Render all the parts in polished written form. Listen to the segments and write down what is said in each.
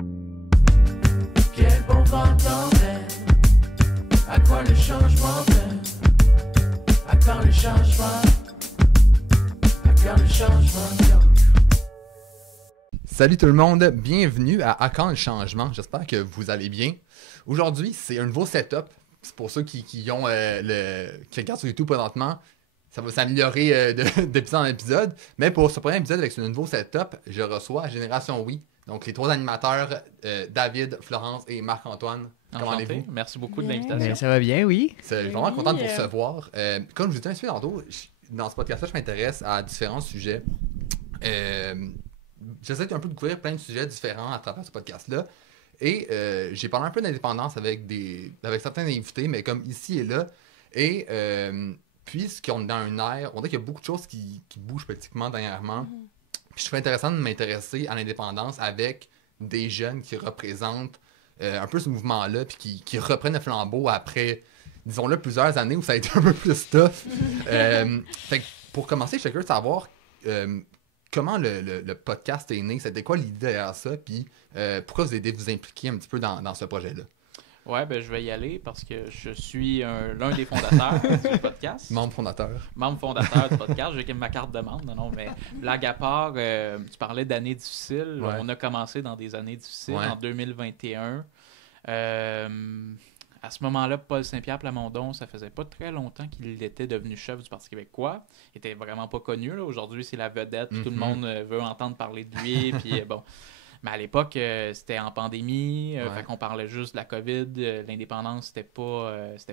Quel bon vent t'emmène. À quoi le changement mène. À quand le changement. À quand le changement. Salut tout le monde, bienvenue à quand le changement, j'espère que vous allez bien. Aujourd'hui, c'est un nouveau setup, c'est pour ceux qui qui regardent sur YouTube présentement, ça va s'améliorer d'épisode en épisode, mais pour ce premier épisode avec ce nouveau setup, je reçois Génération Oui, donc les trois animateurs, David, Florence et Marc-Antoine. Comment allez-vous? Merci beaucoup de Bien. l'invitation. Ça va bien, oui. Je suis vraiment content de vous recevoir. Comme je vous disais un peu tantôt, dans ce podcast-là, je m'intéresse à différents sujets. J'essaie un peu de couvrir plein de sujets différents à travers ce podcast-là. Et j'ai parlé un peu d'indépendance avec certains invités, mais comme ici et là. Et puisqu'on est dans un air, on dirait qu'il y a beaucoup de choses qui bougent politiquement dernièrement. Puis je trouve intéressant de m'intéresser à l'indépendance avec des jeunes qui représentent un peu ce mouvement-là, puis qui reprennent le flambeau après, disons-le, plusieurs années où ça a été un peu plus tough. Fait que pour commencer, je suis curieux de savoir comment le podcast est né, c'était quoi l'idée derrière ça, puis pourquoi vous avez décidé de vous impliquer un petit peu dans ce projet-là? Ouais, ben je vais y aller parce que je suis l'un des fondateurs du podcast. Membre fondateur. Membre fondateur du podcast. J'ai ma carte de membre. Non, mais blague à part, tu parlais d'années difficiles. Ouais. On a commencé dans des années difficiles en 2021. À ce moment-là, Paul Saint-Pierre Plamondon, ça faisait pas très longtemps qu'il était devenu chef du Parti québécois. Il était vraiment pas connu, là. Aujourd'hui, c'est la vedette. Puis tout le monde veut entendre parler de lui. Puis bon. Mais à l'époque, c'était en pandémie. Fait qu'on parlait juste de la COVID. L'indépendance, c'était pas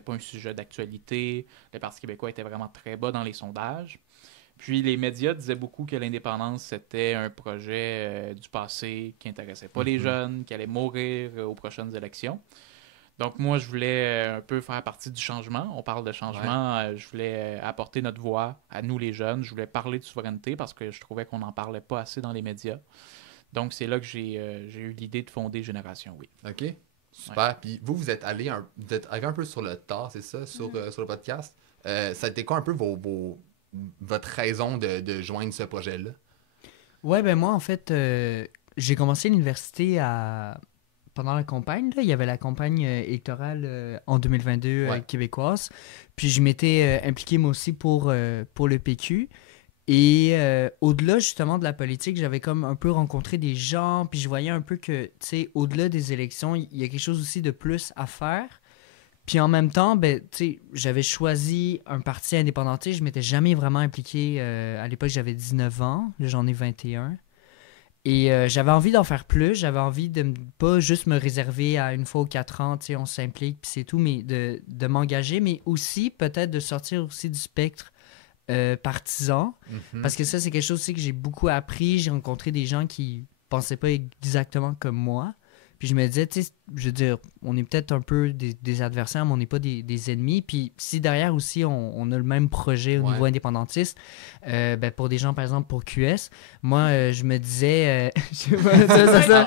un sujet d'actualité. Le Parti québécois était vraiment très bas dans les sondages. Puis les médias disaient beaucoup que l'indépendance, c'était un projet du passé qui intéressait pas les jeunes, qui allait mourir aux prochaines élections. Donc moi, je voulais un peu faire partie du changement. On parle de changement. Je voulais apporter notre voix à nous, les jeunes. Je voulais parler de souveraineté parce que je trouvais qu'on n'en parlait pas assez dans les médias. Donc c'est là que j'ai eu l'idée de fonder Génération Oui. OK, super. Puis vous êtes arrivé un peu sur le tard, c'est ça, sur le podcast. Ça a été quoi un peu votre raison de joindre ce projet-là? Ouais, ben moi, en fait, j'ai commencé l'université pendant la campagne. Là. Il y avait la campagne électorale en 2022 québécoise. Puis je m'étais impliqué moi aussi pour le PQ. Et au-delà justement de la politique, j'avais comme un peu rencontré des gens, puis je voyais un peu que, tu sais, au-delà des élections, il y a quelque chose aussi de plus à faire. Puis en même temps, ben, tu sais, j'avais choisi un parti indépendantiste, je m'étais jamais vraiment impliqué. À l'époque, j'avais 19 ans, là j'en ai 21. Et j'avais envie d'en faire plus, j'avais envie de pas juste me réserver à une fois ou 4 ans, tu sais, on s'implique, puis c'est tout, mais de m'engager, mais aussi peut-être de sortir aussi du spectre partisan, parce que ça, c'est quelque chose aussi que j'ai beaucoup appris. J'ai rencontré des gens qui pensaient pas exactement comme moi. Puis je me disais, tu sais, je veux dire, on est peut-être un peu des adversaires, mais on n'est pas des ennemis. Puis si derrière aussi, on a le même projet au niveau indépendantiste, ben pour des gens, par exemple, pour QS, moi, je me disais... c'est ça.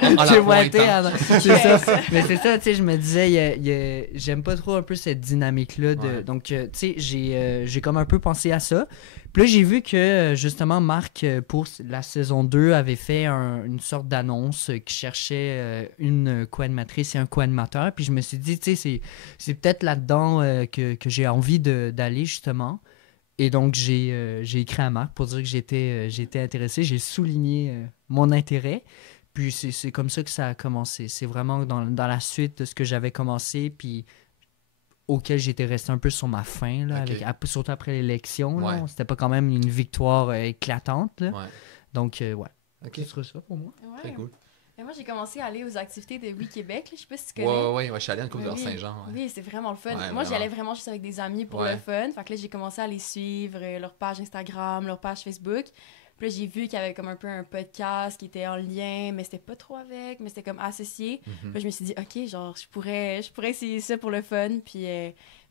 Mais c'est ça, tu sais, je me disais, j'aime pas trop un peu cette dynamique-là. Donc, tu sais, j'ai comme un peu pensé à ça. Puis là, j'ai vu que, justement, Marc, pour la saison 2, avait fait une sorte d'annonce qui cherchait une co-animatrice et un co-animateur. Puis je me suis dit, tu sais, c'est peut-être là-dedans que j'ai envie d'aller, justement. Et donc, j'ai écrit à Marc pour dire que j'étais intéressé. J'ai souligné mon intérêt. Puis c'est comme ça que ça a commencé. C'est vraiment dans la suite de ce que j'avais commencé, puis auquel j'étais resté un peu sur ma faim, là, surtout après l'élection. Là. C'était pas quand même une victoire éclatante. Là. Donc, OK. Ce serait ça pour moi. Ouais. Très cool. Et moi, j'ai commencé à aller aux activités de Oui Québec. Là. Je sais pas si tu connais. Ouais, je suis allé à une coupe de Saint-Jean. Oui, c'est vraiment le fun. Ouais, moi, j'y allais vraiment juste avec des amis pour le fun. Fait que là, j'ai commencé à les suivre, leur page Instagram, leur page Facebook. Puis là, j'ai vu qu'il y avait comme un peu un podcast qui était en lien, mais c'était pas trop avec, mais c'était comme associé. Puis là, je me suis dit, OK, genre, je pourrais essayer ça pour le fun. Puis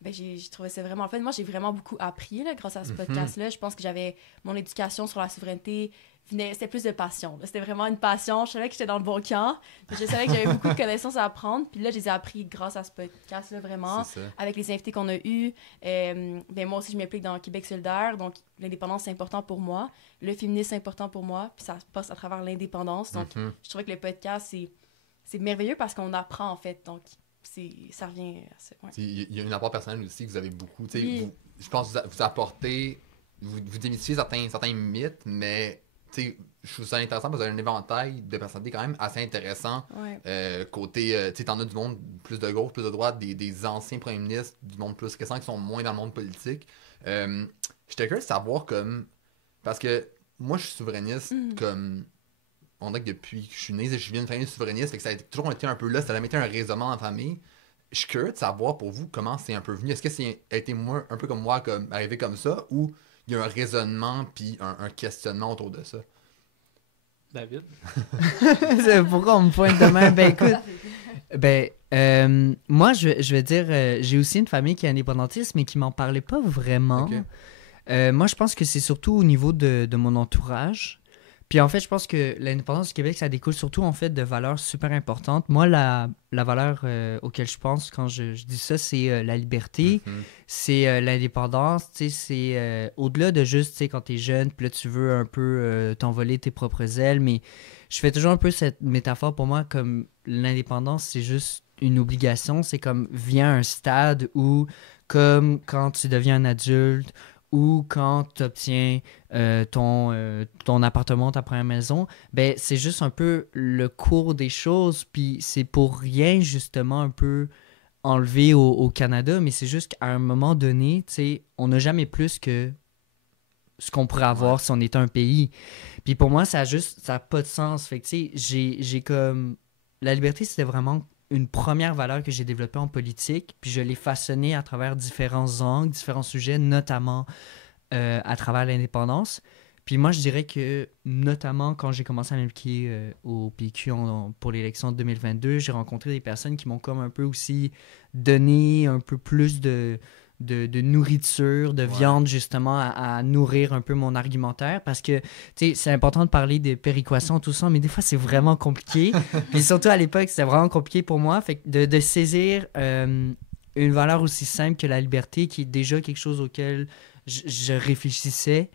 ben, j'ai trouvé ça vraiment le fun. Moi, j'ai vraiment beaucoup appris là, grâce à ce podcast-là. Je pense que j'avais mon éducation sur la souveraineté. C'était plus de passion. Là. C'était vraiment une passion. Je savais que j'étais dans le bon camp. Je savais que j'avais beaucoup de connaissances à apprendre. Puis là, je les ai appris grâce à ce podcast-là, vraiment. Avec les invités qu'on a eus. Ben, moi aussi, je m'implique dans Québec solidaire. Donc, l'indépendance, c'est important pour moi. Le féminisme, c'est important pour moi. Puis ça passe à travers l'indépendance. Donc, je trouvais que le podcast, c'est merveilleux parce qu'on apprend, en fait. Donc, ça revient à ça. Ouais. Il y a un apport personnel aussi que vous avez beaucoup. Oui. Je pense que vous apportez, vous démystifiez certains mythes, mais je trouve ça intéressant parce que vous avez un éventail de personnalités quand même assez intéressant. Ouais. Côté, t'en as du monde plus de gauche, plus de droite, des anciens premiers ministres, du monde plus récent qui sont moins dans le monde politique. J'étais curieux de savoir parce que moi je suis souverainiste comme. On dirait que depuis que je suis né, je viens d'une famille souverainiste, fait que ça a toujours été un peu là, ça a été un raisonnement en famille. Je suis curieux de savoir pour vous comment c'est un peu venu. Est-ce que c'est été un peu comme moi, arrivé comme ça, ou il y a un raisonnement puis un questionnement autour de ça? David? Pourquoi on me pointe de même? Ben écoute, moi je vais dire, j'ai aussi une famille qui est indépendantiste, mais qui m'en parlait pas vraiment. Okay. Moi je pense que c'est surtout au niveau de mon entourage. Puis en fait, je pense que l'indépendance du Québec, ça découle surtout en fait de valeurs super importantes. Moi, la valeur auquel je pense quand je dis ça, c'est la liberté, c'est l'indépendance. C'est au-delà de juste quand t'es jeune, puis là tu veux un peu t'envoler tes propres ailes. Mais je fais toujours un peu cette métaphore pour moi comme l'indépendance, c'est juste une obligation. C'est comme vient un stade où, comme quand tu deviens un adulte, ou quand tu obtiens ton appartement, ta première maison, ben c'est juste un peu le cours des choses, puis c'est pour rien justement un peu enlevé au Canada, mais c'est juste qu'à un moment donné, tu sais, on n'a jamais plus que ce qu'on pourrait avoir si on était un pays. Puis pour moi, ça a pas de sens. Fait que tu sais, j'ai comme... La liberté, c'était vraiment une première valeur que j'ai développée en politique, puis je l'ai façonnée à travers différents angles, différents sujets, notamment à travers l'indépendance. Puis moi, je dirais que, notamment quand j'ai commencé à m'impliquer au PQ pour l'élection de 2022, j'ai rencontré des personnes qui m'ont comme un peu aussi donné un peu plus de nourriture, de viande, justement, à nourrir un peu mon argumentaire. Parce que, tu sais, c'est important de parler de péréquation, tout ça, mais des fois, c'est vraiment compliqué. Puis surtout, à l'époque, c'était vraiment compliqué pour moi. Fait que de saisir une valeur aussi simple que la liberté, qui est déjà quelque chose auquel je réfléchissais,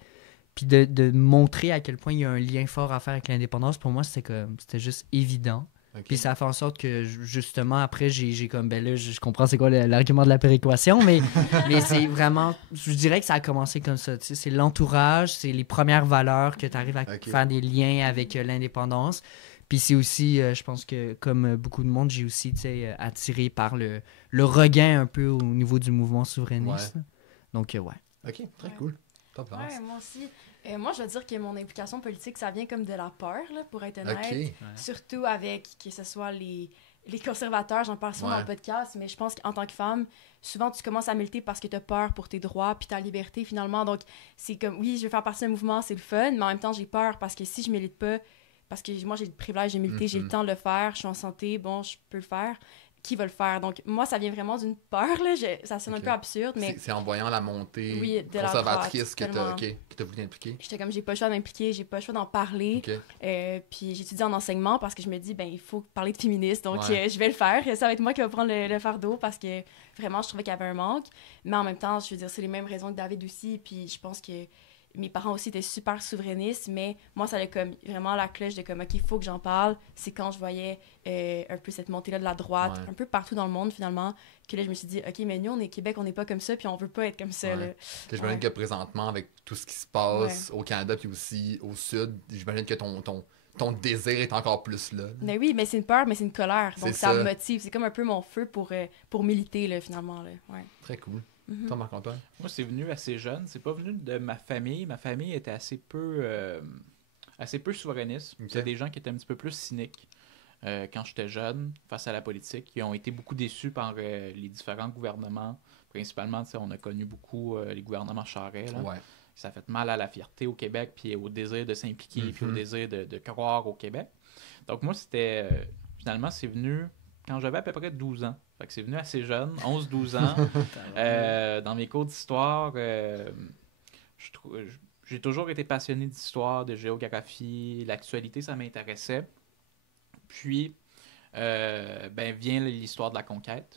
puis de montrer à quel point il y a un lien fort à faire avec l'indépendance, pour moi, c'était juste évident. Okay. Puis ça a fait en sorte que, justement, après, j'ai comme, ben là, je comprends c'est quoi l'argument de la péréquation, mais c'est vraiment, je dirais que ça a commencé comme ça. Tu sais, c'est l'entourage, c'est les premières valeurs que tu arrives à faire des liens avec l'indépendance. Puis c'est aussi, je pense que, comme beaucoup de monde, j'ai aussi, tu sais, attiré par le regain un peu au niveau du mouvement souverainiste. Ouais. Donc, ouais. OK, très cool. Top moi aussi. Moi, je veux dire que mon implication politique, ça vient comme de la peur, là, pour être honnête. Okay. Surtout avec, que ce soit les conservateurs, j'en parle souvent dans le podcast, mais je pense qu'en tant que femme, souvent, tu commences à militer parce que tu as peur pour tes droits puis ta liberté, finalement. Donc, c'est comme, oui, je veux faire partie d'un mouvement, c'est le fun, mais en même temps, j'ai peur parce que si je milite pas, parce que moi, j'ai le privilège de militer, j'ai le temps de le faire, je suis en santé, bon, je peux le faire. Qui va le faire. Donc, moi, ça vient vraiment d'une peur, là. Ça sonne un peu absurde, mais... C'est en voyant la montée de conservatrice que t'as voulu t'impliquer. J'étais comme, j'ai pas le choix d'impliquer, j'ai pas le choix d'en parler. Puis j'étudie en enseignement parce que je me dis, ben il faut parler de féminisme, donc je vais le faire. Ça va être moi qui va prendre le fardeau parce que vraiment, je trouvais qu'il y avait un manque. Mais en même temps, je veux dire, c'est les mêmes raisons que David aussi, puis je pense que mes parents aussi étaient super souverainistes, mais moi, ça allait comme vraiment la cloche de comme, OK, il faut que j'en parle. C'est quand je voyais un peu cette montée-là de la droite, un peu partout dans le monde, finalement, que là, je me suis dit, OK, mais nous, on est Québec, on n'est pas comme ça, puis on veut pas être comme ça. Là. J'imagine que présentement, avec tout ce qui se passe au Canada, puis aussi au Sud, j'imagine que ton désir est encore plus là. Mais oui, mais c'est une peur, mais c'est une colère. Donc, ça me motive. C'est comme un peu mon feu pour militer, là, finalement. Là. Ouais. Très cool. Toi, Marc-Antoine? Moi, c'est venu assez jeune. C'est pas venu de ma famille. Ma famille était assez peu souverainiste. C'est des gens qui étaient un petit peu plus cyniques quand j'étais jeune face à la politique. Ils ont été beaucoup déçus par les différents gouvernements. Principalement, on a connu beaucoup les gouvernements Charest. Là. Ouais. Ça a fait mal à la fierté au Québec, puis au désir de s'impliquer, puis au désir de croire au Québec. Donc moi, c'était... finalement, c'est venu quand j'avais à peu près 12 ans. Fait que c'est venu assez jeune, 11-12 ans. Dans mes cours d'histoire, j'ai toujours été passionné d'histoire, de géographie. L'actualité, ça m'intéressait. Puis, vient l'histoire de la conquête.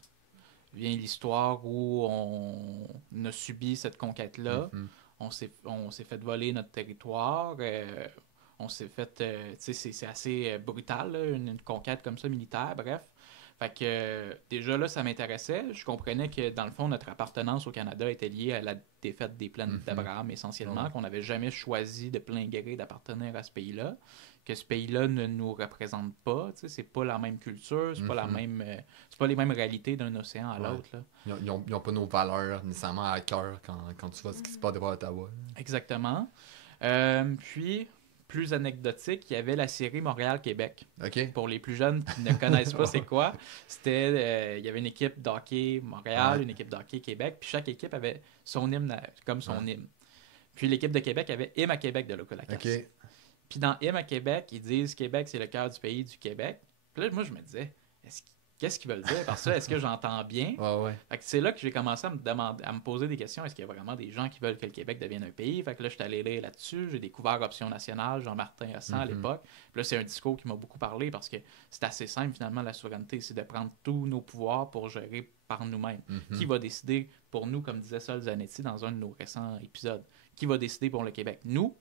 Vient l'histoire où on a subi cette conquête-là. On s'est fait voler notre territoire. On s'est fait... tu sais, c'est assez brutal, là, une conquête comme ça, militaire, bref. Fait que déjà là, ça m'intéressait. Je comprenais que dans le fond, notre appartenance au Canada était liée à la défaite des plaines d'Abraham essentiellement, qu'on n'avait jamais choisi de plein gré d'appartenir à ce pays-là, que ce pays-là ne nous représente pas. Tu sais, c'est pas la même culture, c'est pas la même, c'est pas les mêmes réalités d'un océan à l'autre. Là. Ils n'ont pas nos valeurs nécessairement à cœur quand tu vois ce qui se passe devant Ottawa. Exactement. Puis plus anecdotique, il y avait la série Montréal-Québec. OK. Pour les plus jeunes qui ne connaissent pas c'est quoi, c'était il y avait une équipe d'hockey Montréal, une équipe d'hockey Québec, puis chaque équipe avait son hymne comme son hymne. Puis l'équipe de Québec avait Hymne à Québec de Locolakas. OK. Puis dans Hymne à Québec, ils disent Québec, c'est le cœur du pays du Québec. Puis là, moi, je me disais, qu'est-ce qu'ils veulent dire par ça? Est-ce que j'entends bien? Ouais. Fait que c'est là que j'ai commencé à me poser des questions. Est-ce qu'il y a vraiment des gens qui veulent que le Québec devienne un pays? Fait que là, je suis allé lire là-dessus. J'ai découvert Option nationale, Jean-Martin Hossan à l'époque. Puis là, c'est un discours qui m'a beaucoup parlé parce que c'est assez simple, finalement, la souveraineté. C'est de prendre tous nos pouvoirs pour gérer par nous-mêmes. Qui va décider pour nous, comme disait Sol Zanetti dans un de nos récents épisodes? Qui va décider pour le Québec? Nous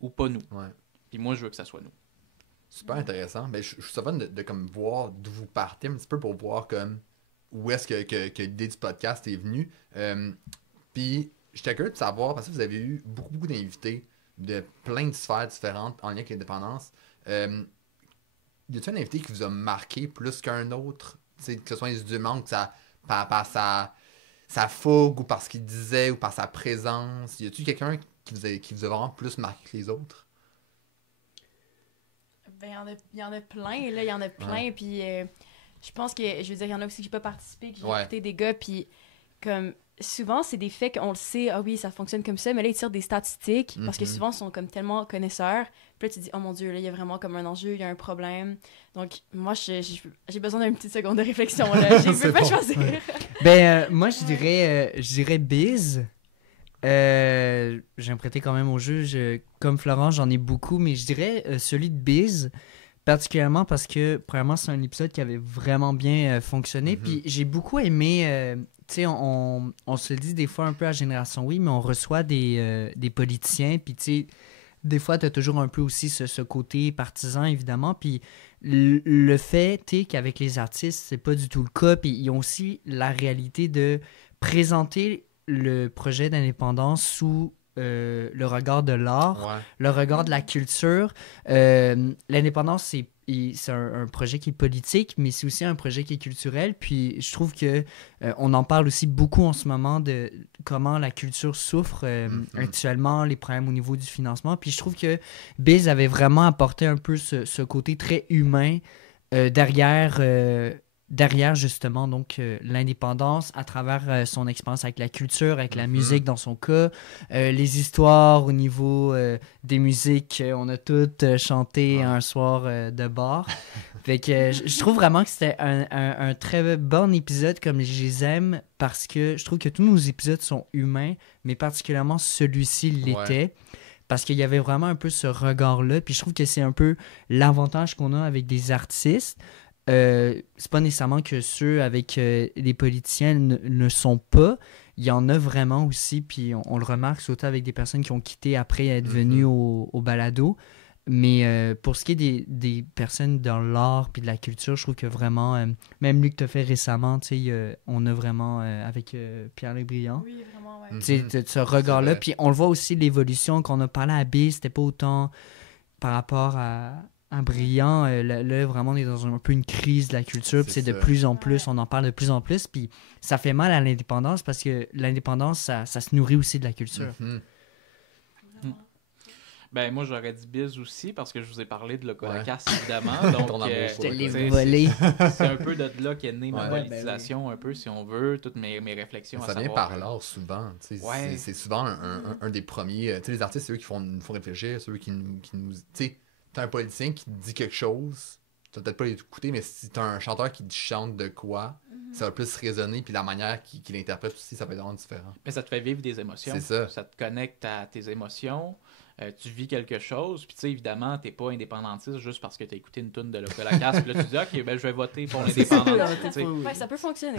ou pas nous? Ouais. Puis moi, je veux que ça soit nous. Super intéressant. Mais je suis fun de comme voir d'où vous partez un petit peu pour voir comme où est-ce que l'idée du podcast est venue. Puis j'étais curieux de savoir, parce que vous avez eu beaucoup d'invités de plein de sphères différentes en lien avec l'indépendance. Y a-t-il un invité qui vous a marqué plus qu'un autre? T'sais, que ce soit individuellement, que ça, par sa fougue, ou par ce qu'il disait, ou par sa présence. Y a-t-il quelqu'un qui vous a vraiment plus marqué que les autres? Ben, il y en a plein, là, il y en a plein, puis je pense que, je veux dire, il y en a aussi que j'ai pas participé, que j'ai écouté des gars, puis comme, souvent, c'est des faits qu'on le sait, ah oui, ça fonctionne comme ça, mais là, ils tirent des statistiques, parce que souvent, ils sont comme tellement connaisseurs, puis là, tu te dis, oh mon Dieu, là, il y a vraiment comme un enjeu, il y a un problème, donc, moi, j'ai besoin d'une petite seconde de réflexion, là, je peux pas choisir. Ben, moi, je dirais Biz. J'ai prêté quand même au jeu. Comme Florent, j'en ai beaucoup, mais je dirais celui de Biz, particulièrement parce que, premièrement, c'est un épisode qui avait vraiment bien fonctionné. Puis j'ai beaucoup aimé, tu sais, on se le dit des fois un peu à Génération Oui, mais on reçoit des politiciens, puis tu sais, des fois, tu as toujours un peu aussi ce côté partisan, évidemment. Puis le fait, tu sais, qu'avec les artistes, c'est pas du tout le cas. Puis ils ont aussi la réalité de présenter le projet d'indépendance sous le regard de l'art, le regard de la culture. L'indépendance, c'est un projet qui est politique, mais c'est aussi un projet qui est culturel. Puis je trouve que on en parle aussi beaucoup en ce moment de comment la culture souffre actuellement, les problèmes au niveau du financement. Puis je trouve que Biz avait vraiment apporté un peu ce côté très humain derrière justement donc l'indépendance à travers son expérience avec la culture, avec la musique dans son cas, les histoires au niveau des musiques, on a toutes chanté un soir de bar. Fait que je trouve vraiment que c'était un très bon épisode comme je les aime parce que je trouve que tous nos épisodes sont humains, mais particulièrement celui-ci l'était. Parce qu'il y avait vraiment un peu ce regard-là. Puis je trouve que c'est un peu l'avantage qu'on a avec des artistes. C'est pas nécessairement que ceux avec les politiciens ne sont pas. Il y en a vraiment aussi, puis on le remarque surtout avec des personnes qui ont quitté après être venues au balado. Mais pour ce qui est des personnes dans l'art puis de la culture, je trouve que vraiment, même lui que tu as fait récemment, on a vraiment, avec Pierre-Luc Briand, oui, vraiment, ouais. Ce regard-là. Puis on le voit aussi, l'évolution qu'on a parlé à B, c'était pas autant par rapport à Briand. Là, vraiment, on est dans un peu une crise de la culture. Puis c'est de plus en plus, on en parle de plus en plus. Puis ça fait mal à l'indépendance parce que l'indépendance, ça se nourrit aussi de la culture. Ben, moi, j'aurais dit Biz aussi, parce que je vous ai parlé de Locolakas, évidemment. Donc, je te l'ai volé. C'est un peu de là qu'est née ma politisation, un peu, si on veut, toutes mes réflexions. Ça vient par l'art, souvent. C'est souvent un des premiers. Les artistes, c'est eux qui nous font réfléchir, c'est eux qui nous... Tu sais, t'as un politicien qui te dit quelque chose, tu vas peut-être pas l'écouter, mais si t'as un chanteur qui te chante de quoi, ça va plus résonner, puis la manière qu'il l'interprète aussi, ça va être vraiment différent. Mais ça te fait vivre des émotions. C'est ça. Ça te connecte à tes émotions. tu vis quelque chose, puis tu sais, évidemment, t'es pas indépendantiste juste parce que t'as écouté une toune de Loco Lacasse, puis là, tu dis, OK, ben, je vais voter pour l'indépendance. Ouais, ça peut fonctionner.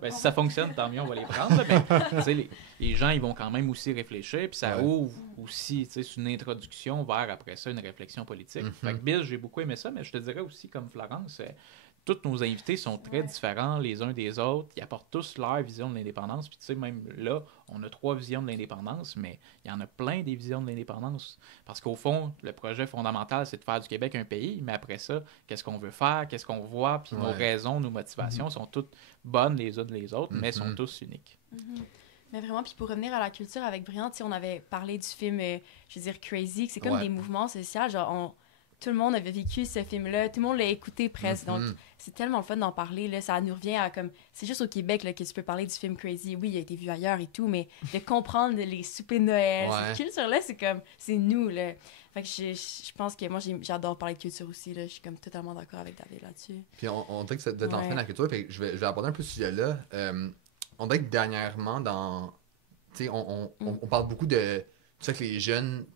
Ben, si ça fonctionne, tant mieux, on va les prendre. Là, mais, tu sais, les gens, ils vont quand même aussi réfléchir, puis ça ouvre aussi, tu sais, c'est une introduction vers, après ça, une réflexion politique. Fait que Bill, j'ai beaucoup aimé ça, mais je te dirais aussi, comme Florence, tous nos invités sont très différents les uns des autres. Ils apportent tous leur vision de l'indépendance. Puis tu sais, même là, on a 3 visions de l'indépendance, mais il y en a plein des visions de l'indépendance. Parce qu'au fond, le projet fondamental, c'est de faire du Québec un pays. Mais après ça, qu'est-ce qu'on veut faire, qu'est-ce qu'on voit, puis nos raisons, nos motivations sont toutes bonnes les unes les autres, mais sont tous uniques. Mais vraiment, puis pour revenir à la culture avec Brian, tu sais, on avait parlé du film, je veux dire, Crazy, que c'est comme des mouvements sociaux, genre tout le monde avait vécu ce film-là, tout le monde l'a écouté presque, donc c'est tellement le fun d'en parler, là, ça nous revient à comme, c'est juste au Québec là, que tu peux parler du film Crazy, oui, il a été vu ailleurs et tout, mais de comprendre les soupers de Noël, cette culture-là, c'est comme, c'est nous, là. Fait que je pense que moi, j'adore parler de culture aussi, là, je suis comme totalement d'accord avec David là-dessus. Puis on dirait que ça doit être en train de la culture, puis je vais aborder un peu ce sujet-là. On dirait que dernièrement, tu sais, on parle beaucoup de, tu sais, que les jeunes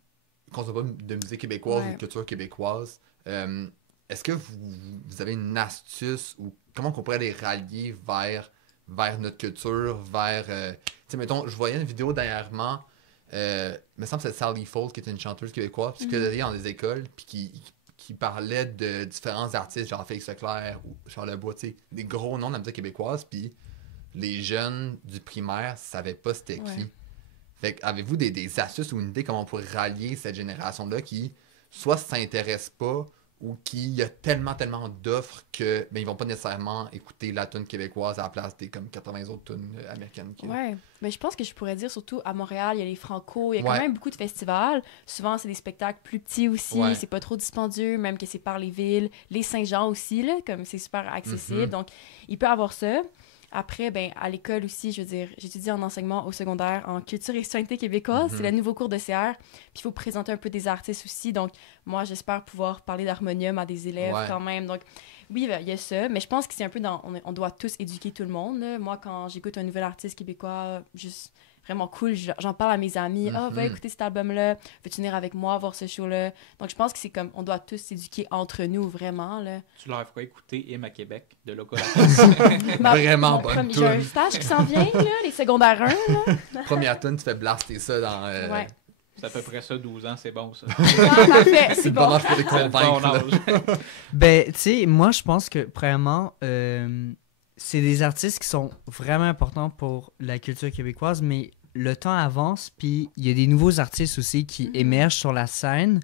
consomment pas de musique québécoise ou de culture québécoise. Est-ce que vous avez une astuce ou comment on pourrait les rallier vers notre culture, vers... tu sais, mettons, je voyais une vidéo dernièrement, il me semble que c'est Sally Fold, qui est une chanteuse québécoise, puis qui est dans des écoles, puis qui parlait de différents artistes, genre Félix Leclerc ou Charles Lebois, tu sais, des gros noms de la musique québécoise, puis les jeunes du primaire savaient pas c'était qui. Fait que, avez-vous des astuces ou une idée comment on pourrait rallier cette génération-là qui, soit s'intéresse pas ou qui y a tellement d'offres que ben, ils vont pas nécessairement écouter la tune québécoise à la place des comme 80 autres tunes américaines. Ouais, mais je pense que je pourrais dire surtout à Montréal, il y a les Franco, il y a quand même beaucoup de festivals. Souvent, c'est des spectacles plus petits aussi, c'est pas trop dispendieux, même que c'est par les villes. Les Saint-Jean aussi, là, comme c'est super accessible. Donc, il peut avoir ça. Après, ben, à l'école aussi, je veux dire, j'étudie en enseignement au secondaire en culture et citoyenneté québécoise. C'est le nouveau cours de CR. Puis il faut présenter un peu des artistes aussi. Donc, moi, j'espère pouvoir parler d'harmonium à des élèves quand même. Donc, oui, ben, il y a ça. Mais je pense que c'est un peu dans... On doit tous éduquer tout le monde, là. Moi, quand j'écoute un nouvel artiste québécois, juste... vraiment cool, j'en parle à mes amis, va écouter cet album-là, veux-tu venir avec moi voir ce show-là? Donc je pense que c'est comme, on doit tous s'éduquer entre nous, vraiment, là. Tu leur feras écouter Hymne à Québec de Loco Vraiment bonne tune. J'ai un stage qui s'en vient, là, les secondaires 1, là. Première tune, tu fais blaster ça dans... C'est à peu près ça, 12 ans, c'est bon, ça. Parfait, c'est bon. Bon âge pour les convaincre. Ben, tu sais, moi, je pense que, premièrement, c'est des artistes qui sont vraiment importants pour la culture québécoise, mais le temps avance, puis il y a des nouveaux artistes aussi qui émergent sur la scène.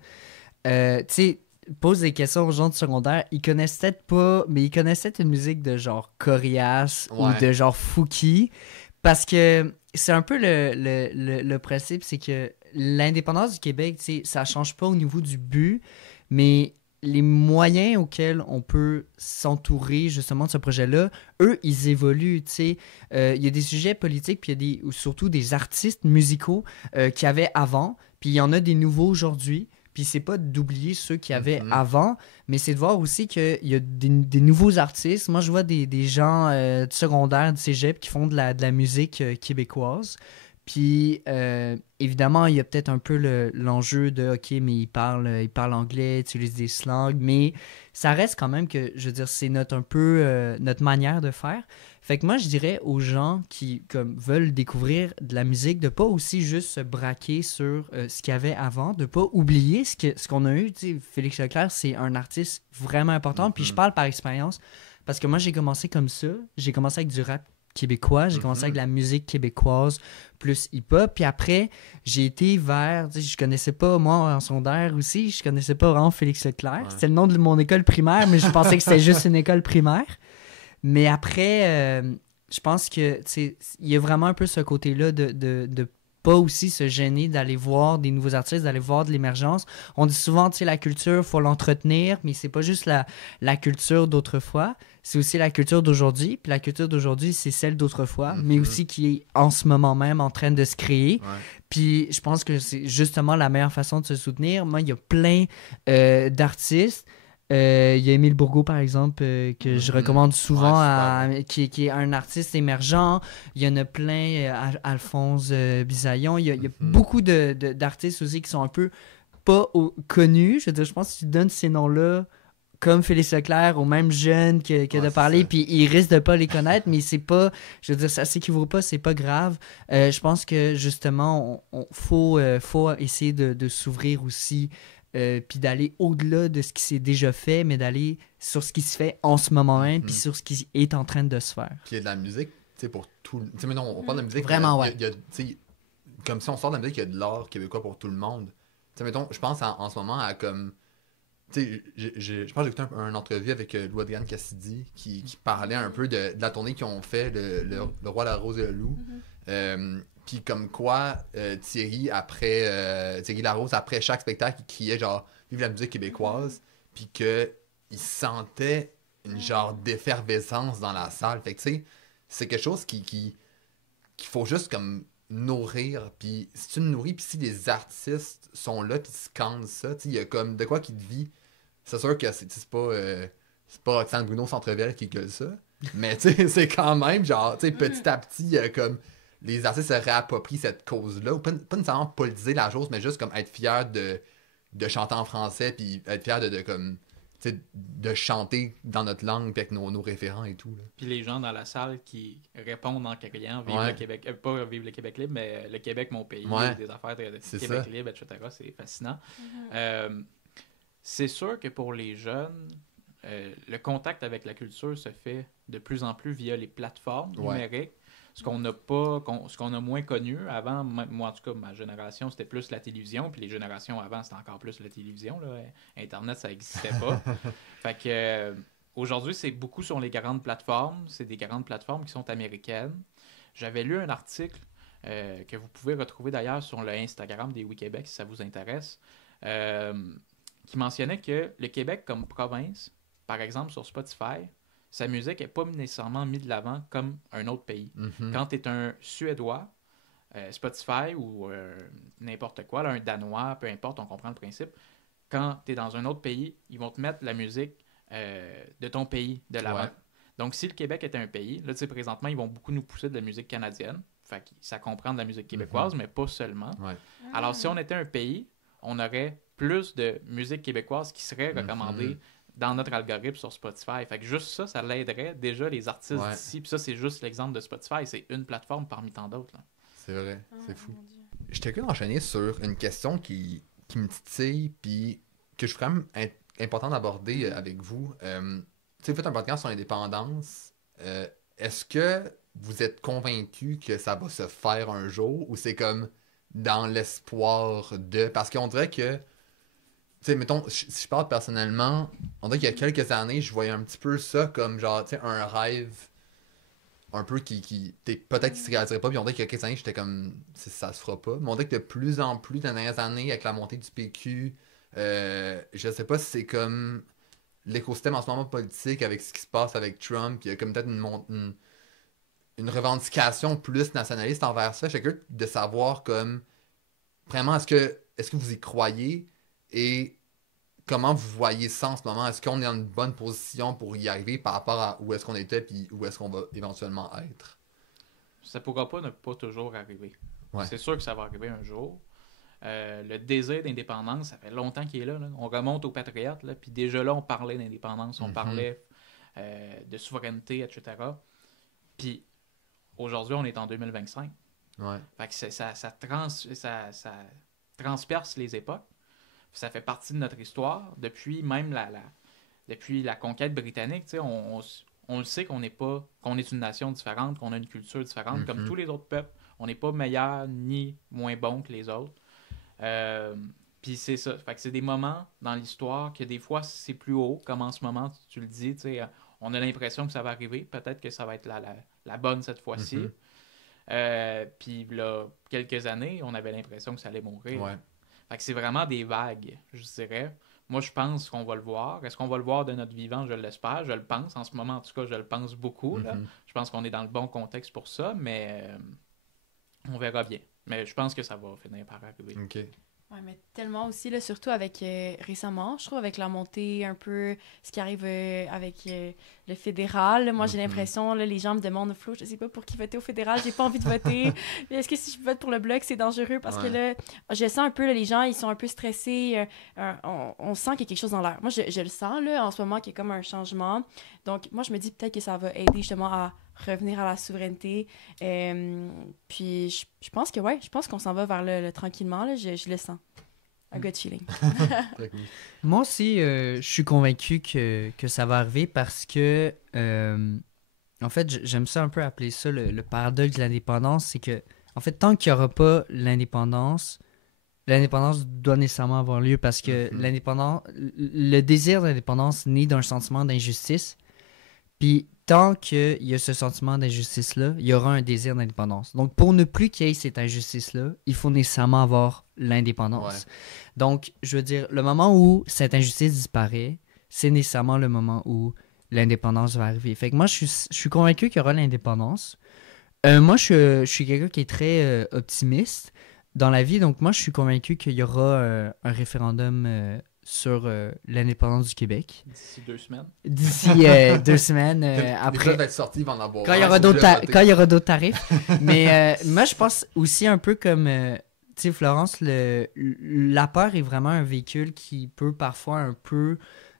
Tu sais, pose des questions aux gens de secondaire, ils connaissent peut-être pas, mais ils connaissent peut-être une musique de genre Corias ou de genre Fouki, parce que c'est un peu le principe, c'est que l'indépendance du Québec, tu sais, ça change pas au niveau du but, mais les moyens auxquels on peut s'entourer justement de ce projet-là, eux, ils évoluent, tu sais. Il y a des sujets politiques, puis il y a surtout des artistes musicaux qu'il y avait avant, puis il y en a des nouveaux aujourd'hui. Puis c'est pas d'oublier ceux qu'il y avait avant, mais c'est de voir aussi qu'il y a des nouveaux artistes. Moi, je vois des gens du secondaire, du cégep qui font de la musique québécoise. Puis, évidemment, il y a peut-être un peu l'enjeu de « OK, mais il parle anglais, utilise des slangs », mais ça reste quand même que, je veux dire, c'est notre manière de faire. Fait que moi, je dirais aux gens qui comme, veulent découvrir de la musique, de pas aussi juste se braquer sur ce qu'il y avait avant, de pas oublier ce qu'on a eu. Tu sais, Félix Leclerc, c'est un artiste vraiment important, puis je parle par expérience, parce que moi, j'ai commencé comme ça. J'ai commencé avec du rap québécois, j'ai commencé avec de la musique québécoise plus hip-hop, puis après j'ai été vers, tu sais, je connaissais pas, moi en secondaire aussi, je connaissais pas vraiment Félix Leclerc, c'était le nom de mon école primaire, mais je pensais que c'était juste une école primaire, mais après je pense que, tu sais, il y a vraiment un peu ce côté-là de pas aussi se gêner d'aller voir des nouveaux artistes, d'aller voir de l'émergence. On dit souvent, tu sais, la culture, faut l'entretenir, mais c'est pas juste la culture d'autrefois, c'est aussi la culture d'aujourd'hui. Puis la culture d'aujourd'hui, c'est celle d'autrefois, mais aussi qui est en ce moment même en train de se créer. Puis je pense que c'est justement la meilleure façon de se soutenir. Moi, il y a plein d'artistes Il y a Émile Bourgault, par exemple, que je recommande souvent, qui est un artiste émergent. Il y en a plein, Alphonse Bisaillon. Il y a beaucoup d'artistes aussi qui sont un peu pas connus. Je veux dire, je pense que tu donnes ces noms-là comme Félix Leclerc aux mêmes jeunes que de parler, puis ils risquent de pas les connaître, mais c'est pas, je veux dire, ça s'équivaut pas, c'est pas grave. Je pense que justement, faut essayer de s'ouvrir aussi, puis d'aller au-delà de ce qui s'est déjà fait, mais d'aller sur ce qui se fait en ce moment même, puis sur ce qui est en train de se faire. Puis il y a de la musique, tu sais, pour tout. Tu sais, maintenant, on parle de musique. Vraiment, tu sais, comme si on sort de la musique, il y a de l'art québécois pour tout le monde. Tu sais, mettons, je pense en ce moment à comme. Tu sais, je pense que j'ai écouté une entrevue avec Louis Adrian Cassidy qui parlait un peu de la tournée qu'ils ont fait, le Roi, la Rose et le Loup. Puis comme quoi, Thierry Larose, après chaque spectacle, il criait genre « Vive la musique québécoise », puis qu'il sentait une genre d'effervescence dans la salle. Fait que tu sais, c'est quelque chose qu'il faut juste comme nourrir, puis si tu le nourris, puis si les artistes sont là, puis scandent ça, tu sais, il y a comme de quoi qui te vit. C'est sûr que c'est pas Roxane Bruno Centreville qui gueule ça, mais tu sais, c'est quand même genre, tu sais, petit à petit, il y a comme les artistes se réapproprient cette cause-là, ou pas nécessairement politiser la chose, mais juste comme être fier de chanter en français, puis être fier de comme, tu sais, de chanter dans notre langue, puis avec nos référents et tout. Là. Puis les gens dans la salle qui répondent en criant « Vive le Québec », pas « Vive le Québec libre », mais « Le Québec, mon pays », des affaires de Québec libre, etc. C'est fascinant. C'est sûr que pour les jeunes, le contact avec la culture se fait de plus en plus via les plateformes numériques. Ce qu'on a moins connu avant, moi en tout cas, ma génération, c'était plus la télévision, puis les générations avant, c'était encore plus la télévision. Là. Internet, ça n'existait pas. Fait que aujourd'hui, c'est beaucoup sur les grandes plateformes. C'est des grandes plateformes qui sont américaines. J'avais lu un article que vous pouvez retrouver d'ailleurs sur le Instagram des Oui-Québec, si ça vous intéresse, qui mentionnait que le Québec comme province, par exemple sur Spotify, sa musique n'est pas nécessairement mise de l'avant comme un autre pays. Quand tu es un Suédois, Spotify ou n'importe quoi, là, un Danois, peu importe, on comprend le principe. Quand tu es dans un autre pays, ils vont te mettre la musique de ton pays de l'avant. Ouais. Donc, si le Québec était un pays, là, tu sais, présentement, ils vont beaucoup nous pousser de la musique canadienne. Fait que ça comprend de la musique québécoise, mais pas seulement. Ouais. Alors, si on était un pays, on aurait plus de musique québécoise qui serait recommandée dans notre algorithme sur Spotify. Fait que juste ça l'aiderait déjà les artistes d'ici. Puis ça, c'est juste l'exemple de Spotify. C'est une plateforme parmi tant d'autres. Là. C'est vrai, c'est fou. J'étais curieux d'enchaîner sur une question qui me titille, puis que je trouve quand même important d'aborder avec vous. Tu sais, vous faites un podcast sur l'indépendance. Est-ce que vous êtes convaincu que ça va se faire un jour, ou c'est comme dans l'espoir de... Parce qu'on dirait que tu sais, mettons, si je parle personnellement, on dirait qu'il y a quelques années, je voyais un petit peu ça comme genre, tu sais, un rêve un peu qui peut-être qu'il se réaliserait pas, puis on dirait qu'il y a quelques années, j'étais comme, ça se fera pas. Mais on dirait que de plus en plus, dans les dernières années, avec la montée du PQ, je sais pas si c'est comme l'écosystème en ce moment politique avec ce qui se passe avec Trump, il y a comme peut-être une revendication plus nationaliste envers ça. Je suis curieux de savoir comme, vraiment, est-ce que vous y croyez? Et comment vous voyez ça en ce moment? Est-ce qu'on est dans une bonne position pour y arriver par rapport à où est-ce qu'on était puis où est-ce qu'on va éventuellement être? Ça pourra pas ne pas toujours arriver. Ouais. C'est sûr que ça va arriver un jour. Le désir d'indépendance, ça fait longtemps qu'il est là. On remonte aux Patriotes, puis déjà là, on parlait d'indépendance, on parlait de souveraineté, etc. Puis aujourd'hui, on est en 2025. Ouais. Fait que ça transperce les époques. Ça fait partie de notre histoire. Depuis même depuis la conquête britannique, on le sait qu'on est une nation différente, qu'on a une culture différente, comme tous les autres peuples. On n'est pas meilleur ni moins bon que les autres. Puis c'est ça. Fait que c'est des moments dans l'histoire que des fois c'est plus haut, comme en ce moment, tu le dis, on a l'impression que ça va arriver. Peut-être que ça va être la bonne cette fois-ci. Puis là, quelques années, on avait l'impression que ça allait mourir. Ouais. Fait que c'est vraiment des vagues, je dirais. Moi, je pense qu'on va le voir. Est-ce qu'on va le voir de notre vivant? Je l'espère. Je le pense. En ce moment, en tout cas, je le pense beaucoup. Là. Je pense qu'on est dans le bon contexte pour ça, mais on verra bien. Mais je pense que ça va finir par arriver. OK. Ouais, mais tellement aussi, là, surtout avec récemment, je trouve, avec la montée un peu, ce qui arrive avec le fédéral. Là, moi, j'ai l'impression, là, les gens me demandent, Flo, je sais pas pour qui voter au fédéral, j'ai pas envie de voter. Est-ce que si je vote pour le Bloc, c'est dangereux? Parce que là, je sens un peu, là, les gens, ils sont un peu stressés. On sent qu'il y a quelque chose dans l'air. Moi, je le sens, là, en ce moment, qu'il y a comme un changement. Donc, moi, je me dis peut-être que ça va aider justement à revenir à la souveraineté. Puis, je pense que, je pense qu'on s'en va vers le tranquillement, là, je le sens. Un gut feeling. Moi aussi, je suis convaincu que ça va arriver parce que, en fait, j'aime ça un peu appeler ça le paradoxe de l'indépendance. C'est que, en fait, tant qu'il n'y aura pas l'indépendance doit nécessairement avoir lieu parce que le désir d'indépendance naît d'un sentiment d'injustice. Puis, tant qu'il y a ce sentiment d'injustice-là, il y aura un désir d'indépendance. Donc, pour ne plus qu'il y ait cette injustice-là, il faut nécessairement avoir l'indépendance. Ouais. Donc, je veux dire, le moment où cette injustice disparaît, c'est nécessairement le moment où l'indépendance va arriver. Fait que moi, je suis convaincu qu'il y aura l'indépendance. Moi, je suis quelqu'un qui est très optimiste dans la vie. Donc, moi, je suis convaincu qu'il y aura un référendum sur l'indépendance du Québec. D'ici 2 semaines. D'ici 2 semaines. Après. Les va être sortis, ils vont en avoir. Quand il y aura d'autres tarifs. Mais moi, je pense aussi un peu comme. Tu sais, Florence, la peur est vraiment un véhicule qui peut parfois un peu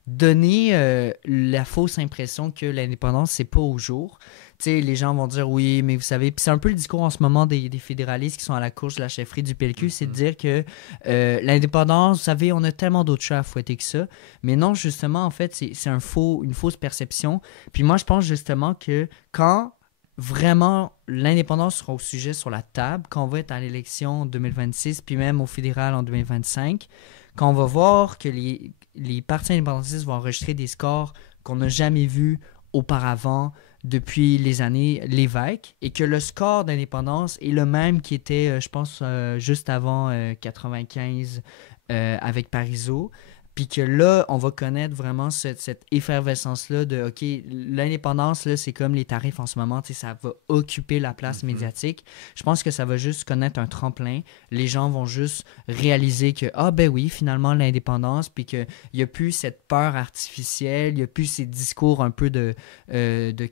donner la fausse impression que l'indépendance, c'est pas au jour. Tu sais, les gens vont dire oui, mais vous savez, puis c'est un peu le discours en ce moment des fédéralistes qui sont à la course de la chefferie du PLQ, c'est de dire que l'indépendance, vous savez, on a tellement d'autres chats à fouetter que ça. Mais non, justement, en fait, c'est une fausse perception. Puis moi, je pense justement que quand vraiment l'indépendance sera au sujet sur la table, quand on va être à l'élection en 2026, puis même au fédéral en 2025, quand on va voir que les partis indépendantistes vont enregistrer des scores qu'on n'a jamais vus auparavant depuis les années Lévesque, et que le score d'indépendance est le même qui était, je pense, juste avant 95 avec Parizeau. Puis que là, on va connaître vraiment cette effervescence-là de, OK, l'indépendance, là, c'est comme les tarifs en ce moment, tu sais, ça va occuper la place médiatique. Je pense que ça va juste connaître un tremplin. Les gens vont juste réaliser que, ah ben oui, finalement, l'indépendance, puis qu'il n'y a plus cette peur artificielle, il n'y a plus ces discours un peu de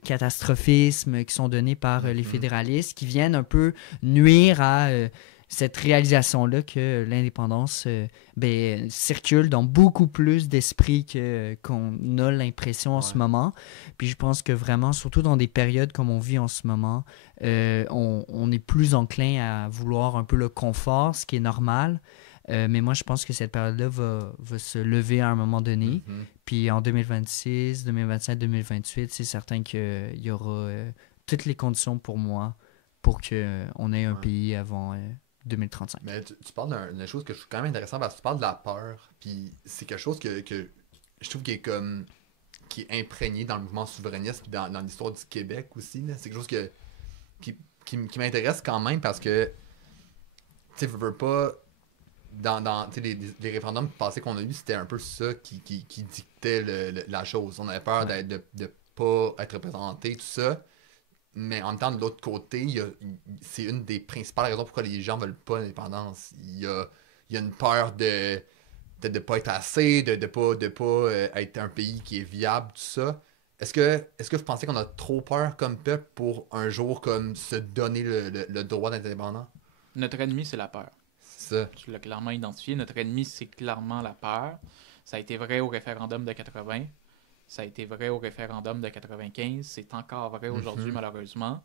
catastrophisme qui sont donnés par les fédéralistes, qui viennent un peu nuire à... cette réalisation-là que l'indépendance circule dans beaucoup plus d'esprits qu'on a l'impression en ce moment. Puis je pense que vraiment, surtout dans des périodes comme on vit en ce moment, on est plus enclin à vouloir un peu le confort, ce qui est normal. Mais moi, je pense que cette période-là va se lever à un moment donné. Puis en 2026, 2025, 2028, c'est certain qu'il y aura toutes les conditions pour moi pour qu'on ait un pays avant... 2035. Mais tu parles d'une chose que je trouve quand même intéressante parce que tu parles de la peur, puis c'est quelque chose que je trouve qui est imprégné dans le mouvement souverainiste puis dans l'histoire du Québec aussi. Là. C'est quelque chose qui m'intéresse quand même parce que tu sais, je veux pas dans les référendums passés qu'on a eu, c'était un peu ça qui dictait la chose. On avait peur de pas être représenté, tout ça. Mais en même temps, de l'autre côté, c'est une des principales raisons pourquoi les gens veulent pas l'indépendance. Il y a une peur de pas être assez, de pas être un pays qui est viable, tout ça. Est-ce que vous pensez qu'on a trop peur comme peuple pour un jour comme se donner le droit d'être indépendant? Notre ennemi, c'est la peur. C'est ça. Tu l'as clairement identifié. Notre ennemi, c'est clairement la peur. Ça a été vrai au référendum de 80. Ça a été vrai au référendum de 95. C'est encore vrai aujourd'hui, malheureusement.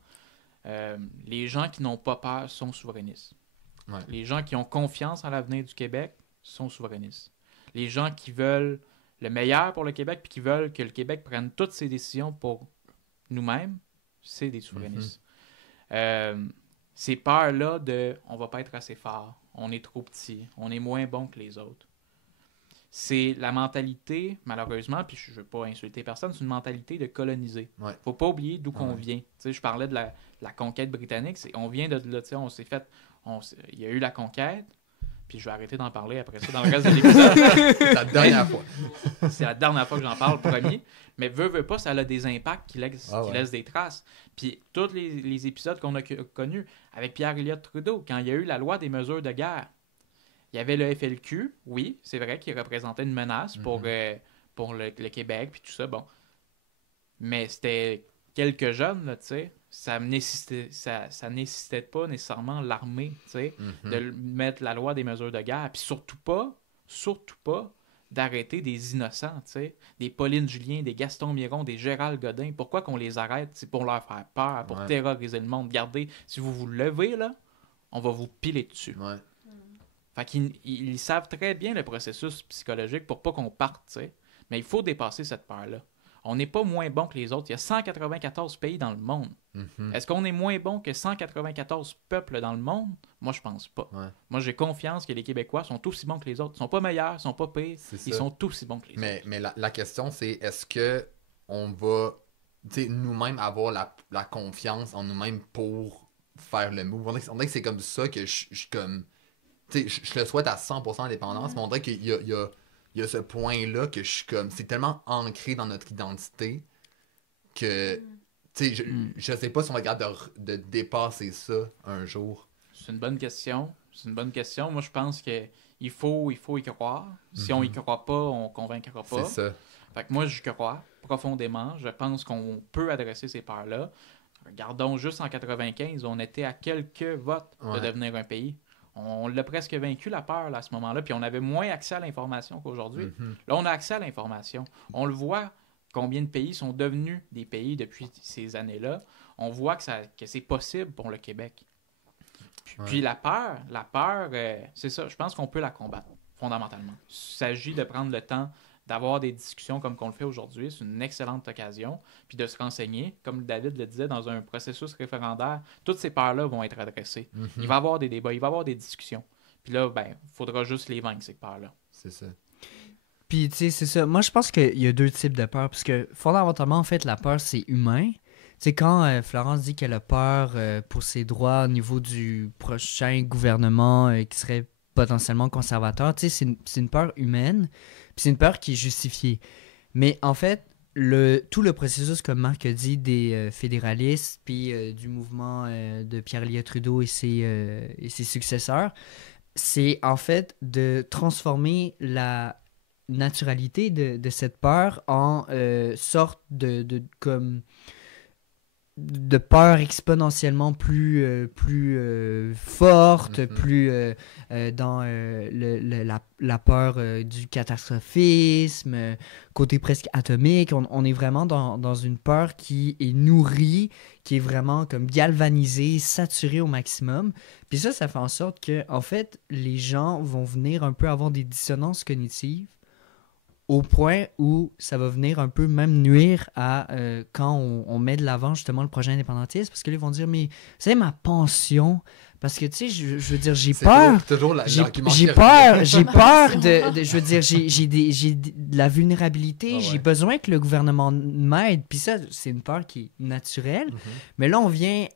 Les gens qui n'ont pas peur sont souverainistes. Ouais. Les gens qui ont confiance en l'avenir du Québec sont souverainistes. Les gens qui veulent le meilleur pour le Québec puis qui veulent que le Québec prenne toutes ses décisions pour nous-mêmes, c'est des souverainistes. Ces peurs-là de « on va pas être assez fort, on est trop petit, on est moins bon que les autres », c'est la mentalité, malheureusement, puis je ne veux pas insulter personne, c'est une mentalité de coloniser. Il ne faut pas oublier d'où qu'on vient. T'sais, je parlais de la conquête britannique, on vient de là, on s'est fait... Il y a eu la conquête, puis je vais arrêter d'en parler après ça dans le reste de l'épisode. C'est la dernière fois. C'est la dernière fois que j'en parle, premier. Mais veut pas, ça a des impacts qui laissent des traces. Puis tous les épisodes qu'on a connus avec Pierre Elliott Trudeau, quand il y a eu la loi des mesures de guerre, il Il y avait le FLQ, oui, c'est vrai, qui représentait une menace pour le Québec, puis tout ça, bon. Mais c'était quelques jeunes, là, tu sais. Ça nécessitait pas nécessairement l'armée, tu sais, de mettre la loi des mesures de guerre. Puis surtout pas d'arrêter des innocents, tu sais. Des Pauline Julien, des Gaston Miron, des Gérald Godin. Pourquoi qu'on les arrête? C'est pour leur faire peur, pour terroriser le monde. Regardez, si vous vous levez, là, on va vous piler dessus. Ouais. Fait qu'ils savent très bien le processus psychologique pour pas qu'on parte, tu sais. Mais il faut dépasser cette peur-là. On n'est pas moins bon que les autres. Il y a 194 pays dans le monde. Est-ce qu'on est moins bon que 194 peuples dans le monde? Moi, je pense pas. Ouais. Moi, j'ai confiance que les Québécois sont aussi bons que les autres. Ils sont pas meilleurs, ils sont pas pires. Ils sont aussi bons que les autres. Mais la question, c'est est-ce que on va nous-mêmes avoir la confiance en nous-mêmes pour faire le move? On dirait que c'est comme ça que je suis comme... Je le souhaite à 100% indépendance, mais on dirait qu'il y a ce point-là que je suis comme... C'est tellement ancré dans notre identité que... Je sais pas si on va être capable de dépasser ça un jour. C'est une bonne question. Moi, je pense qu'il faut y croire. Si on y croit pas, on convaincra pas. C'est ça. Fait que moi, je crois profondément. Je pense qu'on peut adresser ces peurs-là. Regardons, juste en 95, on était à quelques votes de devenir un pays. On l'a presque vaincu, la peur, là, à ce moment-là. Puis on avait moins accès à l'information qu'aujourd'hui. Là, on a accès à l'information. On le voit, combien de pays sont devenus des pays depuis ces années-là. On voit que c'est possible pour le Québec. Puis la peur, c'est ça. Je pense qu'on peut la combattre, fondamentalement. Il s'agit de prendre le temps d'avoir des discussions comme qu'on le fait aujourd'hui. C'est une excellente occasion. Puis de se renseigner, comme David le disait, dans un processus référendaire, toutes ces peurs-là vont être adressées. Il va y avoir des débats, il va y avoir des discussions. Puis là, il faudra juste les vaincre, ces peurs-là. C'est ça. Puis, tu sais, c'est ça. Moi, je pense qu'il y a deux types de peur. Parce que, fondamentalement, en fait, la peur, c'est humain. Tu sais, quand Florence dit qu'elle a peur pour ses droits au niveau du prochain gouvernement qui serait potentiellement conservateur, tu sais, c'est une peur humaine. Puis c'est une peur qui est justifiée. Mais en fait, tout le processus, comme Marc a dit, des fédéralistes, puis du mouvement de Pierre Elliott Trudeau et ses successeurs, c'est en fait de transformer la naturalité de cette peur en sorte de peur exponentiellement plus forte, plus dans la peur du catastrophisme, côté presque atomique. On est vraiment dans une peur qui est nourrie, qui est vraiment comme galvanisée, saturée au maximum. Puis ça fait en sorte que, en fait, les gens vont venir un peu avoir des dissonances cognitives au point où ça va venir un peu même nuire à quand on met de l'avant justement le projet indépendantiste, parce que là, ils vont dire, mais c'est ma pension, parce que tu sais, je veux dire, j'ai peur, j'ai peur je veux dire, j'ai de la vulnérabilité, j'ai besoin que le gouvernement m'aide, puis ça, c'est une peur qui est naturelle, mais là, on vient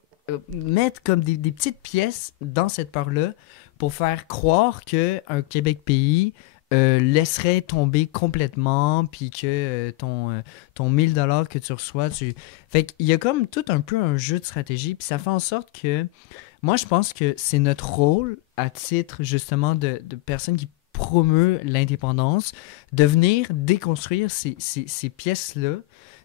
mettre comme des petites pièces dans cette peur-là pour faire croire qu'un Québec pays laisserait tomber complètement, puis que ton 1000$ que tu reçois, Fait qu'il y a comme tout un peu un jeu de stratégie, puis ça fait en sorte que, moi, je pense que c'est notre rôle, à titre, justement, de personnes qui promeut l'indépendance, de venir déconstruire ces pièces-là,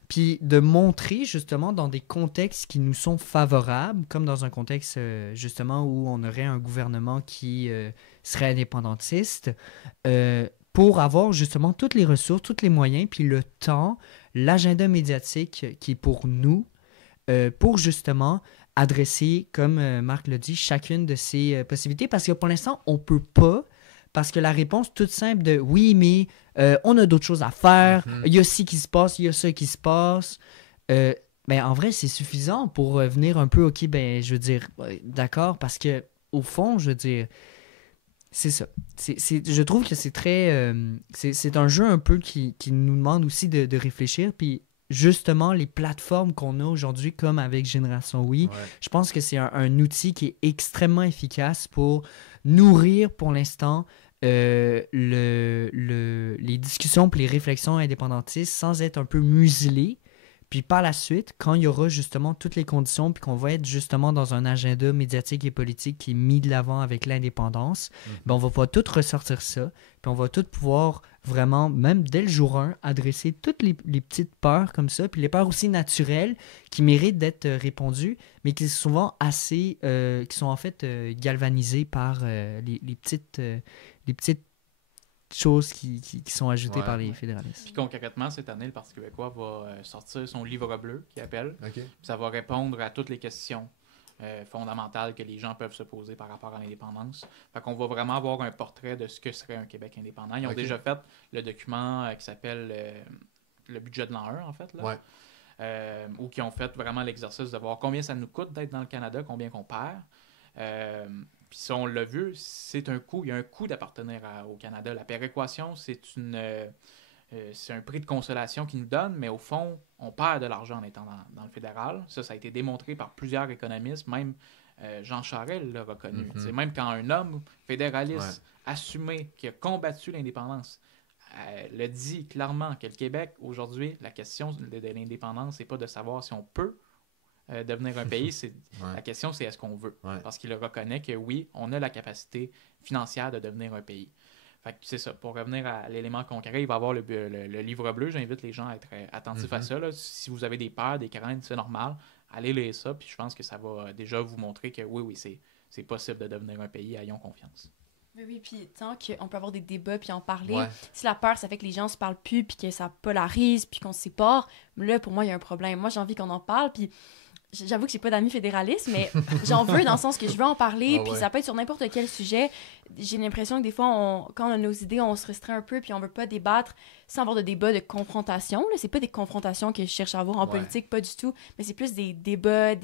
puis de montrer, justement, dans des contextes qui nous sont favorables, comme dans un contexte, justement, où on aurait un gouvernement qui serait indépendantiste, pour avoir, justement, toutes les ressources, tous les moyens, puis le temps, l'agenda médiatique qui est pour nous, pour, justement, adresser, comme Marc l'a dit, chacune de ces possibilités, parce que pour l'instant, on ne peut pas, parce que la réponse toute simple de « oui, mais on a d'autres choses à faire, il y a ci qui se passe, il y a ça qui se passe », ben, en vrai, c'est suffisant pour venir un peu, OK, ben, je veux dire, d'accord, parce que au fond, je veux dire, c'est ça. Je trouve que c'est très... c'est un jeu un peu qui nous demande aussi de réfléchir, puis justement, les plateformes qu'on a aujourd'hui, comme avec Génération Oui, je pense que c'est un outil qui est extrêmement efficace pour nourrir, pour l'instant, les discussions et les réflexions indépendantistes sans être un peu muselé, Puis par la suite, quand il y aura justement toutes les conditions, puis qu'on va être justement dans un agenda médiatique et politique qui est mis de l'avant avec l'indépendance, ben on va pouvoir tout ressortir ça, puis on va tout pouvoir vraiment, même dès le jour 1, adresser toutes les petites peurs comme ça, puis les peurs aussi naturelles qui méritent d'être répondues, mais qui sont souvent assez, qui sont en fait galvanisées par les petites choses qui sont ajoutées par les fédéralistes. Puis concrètement, cette année, le Parti québécois va sortir son livre bleu, qui appelle. OK. Ça va répondre à toutes les questions fondamentales que les gens peuvent se poser par rapport à l'indépendance. Fait qu'on va vraiment avoir un portrait de ce que serait un Québec indépendant. Ils ont déjà fait le document qui s'appelle le budget de l'an 1, en fait. Là. Ou qui ont fait vraiment l'exercice de voir combien ça nous coûte d'être dans le Canada, combien qu'on perd. Puis si on l'a vu, c'est un coût. Il y a un coût d'appartenir au Canada. La péréquation, c'est un prix de consolation qu'ils nous donnent, mais au fond, on perd de l'argent en étant dans le fédéral. Ça a été démontré par plusieurs économistes, même Jean Charest l'a reconnu. Même quand un homme fédéraliste assumé, qui a combattu l'indépendance, le dit clairement que le Québec, aujourd'hui, la question de l'indépendance, c'est pas de savoir si on peut devenir un pays, la question c'est est-ce qu'on veut. Parce qu'il reconnaît que oui, on a la capacité financière de devenir un pays. Fait que c'est ça. Pour revenir à l'élément concret, il va y avoir le livre bleu. J'invite les gens à être attentifs à ça. Là. Si vous avez des peurs, des craintes, c'est normal. Allez lire ça, puis je pense que ça va déjà vous montrer que oui, c'est possible de devenir un pays. Ayons confiance. Oui, puis tant qu'on peut avoir des débats puis en parler, si la peur, ça fait que les gens se parlent plus puis que ça polarise puis qu'on se sépare, là, pour moi, il y a un problème. Moi, j'ai envie qu'on en parle, puis j'avoue que j'ai pas d'amis fédéralistes, mais j'en veux dans le sens que je veux en parler, puis ça peut être sur n'importe quel sujet. J'ai l'impression que des fois, quand on a nos idées, on se restreint un peu, puis on veut pas débattre sans avoir de débat de confrontation. Là. C'est pas des confrontations que je cherche à avoir en politique, pas du tout, mais c'est plus des débats.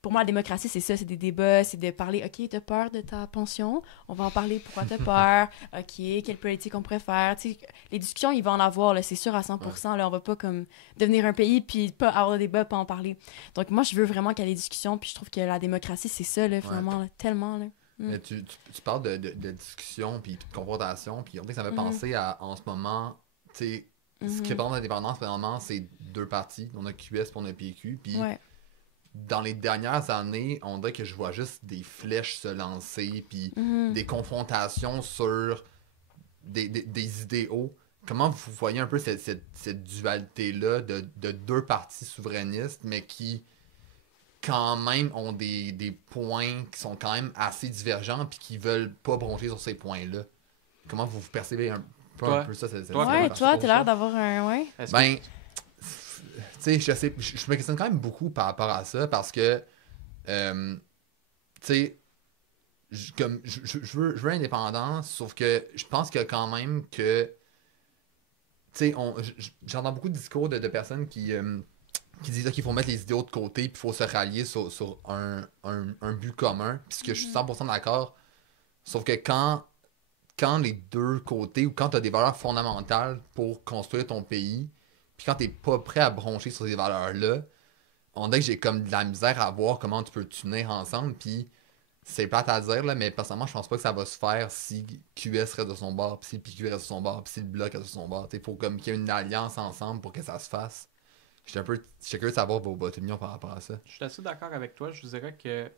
Pour moi, la démocratie, c'est ça, c'est des débats, c'est de parler, OK, t'as peur de ta pension? On va en parler, pourquoi t'as peur? OK, quelle politique on préfère? Tu sais, les discussions, il va en avoir, là, c'est sûr à 100%. Là, on va pas comme devenir un pays, puis pas avoir de débat, pas en parler. Donc moi, je veux vraiment qu'il y ait des discussions, puis je trouve que la démocratie, c'est ça, là, vraiment, là, tellement. Là. Mais tu parles de discussion puis de confrontation, puis on dirait que ça me fait penser à, en ce moment, tu sais, ce qui représente l'indépendance, finalement, c'est deux partis. On a QS et on a PQ, puis dans les dernières années, on dirait que je vois juste des flèches se lancer, puis des confrontations sur des idéaux. Comment vous voyez un peu cette dualité-là de deux partis souverainistes, mais qui quand même ont des points qui sont quand même assez divergents puis qui veulent pas broncher sur ces points-là. Comment vous percevez un peu ça? Toi, t'as l'air d'avoir un... Ben, tu sais, je me questionne quand même beaucoup par rapport à ça parce que, tu sais, je veux l'indépendance, sauf que je pense que quand même que, tu sais, j'entends beaucoup de discours de personnes qui disent qu'il faut mettre les idéaux de côté puis il faut se rallier sur un but commun. Puis ce que je suis 100% d'accord. Sauf que quand les deux côtés ou quand tu as des valeurs fondamentales pour construire ton pays, puis quand tu n'es pas prêt à broncher sur ces valeurs-là, on dirait que j'ai comme de la misère à voir comment tu peux t'unir ensemble. Puis c'est plate à dire, là, mais personnellement, je pense pas que ça va se faire si QS reste de son bord, puis si le PQ reste de son bord, puis si le Bloc reste de son bord. Il faut comme qu'il y ait une alliance ensemble pour que ça se fasse. J'étais curieux de savoir vos opinions par rapport à ça. Je suis assez d'accord avec toi. Je vous dirais que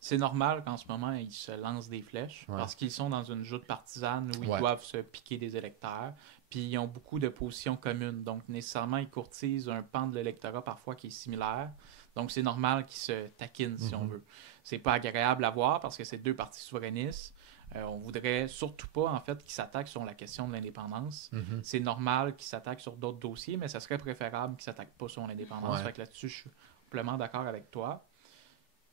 c'est normal qu'en ce moment, ils se lancent des flèches parce qu'ils sont dans une joute partisane où ils doivent se piquer des électeurs. Puis ils ont beaucoup de positions communes. Donc, nécessairement, ils courtisent un pan de l'électorat parfois qui est similaire. Donc, c'est normal qu'ils se taquinent, si on veut. C'est pas agréable à voir parce que c'est deux partis souverainistes. On voudrait surtout pas, en fait, qu'ils s'attaquent sur la question de l'indépendance. C'est normal qu'ils s'attaquent sur d'autres dossiers, mais ça serait préférable qu'ils s'attaquent pas sur l'indépendance. Fait que là-dessus, je suis complètement d'accord avec toi.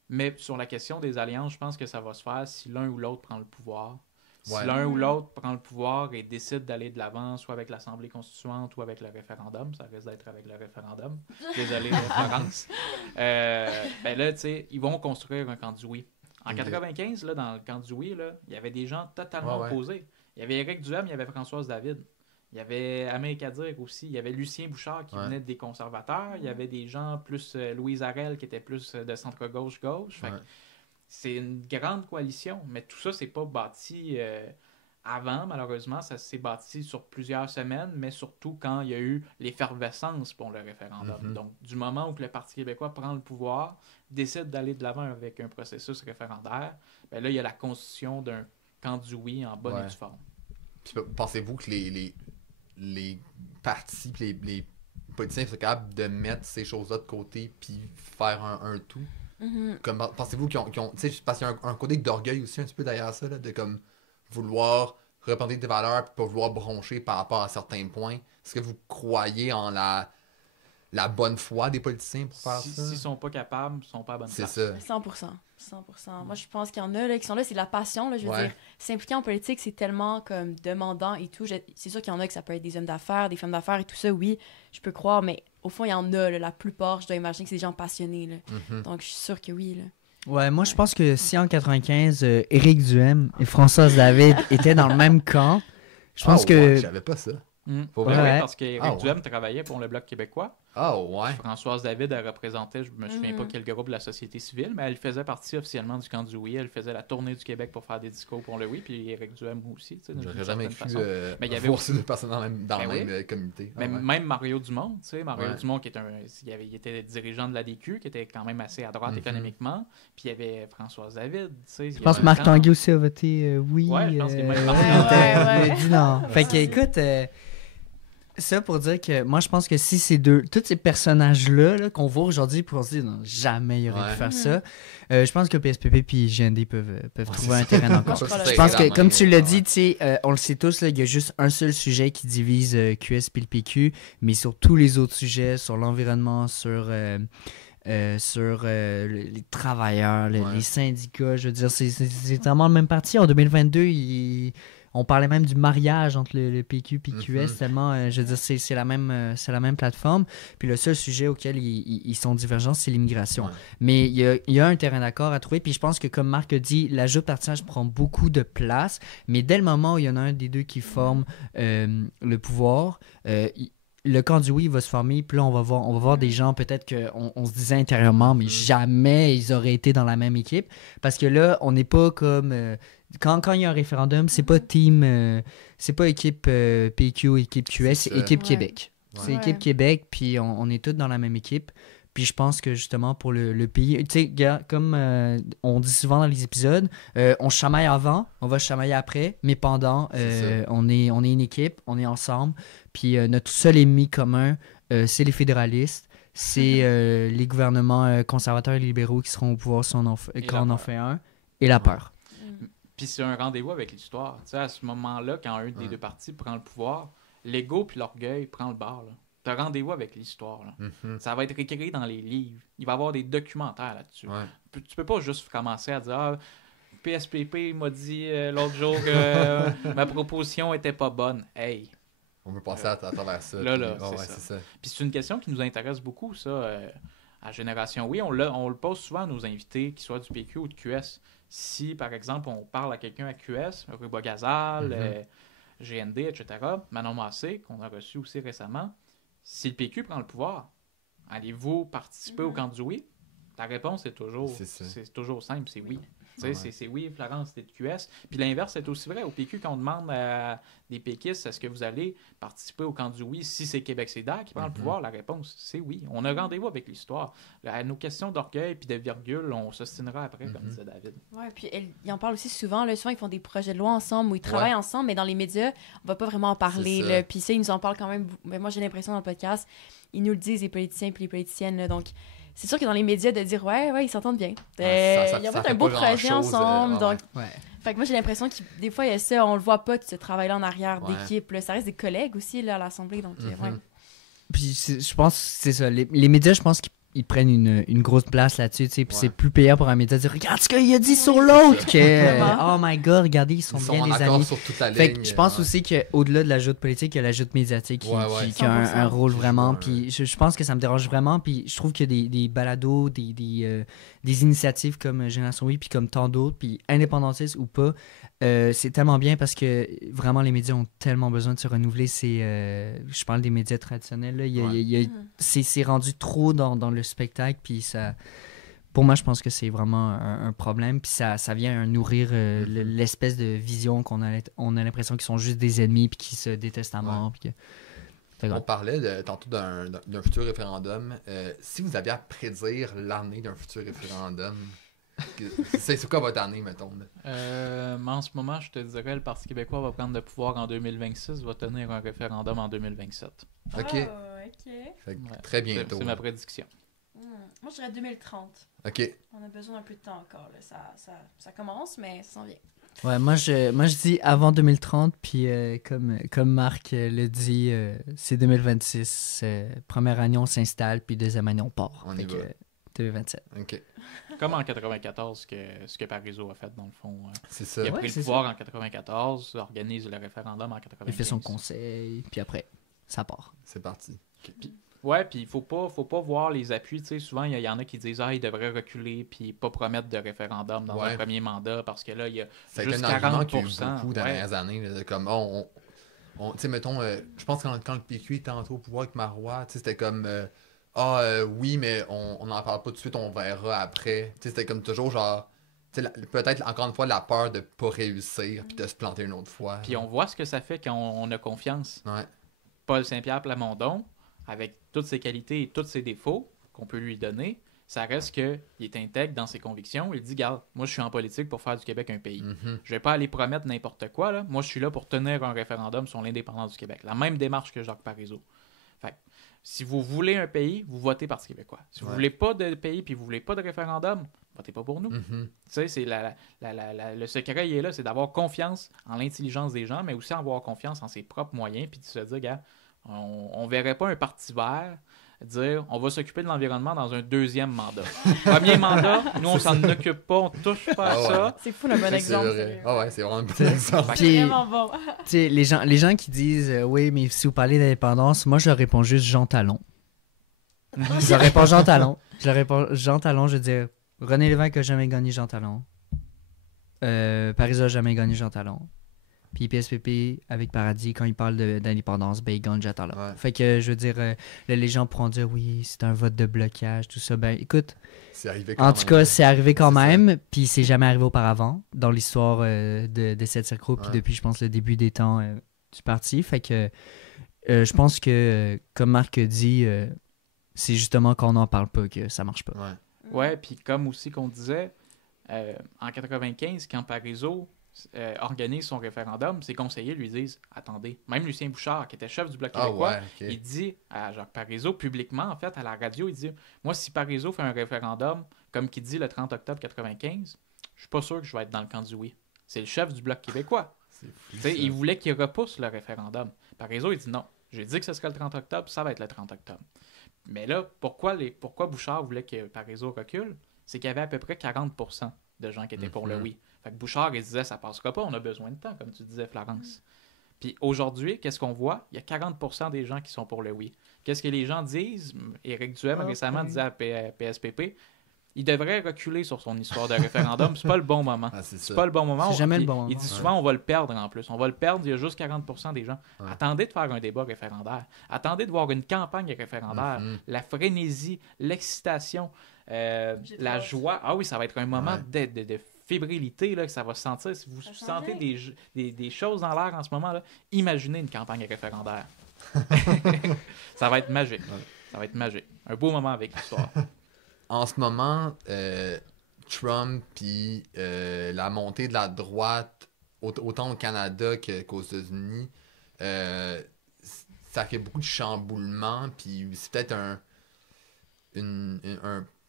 Mais sur la question des alliances, je pense que ça va se faire si l'un ou l'autre prend le pouvoir. Si l'un ou l'autre prend le pouvoir et décide d'aller de l'avant, soit avec l'Assemblée constituante ou avec le référendum, ça risque d'être avec le référendum. Désolé, Florence. Ben là, tu sais, ils vont construire un camp du oui. En 95, là, dans le camp du oui, là, il y avait des gens totalement opposés. Il y avait Éric Duhem, il y avait Françoise David. Il y avait Amé Kadir aussi. Il y avait Lucien Bouchard qui venait des conservateurs. Il y avait des gens plus Louise Arel qui était plus de centre-gauche-gauche. C'est une grande coalition, mais tout ça, c'est pas bâti Avant, malheureusement, ça s'est bâti sur plusieurs semaines, mais surtout quand il y a eu l'effervescence pour le référendum. Donc, du moment où le Parti québécois prend le pouvoir, décide d'aller de l'avant avec un processus référendaire, ben là, il y a la constitution d'un camp du oui en bonne et due forme. Puis, pensez-vous que les partis, les politiciens sont capables de mettre ces choses-là de côté puis faire un tout? Comme, pensez-vous qu'ils ont tu sais, parce qu'il y a un côté d'orgueil aussi un petit peu derrière ça, là, de comme vouloir représenter des valeurs puis pas vouloir broncher par rapport à certains points. Est-ce que vous croyez en la bonne foi des politiciens pour faire ça? S'ils sont pas capables, ils sont pas à bonne place. C'est ça. 100%. Moi, je pense qu'il y en a là, qui sont là, c'est de la passion. Là, je veux dire, s'impliquer en politique, c'est tellement comme demandant et tout. C'est sûr qu'il y en a que ça peut être des hommes d'affaires, des femmes d'affaires et tout ça, oui, je peux croire, mais au fond, il y en a. Là, la plupart, je dois imaginer que c'est des gens passionnés. Là. Donc, je suis sûre que oui. Là. Ouais, moi, je pense que si en 95, Éric Duhaime et Françoise David étaient dans le même camp, je pense que... J'avais pas ça. Pour Ouais. vrai, parce qu'Éric Duhaime travaillait pour le Bloc québécois. Ah ouais. Françoise David, elle représentait, je me souviens pas quel groupe de la société civile, mais elle faisait partie officiellement du camp du oui. Elle faisait la tournée du Québec pour faire des discours pour le oui, puis Éric Duhaime aussi. J'aurais jamais cru mais il y avait voir aussi ces deux personnes dans le même comité. Mais même Mario Dumont, tu sais, Mario Dumont qui il était dirigeant de l'ADQ, qui était quand même assez à droite économiquement, puis il y avait Françoise David, tu sais. Je pense que Marc Tanguay aussi a voté oui. Ouais, je pense qu'il m'a il a dit non. Fait que, écoute... ça pour dire que moi je pense que si tous ces personnages là, qu'on voit aujourd'hui pour se dire non, jamais il aurait pu faire ça, je pense que PSPP puis GND peuvent trouver un terrain d'entente. Je pense que comme tu l'as dit, tu sais, on le sait tous, il y a juste un seul sujet qui divise QS puis le PQ, mais sur tous les autres sujets, sur l'environnement, sur les travailleurs, les syndicats, je veux dire, c'est vraiment le même parti. En 2022, on parlait même du mariage entre le PQ et le QS, tellement, je veux dire, c'est la même plateforme. Puis le seul sujet auquel ils sont divergents, c'est l'immigration. Ouais. Mais il y a un terrain d'accord à trouver. Puis je pense que, comme Marc a dit, l'ajout partage prend beaucoup de place. Mais dès le moment où il y en a un des deux qui forme le pouvoir, le camp du oui va se former, puis là, on va voir des gens, peut-être qu'on se disait intérieurement, mais jamais ils auraient été dans la même équipe. Parce que là, on n'est pas comme... Quand il y a un référendum, c'est pas c'est pas équipe PQ, équipe QS, c'est équipe Québec. Ouais. C'est équipe Québec, puis on est tous dans la même équipe. Puis je pense que justement pour le pays, tu sais, comme on dit souvent dans les épisodes, on se chamaille avant, on va se chamailler après, mais pendant, on est une équipe, on est ensemble. Puis notre seul ennemi commun, c'est les fédéralistes, c'est les gouvernements conservateurs et libéraux qui seront au pouvoir si quand on en fait un, et la peur. Puis c'est un rendez-vous avec l'histoire. Tu sais, à ce moment-là, quand un des deux partis prend le pouvoir, l'ego puis l'orgueil prend le bord. Tu as rendez-vous avec l'histoire. Ça va être écrit dans les livres. Il va y avoir des documentaires là-dessus. Tu peux pas juste commencer à dire PSPP m'a dit l'autre jour que ma proposition était pas bonne. Hey! On veut passer à travers ça. C'est ça. Puis c'est une question qui nous intéresse beaucoup, ça, à Génération Oui. On le pose souvent à nos invités, qu'ils soient du PQ ou de QS. Si, par exemple, on parle à quelqu'un à QS, Ruba Gazal, GND, etc., Manon Massé, qu'on a reçu aussi récemment, si le PQ prend le pouvoir, allez-vous participer au camp du oui? La réponse est toujours simple, c'est oui. C'est oui, Florence, t'es de QS. Puis l'inverse est aussi vrai. Au PQ, quand on demande à des péquistes, est-ce que vous allez participer au camp du oui si c'est Québec solidaire qui prend le pouvoir? La réponse, c'est oui. On a rendez-vous avec l'histoire. À nos questions d'orgueil puis de virgule, on s'ostinera après, comme disait David. Oui, puis ils en parlent aussi souvent. Là, souvent, ils font des projets de loi ensemble ou ils travaillent ensemble, mais dans les médias, on va pas vraiment en parler. Là. Puis ça, ils nous en parlent quand même. Mais moi, j'ai l'impression dans le podcast, ils nous le disent, les politiciens puis les politiciennes. Là, donc, c'est sûr que dans les médias, de dire ils s'entendent bien. Ils ont fait un beau projet ensemble. Donc, fait que moi, j'ai l'impression que des fois, il y a ça, on le voit pas, ce travail-là en arrière d'équipe. Là. Ça reste des collègues aussi là, à l'Assemblée. Donc, Puis je pense que c'est ça. Les médias, je pense qu'ils prennent une grosse place là-dessus. Puis c'est plus payant pour un média de dire regarde ce qu'il a dit sur l'autre que oh my god, regardez, ils sont bien des amis. Sur toute la fait ligne, que je pense aussi qu'au-delà de la joute politique, il y a la joute médiatique qui a un rôle vraiment. Puis je pense que ça me dérange vraiment. Puis je trouve qu'il y a des balados, des initiatives comme Génération Oui, puis comme tant d'autres, puis indépendantistes ou pas. C'est tellement bien parce que vraiment les médias ont tellement besoin de se renouveler. Je parle des médias traditionnels. Là. C'est rendu trop dans le spectacle. Puis ça. pour moi, je pense que c'est vraiment un problème. Puis ça vient nourrir l'espèce de vision qu'on a, on a l'impression qu'ils sont juste des ennemis puis qu'ils se détestent à mort. Puis on parlait tantôt d'un futur référendum. Si vous aviez à prédire l'année d'un futur référendum, c'est quoi votre année, mettons? En ce moment, je te dirais le Parti québécois va prendre le pouvoir en 2026, va tenir un référendum en 2027. OK. OK. Fait que très bientôt. C'est ma prédiction. Moi, je dirais 2030. OK. On a besoin d'un peu de temps encore. Là. Ça commence, mais ça s'en vient. Ouais, moi je dis avant 2030, puis comme Marc le dit, c'est 2026. Première année, on s'installe, puis deuxième année, on part. On y va. 2027. OK. Comme en 94, ce que Parizeau a fait, dans le fond. C'est ça. Il a pris le pouvoir en 94, organise le référendum en 95. Il fait son conseil, puis après, ça part. C'est parti. Ouais, puis il faut pas voir les appuis. Tu sais, souvent, il y en a qui disent il devrait reculer puis pas promettre de référendum dans un premier mandat parce que là, il y a juste 40%. C'est un argument qu'il y a eu beaucoup dans les dernières années. Là, comme, tu sais, mettons, je pense que quand le PQ était entré au pouvoir avec Marois, tu sais, c'était comme, oui, mais on n'en parle pas tout de suite, on verra après. Tu sais, c'était comme toujours genre, peut-être encore une fois la peur de pas réussir puis de se planter une autre fois. Puis on voit ce que ça fait quand on a confiance. Ouais. Paul Saint-Pierre Plamondon, avec toutes ses qualités et tous ses défauts qu'on peut lui donner, ça reste qu'il est intègre dans ses convictions. Il dit, regarde, moi je suis en politique pour faire du Québec un pays. Je vais pas aller promettre n'importe quoi. Là. Moi je suis là pour tenir un référendum sur l'indépendance du Québec. La même démarche que Jacques Parizeau. Fait si vous voulez un pays, vous votez Parti québécois. Si vous voulez pas de pays puis vous voulez pas de référendum, votez pas pour nous. Tu sais, c'est le secret, il est là, c'est d'avoir confiance en l'intelligence des gens, mais aussi avoir confiance en ses propres moyens puis de se dire, regarde, on verrait pas un parti vert dire on va s'occuper de l'environnement dans un deuxième mandat. Premier mandat, nous on s'en occupe pas, on touche pas à ça. C'est fou le bon exemple. C'est vraiment un bon exemple. C'est vraiment bon. Les gens qui disent oui, mais si vous parlez d'indépendance, moi je leur réponds juste Jean Talon. Je leur réponds Jean Talon. Je veux dire René Lévesque n'a jamais gagné Jean Talon. Parizeau n'a jamais gagné Jean Talon. Puis PSPP, avec Paradis, quand il parle d'indépendance, ben, il gagne Jean Talon. Ouais. Fait que, je veux dire, les gens pourront dire, oui, c'est un vote de blocage, tout ça. Ben, écoute, c'est arrivé quand même. En tout cas, c'est arrivé quand même, puis c'est jamais arrivé auparavant dans l'histoire de cette circo, puis depuis, je pense, le début des temps du parti. Fait que, je pense que, comme Marc a dit, c'est justement quand on n'en parle pas que ça marche pas. Ouais, puis comme aussi qu'on disait, en 95, quand Parizeau organise son référendum, ses conseillers lui disent attendez, même Lucien Bouchard qui était chef du Bloc québécois, il dit à Jacques Parizeau publiquement, en fait, à la radio, il dit moi, si Parizeau fait un référendum comme qu'il dit le 30 octobre 95, je suis pas sûr que je vais être dans le camp du oui. C'est le chef du Bloc québécois. Il voulait qu'il repousse le référendum. Parizeau, il dit non, j'ai dit que ce serait le 30 octobre, ça va être le 30 octobre. Mais là, pourquoi Bouchard voulait que Parizeau recule? C'est qu'il y avait à peu près 40% de gens qui étaient pour le oui. Fait que Bouchard, il disait, ça passera pas, on a besoin de temps, comme tu disais, Florence. Puis aujourd'hui, qu'est-ce qu'on voit? Il y a 40% des gens qui sont pour le oui. Qu'est-ce que les gens disent? Éric Duhem récemment disait à PSPP, il devrait reculer sur son histoire de référendum, c'est pas le bon moment. C'est pas le bon moment. C'est jamais le bon moment. Il dit souvent, on va le perdre en plus. On va le perdre, il y a juste 40% des gens. Attendez de faire un débat référendaire. Attendez de voir une campagne référendaire. La frénésie, l'excitation, la joie. Ah oui, ça va être un moment de fébrilité là, que ça va se sentir. Si vous sentez des choses dans l'air en ce moment, là, imaginez une campagne référendaire. Ça va être magique. Ça va être magique. Un beau moment avec l'histoire. En ce moment, Trump puis la montée de la droite, autant au Canada qu'aux États-Unis, ça fait beaucoup de chamboulements. Puis c'est peut-être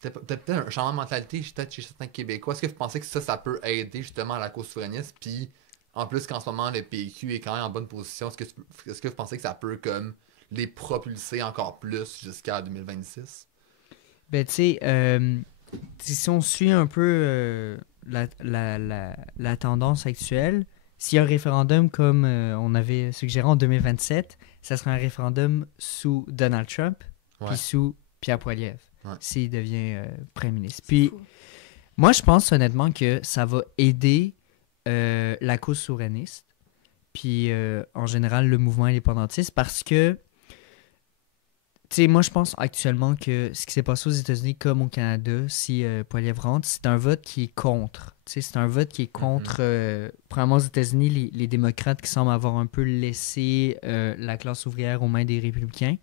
peut-être un changement de mentalité peut-être chez certains Québécois. Est-ce que vous pensez que ça peut aider justement à la cause souverainiste? Puis en plus qu'en ce moment le PQ est quand même en bonne position, est-ce que vous pensez que ça peut comme les propulser encore plus jusqu'à 2026? Ben tu sais, si on suit un peu la tendance actuelle, s'il y a un référendum comme on avait suggéré en 2027, ça sera un référendum sous Donald Trump puis sous Pierre Poilievre. S'il devient premier ministre. Puis, moi, je pense honnêtement que ça va aider la cause souverainiste, puis en général le mouvement indépendantiste, parce que, tu sais, moi, je pense actuellement que ce qui s'est passé aux États-Unis comme au Canada, si Poilievre rentre, c'est un vote qui est contre. Tu sais, c'est un vote qui est contre, premièrement, aux États-Unis, les démocrates qui semblent avoir un peu laissé la classe ouvrière aux mains des républicains.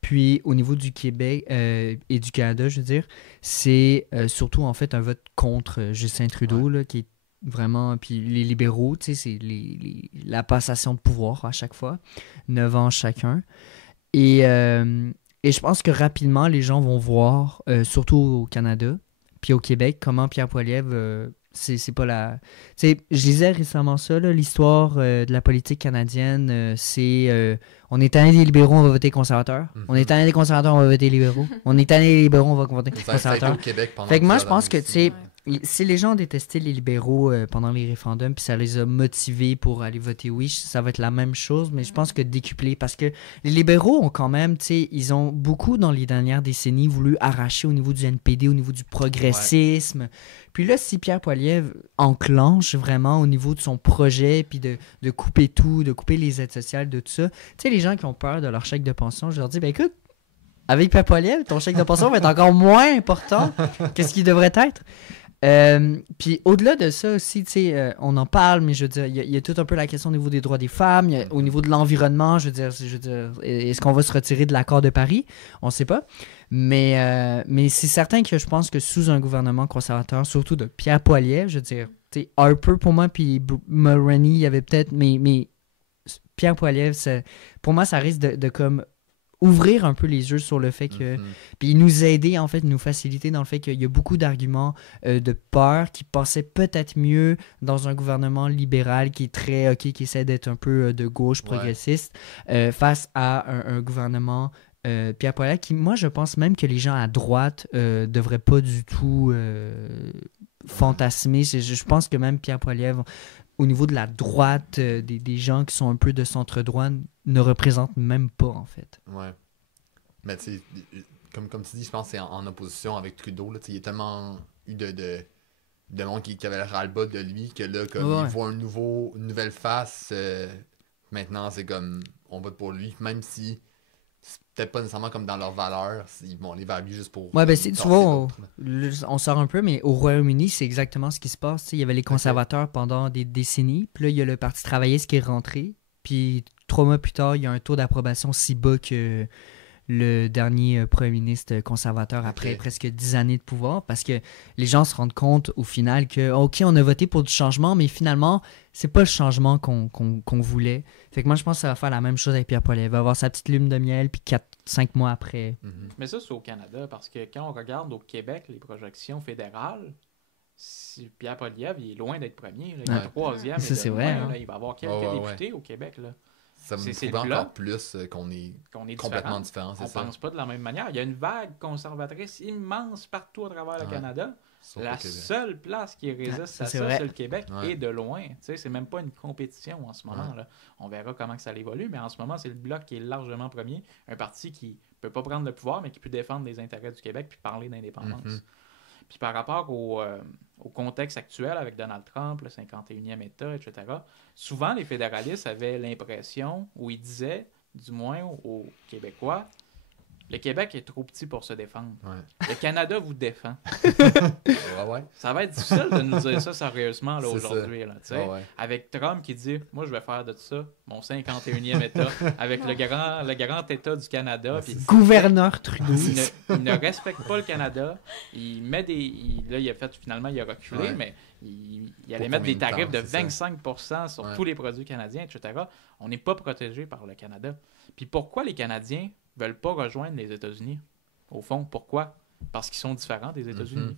Puis, au niveau du Québec et du Canada, je veux dire, c'est surtout, en fait, un vote contre Justin Trudeau, là, qui est vraiment... Puis les libéraux, tu sais, c'est la passation de pouvoir à chaque fois. 9 ans chacun. Et je pense que rapidement, les gens vont voir, surtout au Canada, puis au Québec, comment Pierre Poilievre, c'est pas la... Tu sais, je lisais récemment ça, là, l'histoire de la politique canadienne, c'est... on est tanné des libéraux, on va voter conservateur. On est tanné des conservateurs, on va voter libéraux. On est tanné des libéraux, on va voter conservateur. Fait que moi, je pense que, tu sais... Si les gens ont détesté les libéraux pendant les référendums, puis ça les a motivés pour aller voter oui, ça va être la même chose, mais je pense que décuplé, parce que les libéraux ont quand même, tu sais, ils ont beaucoup dans les dernières décennies voulu arracher au niveau du NPD, au niveau du progressisme. Puis là, si Pierre Poilievre enclenche vraiment au niveau de son projet, puis de couper tout, de couper les aides sociales, de tout ça, tu sais, les gens qui ont peur de leur chèque de pension, je leur dis, ben écoute, avec Pierre Poilievre, ton chèque de pension va être encore moins important que ce qu'il devrait être. Puis au-delà de ça aussi, tu sais, on en parle, mais je veux dire, il y a tout un peu la question au niveau des droits des femmes, au niveau de l'environnement, je veux dire, est-ce qu'on va se retirer de l'accord de Paris? On ne sait pas. Mais c'est certain que je pense que sous un gouvernement conservateur, surtout de Pierre Poilievre, je veux dire, tu sais, Harper pour moi, puis Mulroney, il y avait peut-être, mais Pierre Poilievre, pour moi, ça risque de comme ouvrir un peu les yeux sur le fait que... Puis nous aider, en fait, nous faciliter dans le fait qu'il y a beaucoup d'arguments de peur qui passaient peut-être mieux dans un gouvernement libéral qui est très... qui essaie d'être un peu de gauche, progressiste, face à un gouvernement... Pierre Poilievre, qui, moi, je pense même que les gens à droite devraient pas du tout fantasmer. Je pense que même Pierre Poilievre, au niveau de la droite, des gens qui sont un peu de centre-droit, ne représentent même pas, en fait. Ouais. Mais tu sais, comme tu dis, je pense que c'est en opposition avec Trudeau. Il y a tellement eu de monde qui avait le ras-le-bas de lui que là, comme il voit une nouvelle face, maintenant, c'est comme, on vote pour lui, même si c'est peut-être pas nécessairement comme dans leurs valeurs, ils vont les valuer juste pour... Ouais, ben tu vois, on sort un peu, mais au Royaume-Uni, c'est exactement ce qui se passe. T'sais, il y avait les conservateurs pendant des décennies, puis là, il y a le Parti travailliste qui est rentré, puis 3 mois plus tard, il y a un taux d'approbation si bas que le dernier premier ministre conservateur après presque 10 années de pouvoir, parce que les gens se rendent compte au final que, OK, on a voté pour du changement, mais finalement, c'est pas le changement qu'on voulait. Fait que moi, je pense que ça va faire la même chose avec Pierre Poilievre. Il va avoir sa petite lune de miel, puis 4-5 mois après. Mais ça, c'est au Canada, parce que quand on regarde au Québec, les projections fédérales, si Pierre Poilievre, il est loin d'être premier. Là. Il est troisième. Ça, c'est vrai. Là, il va avoir quelques députés au Québec. Là. Ça me prouve encore plus qu'on est complètement différents. On ne pense pas de la même manière. Il y a une vague conservatrice immense partout à travers le Canada. La seule place qui résiste à ça, c'est le Québec, et de loin. C'est même pas une compétition en ce moment. Là. On verra comment que ça évolue, mais en ce moment, c'est le Bloc qui est largement premier. Un parti qui peut pas prendre le pouvoir, mais qui peut défendre les intérêts du Québec puis parler d'indépendance. Puis par rapport au contexte actuel avec Donald Trump, le 51e État, etc., souvent les fédéralistes avaient l'impression, ou ils disaient, du moins aux Québécois, le Québec est trop petit pour se défendre. Le Canada vous défend. Ça va être difficile de nous dire ça sérieusement là, aujourd'hui. Là, avec Trump qui dit, moi je vais faire de ça mon 51e État, avec le grand État du Canada. Puis, gouverneur Trudeau. Il ne respecte pas le Canada. Il met là, il a reculé, mais il allait mettre des tarifs de 25% sur tous les produits canadiens, etc. On n'est pas protégé par le Canada. Puis pourquoi les Canadiens veulent pas rejoindre les États-Unis? Au fond, pourquoi? Parce qu'ils sont différents des États-Unis.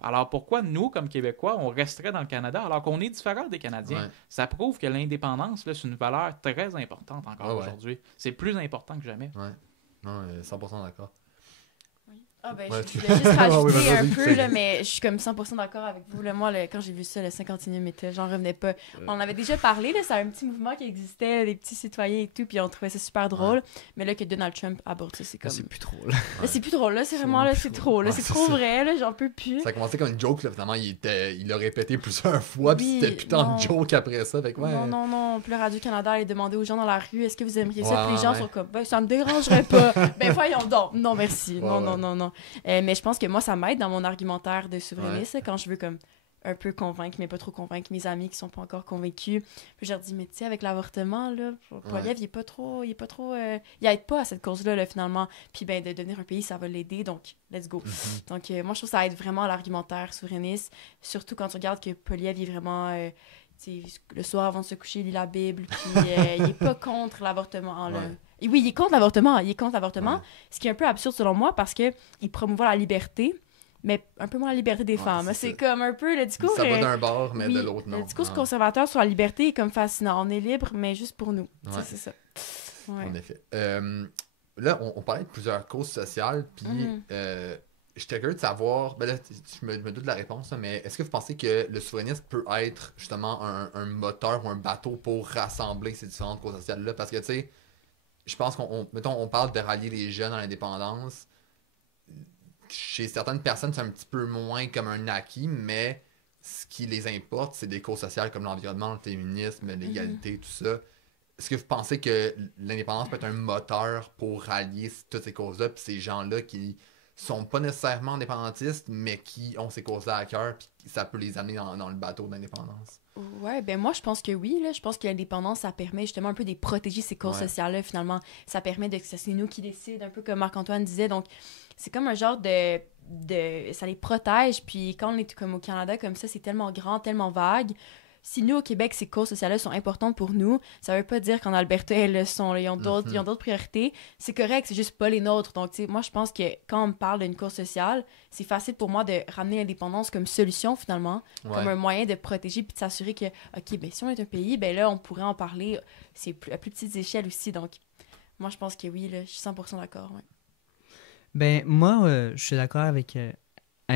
Alors pourquoi nous, comme Québécois, on resterait dans le Canada alors qu'on est différents des Canadiens? Ça prouve que l'indépendance, là, c'est une valeur très importante encore aujourd'hui. C'est plus important que jamais. Non, 100% d'accord. Ah ben, Ouais, je voulais juste rajouter oui, un vas-y. peu, là, mais je suis comme 100% d'accord avec vous. Là. Moi, quand j'ai vu ça, le 51e était, j'en revenais pas. On en avait déjà parlé, là, c'est un petit mouvement qui existait, là, des petits citoyens et tout, puis on trouvait ça super drôle. Mais là, que Donald Trump aborde ça, c'est comme... C'est plus trop. Là, c'est plus drôle, là, c'est vraiment, là, c'est trop, là, Ouais, c'est c'est trop ça. vrai, là, j'en peux plus. Ça a commencé comme une joke, là, finalement, il l'a répété plusieurs fois, puis Oui, c'était putain non. de joke après ça, fait que ouais. Non. Puis le Radio-Canada allait demander aux gens dans la rue, est-ce que vous aimeriez ça? Ouais, Puis les gens ouais. sont comme, ben, ça me dérangerait pas. Ben, voyons donc. Non, merci. Ouais, Non. Mais je pense que moi, ça m'aide dans mon argumentaire de souverainiste, quand je veux comme un peu convaincre, mais pas trop convaincre mes amis qui sont pas encore convaincus. Puis je leur dis, mais tu sais, avec l'avortement, là, Poilievre, il est pas trop, il aide pas à cette cause-là, là, finalement. Puis ben, de devenir un pays, ça va l'aider, donc let's go. Donc moi, je trouve que ça aide vraiment à l'argumentaire souverainiste, surtout quand tu regardes que Poilievre, il est vraiment... le soir avant de se coucher, il lit la Bible, puis il est pas contre l'avortement. Là. Ouais. Et oui, il est contre l'avortement. Ouais. Ce qui est un peu absurde selon moi parce que il promouvoit la liberté, mais un peu moins la liberté des Ouais, femmes. c'est C'est ça. comme un peu le discours. Ça va d'un bord, mais oui, de l'autre, non. Le discours Ouais. conservateur sur la liberté est comme fascinant. On est libre, mais juste pour nous. Ouais. C'est ça. Ouais. En effet. Là, on parlait de plusieurs causes sociales, puis j'étais curieux de savoir, ben là, je me doute de la réponse, là, mais est-ce que vous pensez que le souverainisme peut être justement un moteur ou un bateau pour rassembler ces différentes causes sociales-là? Parce que, tu sais, je pense mettons, on parle de rallier les jeunes à l'indépendance. Chez certaines personnes, c'est un petit peu moins comme un acquis, mais ce qui les importe, c'est des causes sociales comme l'environnement, le féminisme, l'égalité, tout ça. Est-ce que vous pensez que l'indépendance peut être un moteur pour rallier toutes ces causes-là, puis ces gens-là qui sont pas nécessairement indépendantistes, mais qui ont ces causes-là à cœur, puis ça peut les amener dans le bateau de l'indépendance? Ouais, ben moi, je pense que oui. Là. Je pense que l'indépendance, ça permet justement un peu de protéger ces causes sociales-là, finalement. Ça permet que c'est nous qui décident, un peu comme Marc-Antoine disait. Donc, c'est comme un genre de ça les protège. Puis quand on est comme au Canada, comme ça, c'est tellement grand, tellement vague. Si nous, au Québec, ces causes sociales-là sont importantes pour nous, ça veut pas dire qu'en Alberta, elles le sont. Là. Ils ont d'autres priorités. C'est correct, c'est juste pas les nôtres. Donc, tu sais, moi, je pense que quand on me parle d'une cause sociale, c'est facile pour moi de ramener l'indépendance comme solution, finalement, comme un moyen de protéger puis de s'assurer que, OK, ben si on est un pays, ben là, on pourrait en parler. C'est à plus petite échelle aussi. Donc, moi, je pense que oui, là, je suis 100% d'accord. Ouais. Ben, moi, je suis d'accord avec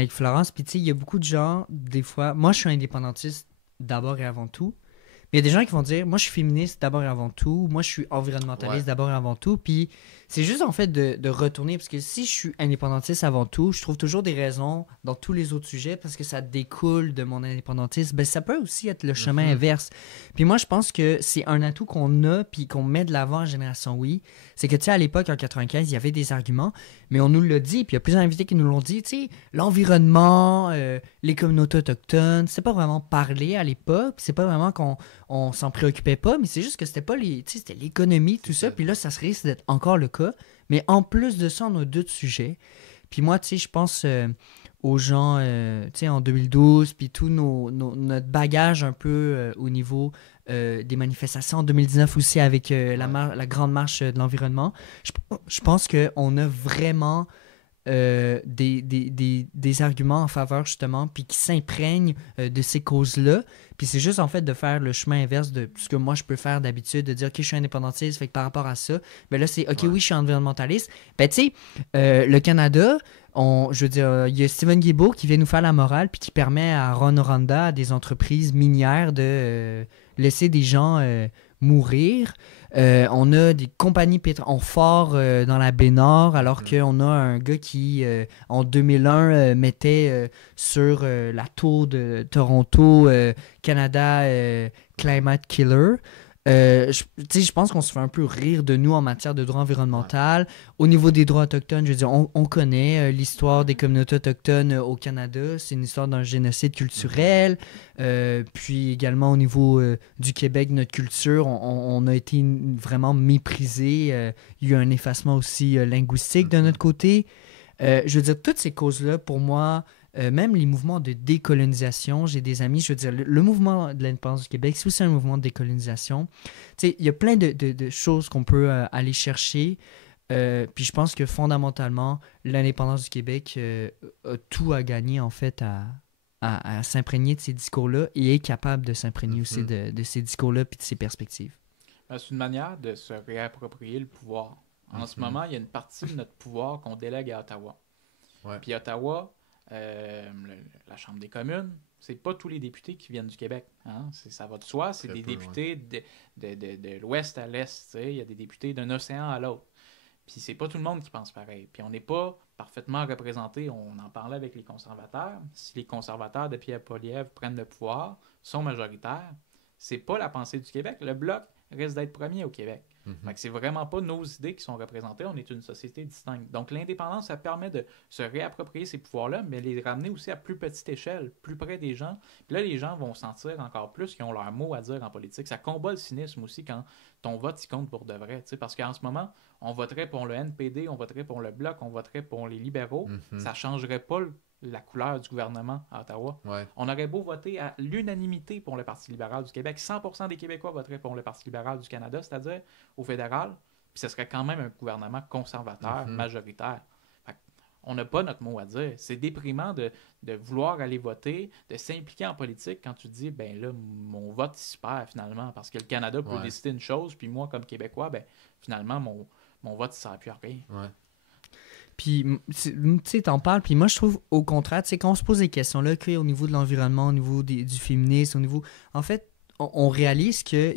Florence. Puis, tu sais, il y a beaucoup de gens, des fois... Moi, je suis indépendantiste d'abord et avant tout. Mais il y a des gens qui vont dire, moi, je suis féministe d'abord et avant tout. Moi, je suis environnementaliste d'abord et avant tout. Puis, c'est juste, en fait, de retourner. Parce que si je suis indépendantiste avant tout, je trouve toujours des raisons dans tous les autres sujets parce que ça découle de mon indépendantisme. Ben, ça peut aussi être le chemin inverse. Puis moi, je pense que c'est un atout qu'on a puis qu'on met de l'avant en Génération Oui. C'est que, tu sais, à l'époque, en 95, il y avait des arguments, mais on nous l'a dit, puis il y a plusieurs invités qui nous l'ont dit, tu sais, l'environnement, les communautés autochtones, c'est pas vraiment parlé à l'époque, c'est pas vraiment qu'on s'en préoccupait pas, mais c'est juste que c'était pas les, tu sais, c'était l'économie, tout ça, puis là, ça se risque d'être encore le cas. Mais en plus de ça, on a d'autres sujets. Puis moi, tu sais, je pense aux gens, tu sais, en 2012, puis tout notre bagage un peu au niveau des manifestations en 2019 aussi avec la grande marche de l'environnement. Je pense qu'on a vraiment des arguments en faveur, justement, puis qui s'imprègnent de ces causes-là. Puis c'est juste, en fait, de faire le chemin inverse de ce que moi, je peux faire d'habitude, de dire, OK, je suis indépendantiste, fait que par rapport à ça, ben là, c'est, OK, oui, je suis environnementaliste. Ben, tu sais, le Canada, je veux dire, il y a Steven Guilbeault qui vient nous faire la morale, puis qui permet à Ron-Oranda, à des entreprises minières, de laisser des gens mourir. On a des compagnies on fort dans la baie Nord, alors qu'on a un gars qui, en 2001, mettait sur la tour de Toronto Canada Climate Killer. Je pense qu'on se fait un peu rire de nous en matière de droit environnemental. Au niveau des droits autochtones, je veux dire, on connaît l'histoire des communautés autochtones au Canada. C'est une histoire d'un génocide culturel. Puis également au niveau du Québec, notre culture, on a été vraiment méprisé. Il y a eu un effacement aussi linguistique de notre côté. Je veux dire, toutes ces causes-là, pour moi... même les mouvements de décolonisation, j'ai des amis, je veux dire, le mouvement de l'indépendance du Québec, c'est aussi un mouvement de décolonisation. Tu sais, il y a plein de choses qu'on peut aller chercher. Puis je pense que fondamentalement, l'indépendance du Québec a tout à gagner, en fait, à s'imprégner de ces discours-là et est capable de s'imprégner aussi de ces discours-là puis de ces perspectives. C'est une manière de se réapproprier le pouvoir. En ce moment, il y a une partie de notre pouvoir qu'on délègue à Ottawa. Ouais. Puis Ottawa, la Chambre des communes, c'est pas tous les députés qui viennent du Québec. Hein? Ça va de soi, c'est Très des peu, députés de l'ouest à l'est. Il y a des députés d'un océan à l'autre. Puis c'est pas tout le monde qui pense pareil. Puis on n'est pas parfaitement représenté. On en parlait avec les conservateurs. Si les conservateurs de Pierre Poilievre prennent le pouvoir, sont majoritaires, c'est pas la pensée du Québec. Le Bloc risque d'être premier au Québec. Fait que c'est vraiment pas nos idées qui sont représentées. On est une société distincte. Donc l'indépendance, ça permet de se réapproprier ces pouvoirs-là, mais les ramener aussi à plus petite échelle, plus près des gens. Puis là, les gens vont sentir encore plus qu'ils ont leur mot à dire en politique. Ça combat le cynisme aussi quand ton vote, il compte pour de vrai. Parce qu'en ce moment, on voterait pour le NPD, on voterait pour le Bloc, on voterait pour les libéraux. Ça changerait pas la couleur du gouvernement à Ottawa. Ouais. On aurait beau voter à l'unanimité pour le Parti libéral du Québec, 100% des Québécois voteraient pour le Parti libéral du Canada, c'est-à-dire au fédéral, puis ce serait quand même un gouvernement conservateur, majoritaire. Fait on n'a pas notre mot à dire. C'est déprimant de vouloir aller voter, de s'impliquer en politique quand tu te dis, ben là, mon vote il se perd finalement, parce que le Canada peut décider une chose, puis moi, comme Québécois, ben finalement, mon vote ne sert plus à rien. Ouais. Puis, tu sais, t'en parles, puis moi, je trouve, au contraire, tu sais, quand on se pose des questions-là, au niveau de l'environnement, au niveau du féminisme, au niveau... En fait, on réalise que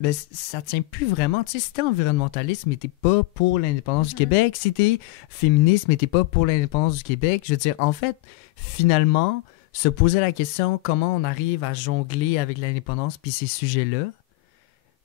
ben, ça tient plus vraiment. Tu sais, si t'es environnementaliste, mais t'es pas pour l'indépendance du Québec, si t'es féministe, mais t'es pas pour l'indépendance du Québec, je veux dire, en fait, finalement, se poser la question comment on arrive à jongler avec l'indépendance puis ces sujets-là,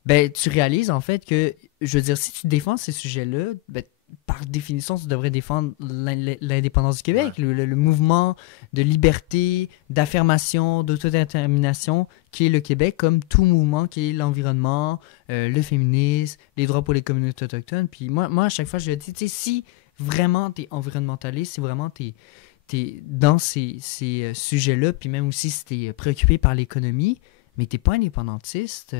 ben, tu réalises, en fait, que, je veux dire, si tu défends ces sujets-là, ben, par définition, tu devrais défendre l'indépendance du Québec, le mouvement de liberté, d'affirmation, d'autodétermination qui est le Québec, comme tout mouvement qui est l'environnement, le féminisme, les droits pour les communautés autochtones. Puis moi à chaque fois, je le dis, tu sais, si vraiment tu es environnementaliste, si vraiment tu es dans ces sujets-là, puis même aussi si tu es préoccupé par l'économie, mais tu n'es pas indépendantiste...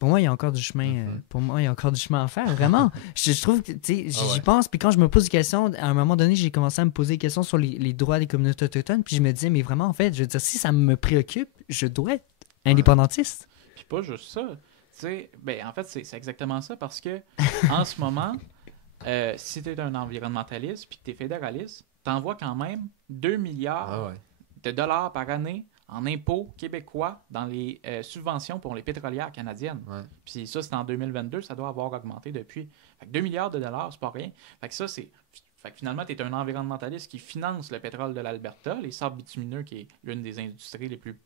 Pour moi, il y a encore du chemin. Pour moi, il y a encore du chemin à faire, vraiment. Je trouve que, tu sais, j'y pense. Puis quand je me pose des questions, à un moment donné, j'ai commencé à me poser des questions sur les droits des communautés autochtones. Puis je me disais, mais vraiment, en fait, je veux dire, si ça me préoccupe, je dois être indépendantiste. Puis pas juste ça. Tu sais, ben, en fait, c'est exactement ça parce que en ce moment, si tu es un environnementaliste puis que tu es fédéraliste, tu envoies quand même 2 milliards de dollars par année en impôts québécois dans les subventions pour les pétrolières canadiennes. Puis ça, c'est en 2022, ça doit avoir augmenté depuis. Fait que 2 milliards de dollars, c'est pas rien. Fait que ça, c'est... Fait que finalement, tu es un environnementaliste qui finance le pétrole de l'Alberta, les sables bitumineux, qui est l'une des industries les plus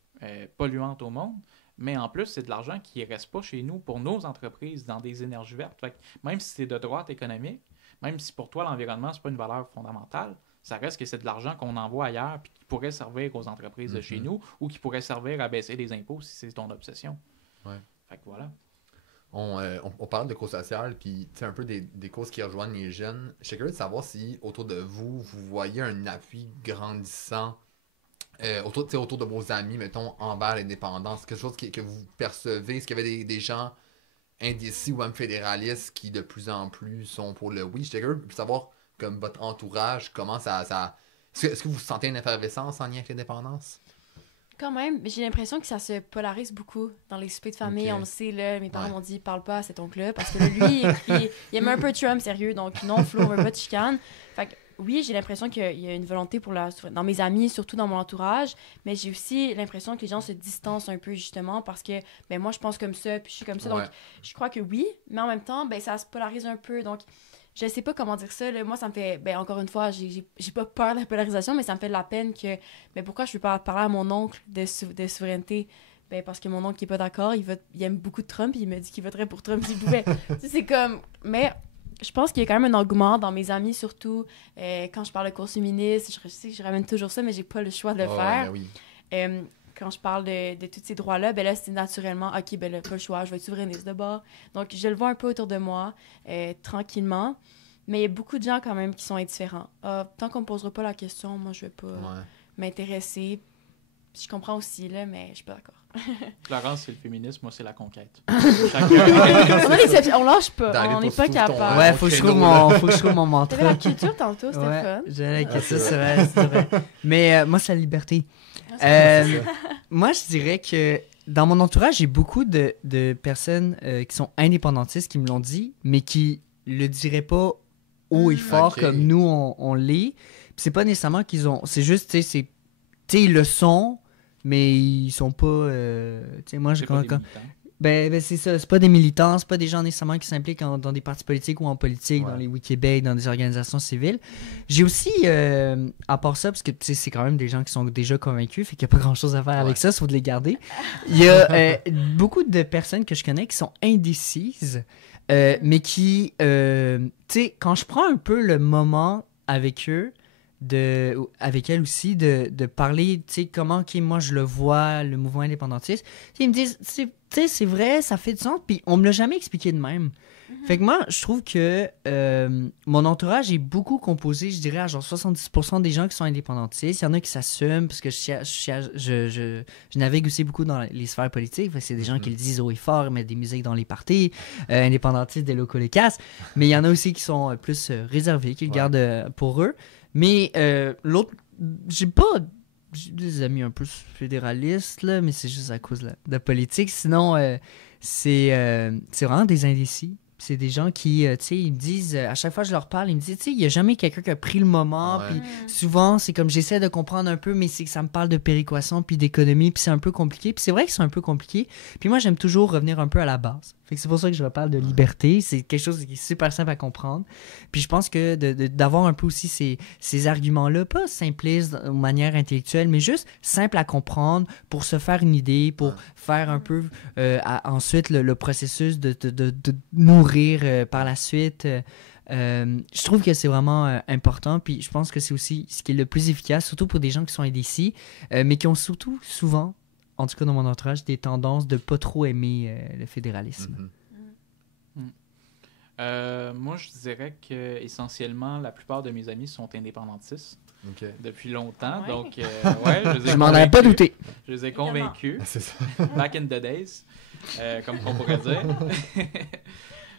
polluantes au monde. Mais en plus, c'est de l'argent qui ne reste pas chez nous pour nos entreprises dans des énergies vertes. Fait que même si c'est de droite économique, même si pour toi, l'environnement, c'est pas une valeur fondamentale, ça reste que c'est de l'argent qu'on envoie ailleurs puis qui pourrait servir aux entreprises de chez nous ou qui pourrait servir à baisser les impôts si c'est ton obsession. Fait que voilà. On parle de causes sociales, puis un peu des causes qui rejoignent les jeunes. Je suis curieux de savoir si autour de vous, vous voyez un appui grandissant autour de vos amis, mettons, envers l'indépendance. Quelque chose que vous percevez. Est-ce qu'il y avait des gens indécis ou même fédéralistes qui de plus en plus sont pour le oui? Je suis curieux de savoir, comme votre entourage, comment ça... Est-ce que vous sentez une effervescence en lien avec l'indépendance? Quand même, j'ai l'impression que ça se polarise beaucoup dans les soupers de famille. On le sait, là, mes parents m'ont dit « Parle pas à cet oncle-là » parce que là, lui, il aime un peu Trump, sérieux. Donc non, Flo, on veut pas de chicane. Fait que oui, j'ai l'impression qu'il y a une volonté dans mes amis, surtout dans mon entourage, mais j'ai aussi l'impression que les gens se distancent un peu, justement, parce que ben, moi, je pense comme ça, puis je suis comme ça. Donc, je crois que oui, mais en même temps, ben, ça se polarise un peu. Donc, je sais pas comment dire ça. Là. Moi, ça me fait... Ben, encore une fois, j'ai pas peur de la polarisation, mais ça me fait de la peine que... Ben, pourquoi je peux pas parler à mon oncle de souveraineté? Ben, parce que mon oncle qui est pas d'accord, il aime beaucoup Trump, il me dit qu'il voterait pour Trump s'il pouvait. C'est comme... Mais je pense qu'il y a quand même un engouement dans mes amis, surtout quand je parle de course féministe. Je sais que je ramène toujours ça, mais j'ai pas le choix de le faire. Ben oui. Quand je parle de tous ces droits-là, ben là, c'est naturellement, OK, ben là, pas le choix, je vais être souverainiste de bord. Donc, je le vois un peu autour de moi, tranquillement. Mais il y a beaucoup de gens, quand même, qui sont indifférents. Tant qu'on me posera pas la question, moi, je vais pas m'intéresser. Je comprends aussi, là, mais je suis pas d'accord. Florence, c'est le féminisme, moi, c'est la conquête. On lâche pas, on n'est pas capable. Ouais, faut que je trouve mon mantra. T'avais la culture tantôt, c'était fun. J'ai la culture, c'est vrai. Mais moi, c'est la liberté. Moi, je dirais que dans mon entourage, j'ai beaucoup de personnes qui sont indépendantistes qui me l'ont dit, mais qui le diraient pas haut et fort Ok. comme nous, on l'est. Puis c'est pas nécessairement qu'ils ont... C'est juste, tu sais, ils le sont, mais ils sont pas... tu sais, moi, C'est pas des militants. Ben, c'est ça, c'est pas des militants, c'est pas des gens nécessairement qui s'impliquent dans des partis politiques ou en politique, Ouais. dans les Wikibéc, dans des organisations civiles. J'ai aussi, à part ça, parce que tu sais, c'est quand même des gens qui sont déjà convaincus, fait qu'il n'y a pas grand chose à faire avec Ouais. ça, sauf de les garder. Il y a beaucoup de personnes que je connais qui sont indécises, mais qui, tu sais, quand je prends un peu le moment avec eux, avec elle aussi, de parler, tu sais, comment moi je le vois, le mouvement indépendantiste. Ils me disent, tu sais, c'est vrai, ça fait du sens, puis on me l'a jamais expliqué de même. Fait que moi, je trouve que mon entourage est beaucoup composé, je dirais, à genre 70% des gens qui sont indépendantistes. Il y en a qui s'assument, parce que je navigue aussi beaucoup dans les sphères politiques. Fait que c'est des gens qui le disent haut et fort, ils mettent des musiques dans les partis, indépendantistes, des locaux les cassent. Mais il y en a aussi qui sont plus réservés, qui le gardent pour eux. Mais l'autre, j'ai des amis un peu fédéralistes, là, mais c'est juste à cause de la politique. Sinon, c'est vraiment des indécis. C'est des gens qui, tu sais, ils me disent, à chaque fois que je leur parle, ils me disent, tu sais, il n'y a jamais quelqu'un qui a pris le moment. Ouais. Puis souvent, c'est comme j'essaie de comprendre un peu, mais c'est que ça me parle de péréquation puis d'économie, puis c'est un peu compliqué. Puis c'est vrai que c'est un peu compliqué. Puis moi, j'aime toujours revenir un peu à la base. Fait que c'est pour ça que je reparle de liberté. C'est quelque chose qui est super simple à comprendre. Puis je pense que d'avoir un peu aussi ces arguments-là, pas simplistes de manière intellectuelle, mais juste simples à comprendre pour se faire une idée, pour faire un peu ensuite le processus de nourrir par la suite. Je trouve que c'est vraiment important. Puis je pense que c'est aussi ce qui est le plus efficace, surtout pour des gens qui sont indécis, mais qui ont surtout souvent, en tout cas dans mon entourage, des tendances de pas trop aimer le fédéralisme. Moi, je dirais que essentiellement, la plupart de mes amis sont indépendantistes Ok. depuis longtemps. Ouais. Donc, ouais, je les ai Je m'en avais pas convaincus. douté. Je les ai convaincus. C'est ça. Back in the days, comme on pourrait dire.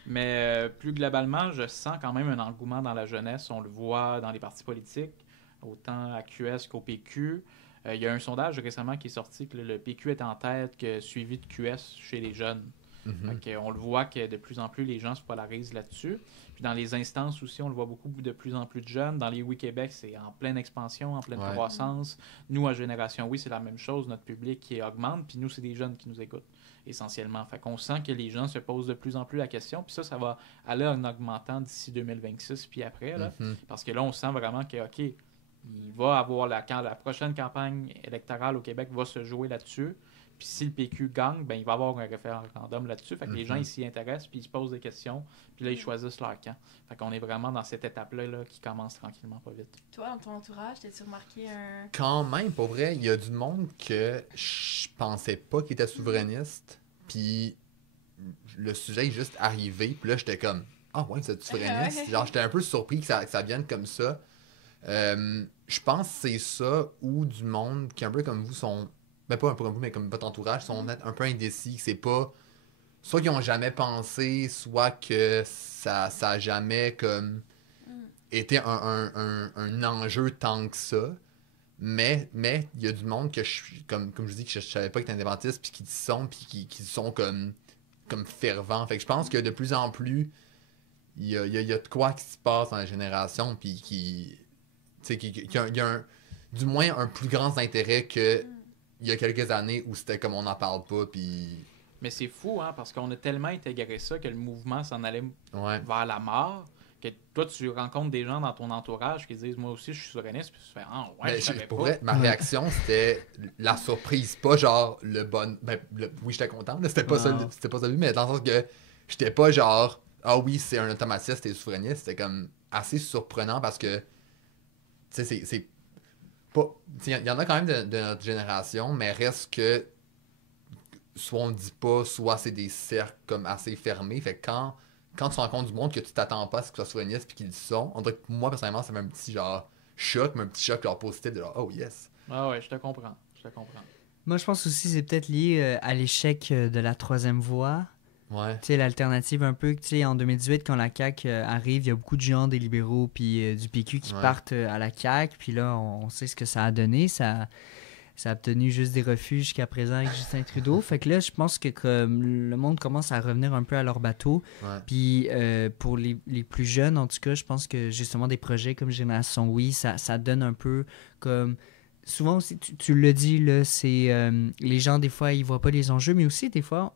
Mais plus globalement, je sens quand même un engouement dans la jeunesse. On le voit dans les partis politiques, autant à QS qu'au PQ. Il y a un sondage récemment qui est sorti que le PQ est en tête, suivi de QS chez les jeunes. Fait qu'on le voit que de plus en plus les gens se polarisent là-dessus. Puis dans les instances aussi, on le voit beaucoup de plus en plus de jeunes. Dans les Wikibéc, c'est en pleine expansion, en pleine croissance. Nous, à Génération Oui, c'est la même chose. Notre public qui augmente, puis nous, c'est des jeunes qui nous écoutent essentiellement. Fait qu'on sent que les gens se posent de plus en plus la question. Puis ça va aller en augmentant d'ici 2026 puis après. Là, parce que là, on sent vraiment que, OK, il va avoir la prochaine campagne électorale au Québec va se jouer là-dessus. Puis si le PQ gagne, ben il va y avoir un référendum là-dessus. Fait que les gens, ils s'y intéressent, puis ils se posent des questions. Puis là, ils choisissent leur camp. Fait qu'on est vraiment dans cette étape-là qui commence tranquillement, pas vite. Toi, dans ton entourage, t'as-tu remarqué un... Quand même, pour vrai, il y a du monde que je pensais pas qu'il était souverainiste. Puis le sujet est juste arrivé. Puis là, j'étais comme, ah ouais, c'est souverainiste. Genre, j'étais un peu surpris que ça vienne comme ça. Je pense que c'est ça, ou du monde qui, un peu comme vous, sont... Ben, pas un peu comme vous, mais comme votre entourage, sont un peu indécis. C'est pas... Soit qu'ils ont jamais pensé, soit que ça a jamais comme été un enjeu tant que ça. Mais il y a du monde que je suis, comme je dis, que je savais pas qu'ils étaient indépendantistes, puis qui sont, puis qui sont comme fervents. Fait que je pense que de plus en plus, il y a de quoi qui se passe dans la génération, puis qu'il y a du moins un plus grand intérêt que il y a quelques années où c'était comme on n'en parle pas, puis... Mais c'est fou, hein, parce qu'on a tellement intégré ça que le mouvement s'en allait vers la mort, que toi, tu rencontres des gens dans ton entourage qui disent « Moi aussi, je suis souverainiste », puis tu fais « Ah, ouais, je savais pas. » Ma réaction, c'était la surprise, pas genre le bon... oui, j'étais content, là, c'était pas ça, mais dans le sens que j'étais pas genre « Ah oui, c'est un automatiste, t'es souverainiste », c'était comme assez surprenant parce que, tu sais, c'est pas... Il y en a quand même de notre génération, mais reste que soit on dit pas, soit c'est des cercles comme assez fermés. Fait que quand tu rencontres du monde que tu t'attends pas à ce qu'ils soient souverainistes puis qu'ils le sont, on dirait que moi, personnellement, ça fait un petit genre choc, mais un petit choc genre positif de genre oh yes. Ah ouais, je te comprends. Moi, je pense aussi que c'est peut-être lié à l'échec de la troisième voie. Ouais. Tu sais, l'alternative un peu, tu sais, en 2018, quand la CAQ arrive, il y a beaucoup de gens des libéraux puis du PQ qui partent à la CAQ. Puis là, on sait ce que ça a donné. Ça ça a obtenu juste des refus jusqu'à présent avec Justin Trudeau. Fait que là, je pense que comme le monde commence à revenir un peu à leur bateau. Puis pour les plus jeunes, en tout cas, je pense que justement des projets comme Génération Oui, ça donne un peu comme... Souvent aussi, tu le dis, là, c'est les gens, des fois, ils voient pas les enjeux, mais aussi, des fois,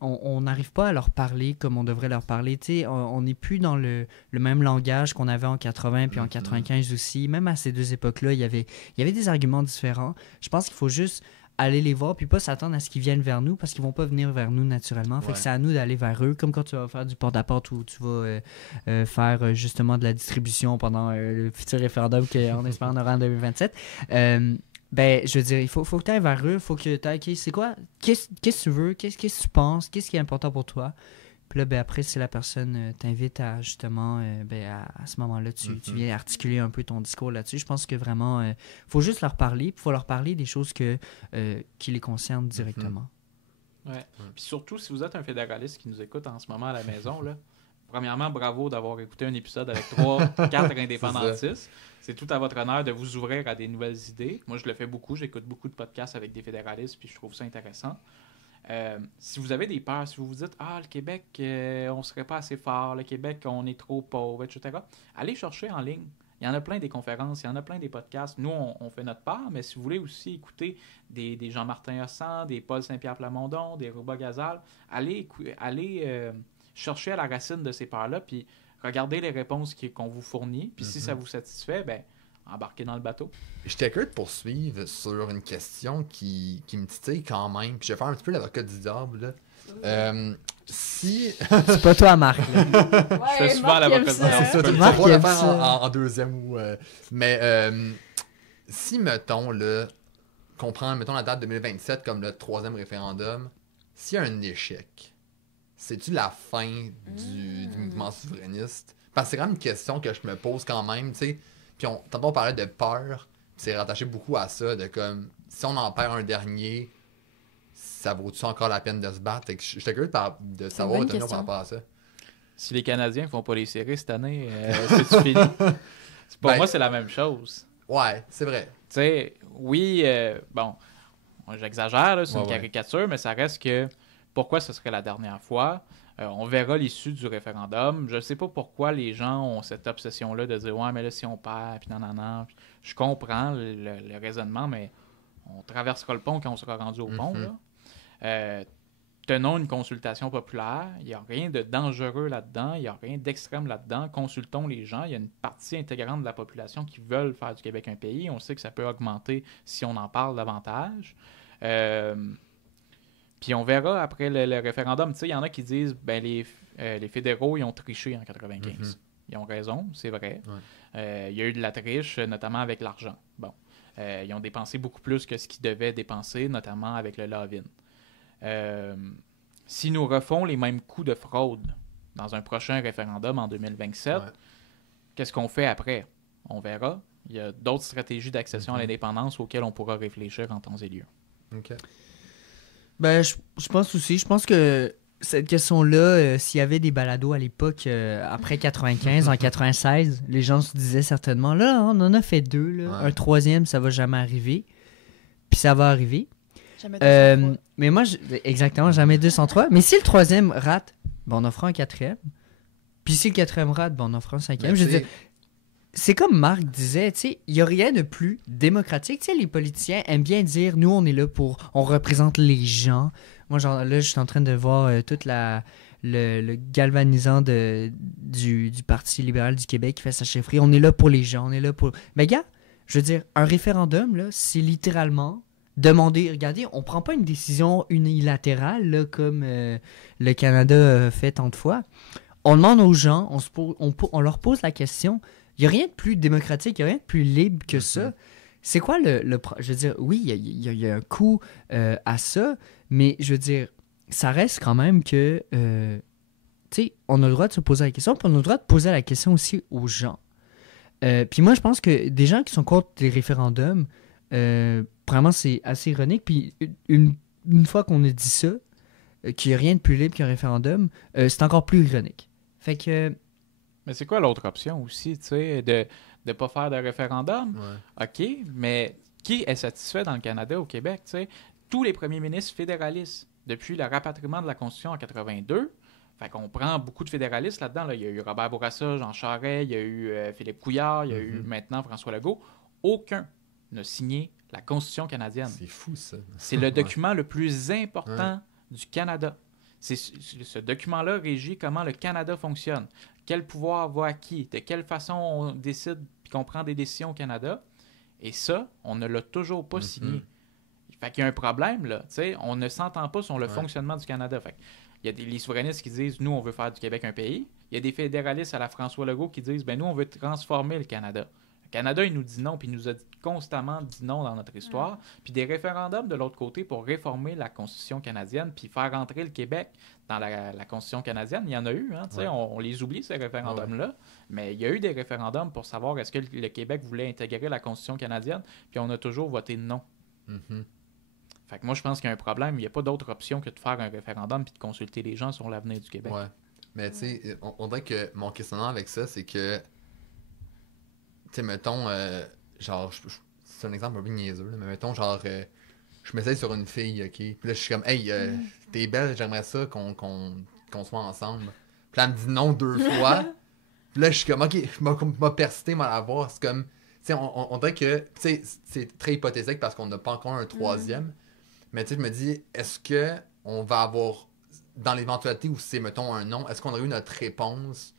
on n'arrive pas à leur parler comme on devrait leur parler. On n'est plus dans le même langage qu'on avait en 80 puis en 95 aussi. Même à ces deux époques-là, il y avait des arguments différents. Je pense qu'il faut juste aller les voir puis pas s'attendre à ce qu'ils viennent vers nous parce qu'ils vont pas venir vers nous naturellement. Fait que c'est à nous d'aller vers eux, comme quand tu vas faire du porte-à-porte où tu vas faire justement de la distribution pendant le futur référendum qu'on espère en aura en 2027. Je veux dire, il faut que tu ailles vers eux, il faut que tu ailles, c'est quoi? Qu'est-ce que tu veux? Qu'est-ce que tu penses? Qu'est-ce qui est important pour toi? Puis là, après, si la personne t'invite à justement, à ce moment-là, tu viens articuler un peu ton discours là-dessus. Je pense que vraiment, il faut juste leur parler, puis il faut leur parler des choses qui les concernent directement. Ouais. Puis surtout, si vous êtes un fédéraliste qui nous écoute en ce moment à la maison, là, premièrement, bravo d'avoir écouté un épisode avec 3-4 indépendantistes. C'est tout à votre honneur de vous ouvrir à des nouvelles idées. Moi, je le fais beaucoup. J'écoute beaucoup de podcasts avec des fédéralistes, puis je trouve ça intéressant. Si vous avez des peurs, si vous vous dites « Ah, le Québec, on serait pas assez fort. Le Québec, on est trop pauvre, etc. » Allez chercher en ligne. Il y en a plein des conférences, il y en a plein des podcasts. Nous, on fait notre part, mais si vous voulez aussi écouter des Jean-Martin Hossan, des Paul Saint-Pierre Plamondon, des Rouba Gazal, allez chercher à la racine de ces peurs-là, puis regardez les réponses qu'on vous fournit, puis si ça vous satisfait, embarquez dans le bateau. J'étais curieux de poursuivre sur une question qui me titille quand même, puis je vais faire un petit peu l'avocat du diable, là. Si... C'est pas toi, Marc. Je fais souvent l'avocat du diable. C'est ça, tu vas le faire en deuxième ou... Mais si, mettons, là, qu'on prend, mettons, la date 2027 comme le 3e référendum, s'il y a un échec, c'est-tu la fin du mouvement souverainiste? Parce que c'est quand même une question que je me pose quand même, tu sais. Puis tantôt on parlait de peur, c'est rattaché beaucoup à ça, de comme, si on en perd un dernier, ça vaut-tu encore la peine de se battre? J'étais curieux de savoir votre opinion par rapport à ça. Si les Canadiens font pas les séries cette année, c'est-tu fini? Pour moi, c'est la même chose. Ouais, c'est vrai. Tu sais, oui, j'exagère, là, c'est une caricature, mais ça reste que pourquoi ce serait la dernière fois? On verra l'issue du référendum. Je ne sais pas pourquoi les gens ont cette obsession-là de dire « Ouais, mais là, si on perd, puis non. » Je comprends le raisonnement, mais on traversera le pont quand on sera rendu au pont. Là. Tenons une consultation populaire. Il n'y a rien de dangereux là-dedans. Il n'y a rien d'extrême là-dedans. Consultons les gens. Il y a une partie intégrante de la population qui veulent faire du Québec un pays. On sait que ça peut augmenter si on en parle davantage. Puis on verra après le référendum. Tu sais, il y en a qui disent les fédéraux, ils ont triché en 95. Ils ont raison, c'est vrai. Il y a eu de la triche, notamment avec l'argent. Bon. Ils ont dépensé beaucoup plus que ce qu'ils devaient dépenser, notamment avec le love-in. Si nous refont les mêmes coups de fraude dans un prochain référendum en 2027, qu'est-ce qu'on fait après? On verra. Il y a d'autres stratégies d'accession à l'indépendance auxquelles on pourra réfléchir en temps et lieu. OK. Je pense aussi. Je pense que cette question-là, s'il y avait des balados à l'époque, après 95, en 96, les gens se disaient certainement, là, on en a fait 2, là. Un 3e, ça va jamais arriver. Puis ça va arriver. Jamais 203. Mais moi, exactement, jamais 203. Mais si le 3e rate, on en fera un 4e. Puis si le 4e rate, on en fera un 5e. Je veux dire, c'est comme Marc disait, tu sais, il n'y a rien de plus démocratique. Tu sais, les politiciens aiment bien dire, nous, on est là on représente les gens. Moi, là, je suis en train de voir toute le galvanisant du Parti libéral du Québec qui fait sa chefferie. On est là pour les gens, on est là pour... Mais gars, je veux dire, un référendum, là, c'est littéralement demander... Regardez, on prend pas une décision unilatérale, là, comme le Canada a fait tant de fois. On demande aux gens, on leur pose la question... Il n'y a rien de plus démocratique, il n'y a rien de plus libre que ça. C'est quoi je veux dire, oui, il y a un coût à ça, mais je veux dire, ça reste quand même que, tu sais, on a le droit de se poser la question, puis on a le droit de poser la question aussi aux gens. Puis moi, je pense que des gens qui sont contre les référendums, vraiment, c'est assez ironique. Puis une fois qu'on a dit ça, qu'il n'y a rien de plus libre qu'un référendum, c'est encore plus ironique. Fait que... Mais c'est quoi l'autre option aussi, tu sais, de ne pas faire de référendum? OK, mais qui est satisfait dans le Canada, au Québec, tu sais? Tous les premiers ministres fédéralistes, depuis le rapatriement de la Constitution en 82, fait qu'on prend beaucoup de fédéralistes là-dedans. Là. Il y a eu Robert Bourassa, Jean Charest, il y a eu Philippe Couillard, il y a eu maintenant François Legault. Aucun n'a signé la Constitution canadienne. C'est fou, ça. C'est le document le plus important du Canada. Ce document-là régit comment le Canada fonctionne, quel pouvoir va à qui, de quelle façon on décide et qu'on prend des décisions au Canada. Et ça, on ne l'a toujours pas signé. Fait qu'il y a un problème, là. T'sais, on ne s'entend pas sur le fonctionnement du Canada. Fait il y a les souverainistes qui disent « Nous, on veut faire du Québec un pays ». Il y a des fédéralistes à la François Legault qui disent « Ben nous, on veut transformer le Canada ». Le Canada, il nous dit non, puis il nous a constamment dit non dans notre histoire. Puis des référendums de l'autre côté pour réformer la Constitution canadienne, puis faire rentrer le Québec dans la Constitution canadienne, il y en a eu. Hein, on les oublie, ces référendums-là. Mais il y a eu des référendums pour savoir est-ce que le Québec voulait intégrer la Constitution canadienne, puis on a toujours voté non. Fait que moi, je pense qu'il y a un problème. Il n'y a pas d'autre option que de faire un référendum puis de consulter les gens sur l'avenir du Québec. Ouais. Mais tu sais, on dirait que mon questionnement avec ça, c'est que, tu sais, mettons, genre, c'est un exemple un peu niaiseux, là, mais mettons, genre, je m'essaye sur une fille, OK? Puis là, je suis comme, hey, t'es belle, j'aimerais ça qu'on soit ensemble. Puis là, elle me dit non 2 fois. Puis là, je suis comme, OK, je m'a persisté, m'a la voir. C'est comme, tu sais, on dirait que, tu sais, c'est très hypothétique parce qu'on n'a pas encore un 3e. Mais tu sais, je me dis, est-ce que on va avoir, dans l'éventualité où c'est, mettons, un non, est-ce qu'on aurait eu notre réponse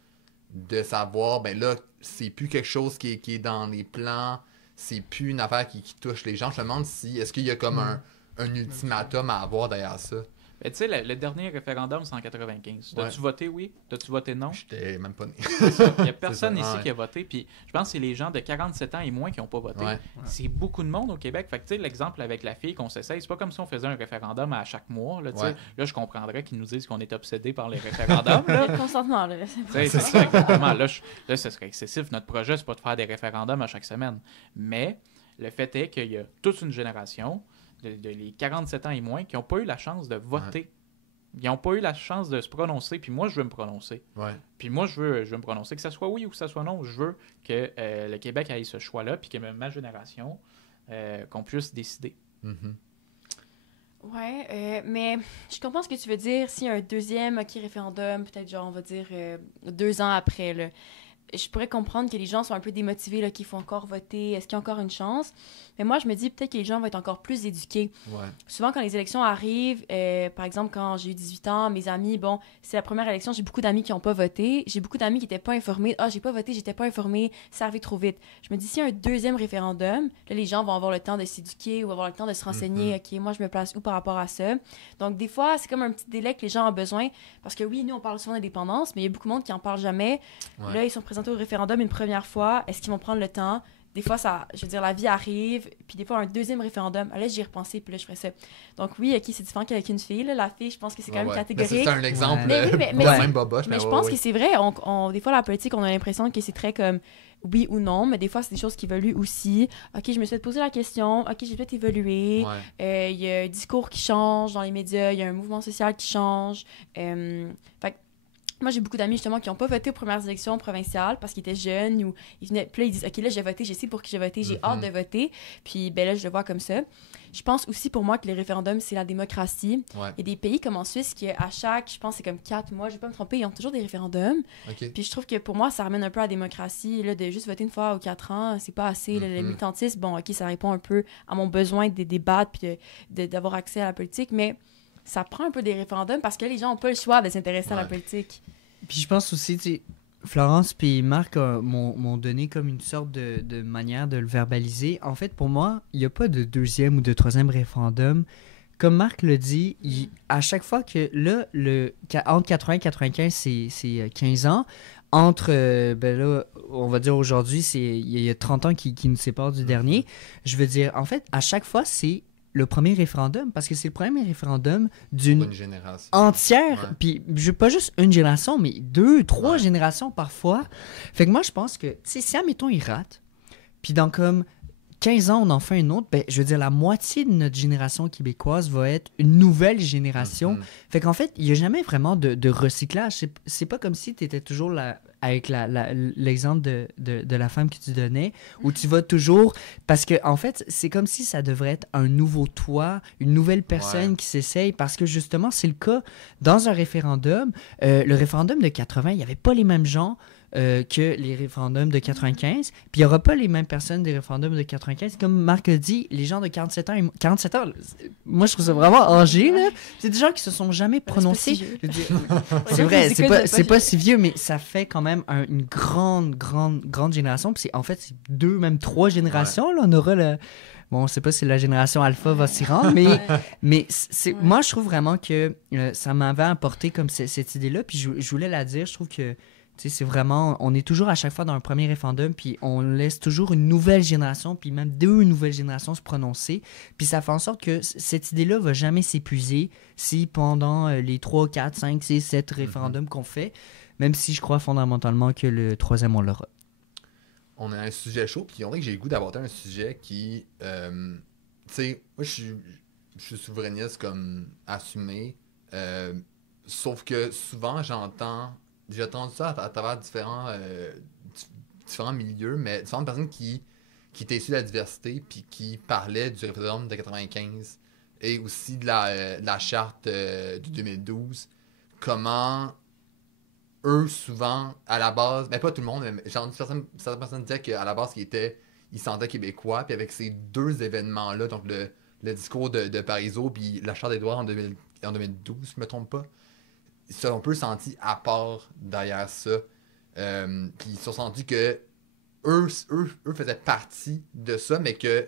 de savoir, ben là, c'est plus quelque chose qui est dans les plans, c'est plus une affaire qui touche les gens. Je me demande si, est-ce qu'il y a comme un ultimatum à avoir derrière ça? Ben, tu sais, le dernier référendum, c'est en 95. T'as-tu voté oui? T'as-tu voté non? J'étais même pas né. Il n'y a personne ici qui a voté. Puis je pense que c'est les gens de 47 ans et moins qui n'ont pas voté. C'est beaucoup de monde au Québec. Fait que, tu sais, l'exemple avec la fille qu'on s'essaye, c'est pas comme si on faisait un référendum à chaque mois. Là, là je comprendrais qu'ils nous disent qu'on est obsédé par les référendums. Il y a le consentement, là. C'est ça, exactement. Là, ce serait excessif. Notre projet, c'est pas de faire des référendums à chaque semaine. Mais le fait est qu'il y a toute une génération de les 47 ans et moins qui n'ont pas eu la chance de voter. Ils n'ont pas eu la chance de se prononcer, puis moi, je veux me prononcer. Puis moi, je veux me prononcer. Que ce soit oui ou que ce soit non, je veux que le Québec ait ce choix-là, puis que ma génération, qu'on puisse décider. Mais je comprends ce que tu veux dire. S'il y a un deuxième référendum, peut-être genre, on va dire 2 ans après, là, je pourrais comprendre que les gens sont un peu démotivés, là, qu'il faut encore voter, est-ce qu'il y a encore une chance? Mais moi, je me dis peut-être que les gens vont être encore plus éduqués. Souvent, quand les élections arrivent, par exemple, quand j'ai eu 18 ans, mes amis, bon, c'est la première élection, j'ai beaucoup d'amis qui n'ont pas voté, j'ai beaucoup d'amis qui n'étaient pas informés. Ah, j'ai pas voté, j'étais pas informé, ça arrivait trop vite. Je me dis, s'il y a un deuxième référendum, là, les gens vont avoir le temps de s'éduquer ou avoir le temps de se renseigner. OK, moi, je me place où par rapport à ça? Donc, des fois, c'est comme un petit délai que les gens ont besoin, parce que oui, nous, on parle souvent d'indépendance, mais il y a beaucoup de monde qui n'en parle jamais. Là, ils sont présentés au référendum une première fois. Est-ce qu'ils vont prendre le temps? Des fois, ça, je veux dire, la vie arrive, puis des fois, un deuxième référendum, là, j'y ai repensé, puis là, je ferais ça. Donc oui, OK, c'est différent qu'avec une fille. Là. La fille, je pense que c'est quand même catégorique. C'est un exemple, mais même boboche. Mais je pense que c'est vrai. Des fois, la politique, on a l'impression que c'est très comme oui ou non, mais des fois, c'est des choses qui évoluent aussi. OK, je me suis fait poser la question. OK, j'ai peut-être évolué. Il y a un discours qui change dans les médias. Il y a un mouvement social qui change. Fait moi, j'ai beaucoup d'amis, justement, qui n'ont pas voté aux premières élections provinciales parce qu'ils étaient jeunes ou ils venaient... Puis là, ils disent « OK, là, j'ai voté, je sais pour qui j'ai voté, j'ai hâte de voter. » Puis, ben là, je le vois comme ça. Je pense aussi, pour moi, que les référendums, c'est la démocratie. Il y a des pays comme en Suisse qui, à chaque, je pense, c'est comme 4 mois, je ne vais pas me tromper, ils ont toujours des référendums. Puis je trouve que, pour moi, ça ramène un peu à la démocratie. Là, de juste voter une fois ou 4 ans, c'est pas assez. Le militantisme, bon, OK, ça répond un peu à mon besoin de débattre puis d'avoir accès à la politique, mais ça prend un peu des référendums parce que les gens n'ont pas le choix de s'intéresser à la politique. Puis je pense aussi, tu sais, Florence puis Marc m'ont donné comme une sorte de manière de le verbaliser. En fait, pour moi, il n'y a pas de deuxième ou de troisième référendum. Comme Marc le dit, à chaque fois que là, entre 80 et 95, c'est 15 ans. Entre, ben là, on va dire aujourd'hui, il y a 30 ans qui nous séparent du dernier. Je veux dire, en fait, à chaque fois, c'est le premier référendum, parce que c'est le premier référendum d'une génération entière, puis pas juste une génération, mais 2, 3 générations parfois. Fait que moi, je pense que, tu sais, si, admettons, il rate, puis dans comme 15 ans, on en fait un autre, ben, je veux dire, la moitié de notre génération québécoise va être une nouvelle génération. Fait qu'en fait, il n'y a jamais vraiment de recyclage. C'est pas comme si tu étais toujours avec l'exemple de la femme que tu donnais, où tu vas toujours... Parce que en fait, c'est comme si ça devrait être un nouveau toi, une nouvelle personne qui s'essaye, parce que justement, c'est le cas dans un référendum. Le référendum de 80, il n'y avait pas les mêmes gens que les référendums de 95. Puis il n'y aura pas les mêmes personnes des référendums de 95. Comme Marc a dit, les gens de 47 ans, 47 ans, moi je trouve ça vraiment âgé, là. C'est des gens qui se sont jamais prononcés. C'est vrai, c'est pas si vieux, mais ça fait quand même une grande génération. Puis en fait, c'est 2, même 3 générations. Là, on aura le... Bon, on ne sait pas si la génération alpha va s'y rendre, mais moi, je trouve vraiment que ça m'avait apporté comme cette idée-là. Puis je voulais la dire, je trouve que c'est vraiment... On est toujours à chaque fois dans un premier référendum, puis on laisse toujours une nouvelle génération, puis même 2 nouvelles générations se prononcer. Puis ça fait en sorte que cette idée-là va jamais s'épuiser si pendant les 3, 4, 5, 6, 7 référendums qu'on fait, même si je crois fondamentalement que le 3e, on l'aura. On a un sujet chaud, puis on dirait que j'ai le goût d'aborder un sujet qui... tu sais, moi, je suis souverainiste comme assumé, sauf que souvent, j'ai entendu ça à travers différents milieux, mais différentes personnes qui étaient issues de la diversité, puis qui parlaient du référendum de 95 et aussi de la charte du 2012. Comment... eux, souvent, à la base, mais pas tout le monde, mais j'ai entendu certaines personnes dire qu'à la base, ils se sentaient québécois, puis avec ces 2 événements-là, donc le discours de Parizeau, puis la Charte des droits en 2012, je me trompe pas, ils se sont un peu sentis à part derrière ça. Puis ils se sont sentis que eux faisaient partie de ça, mais que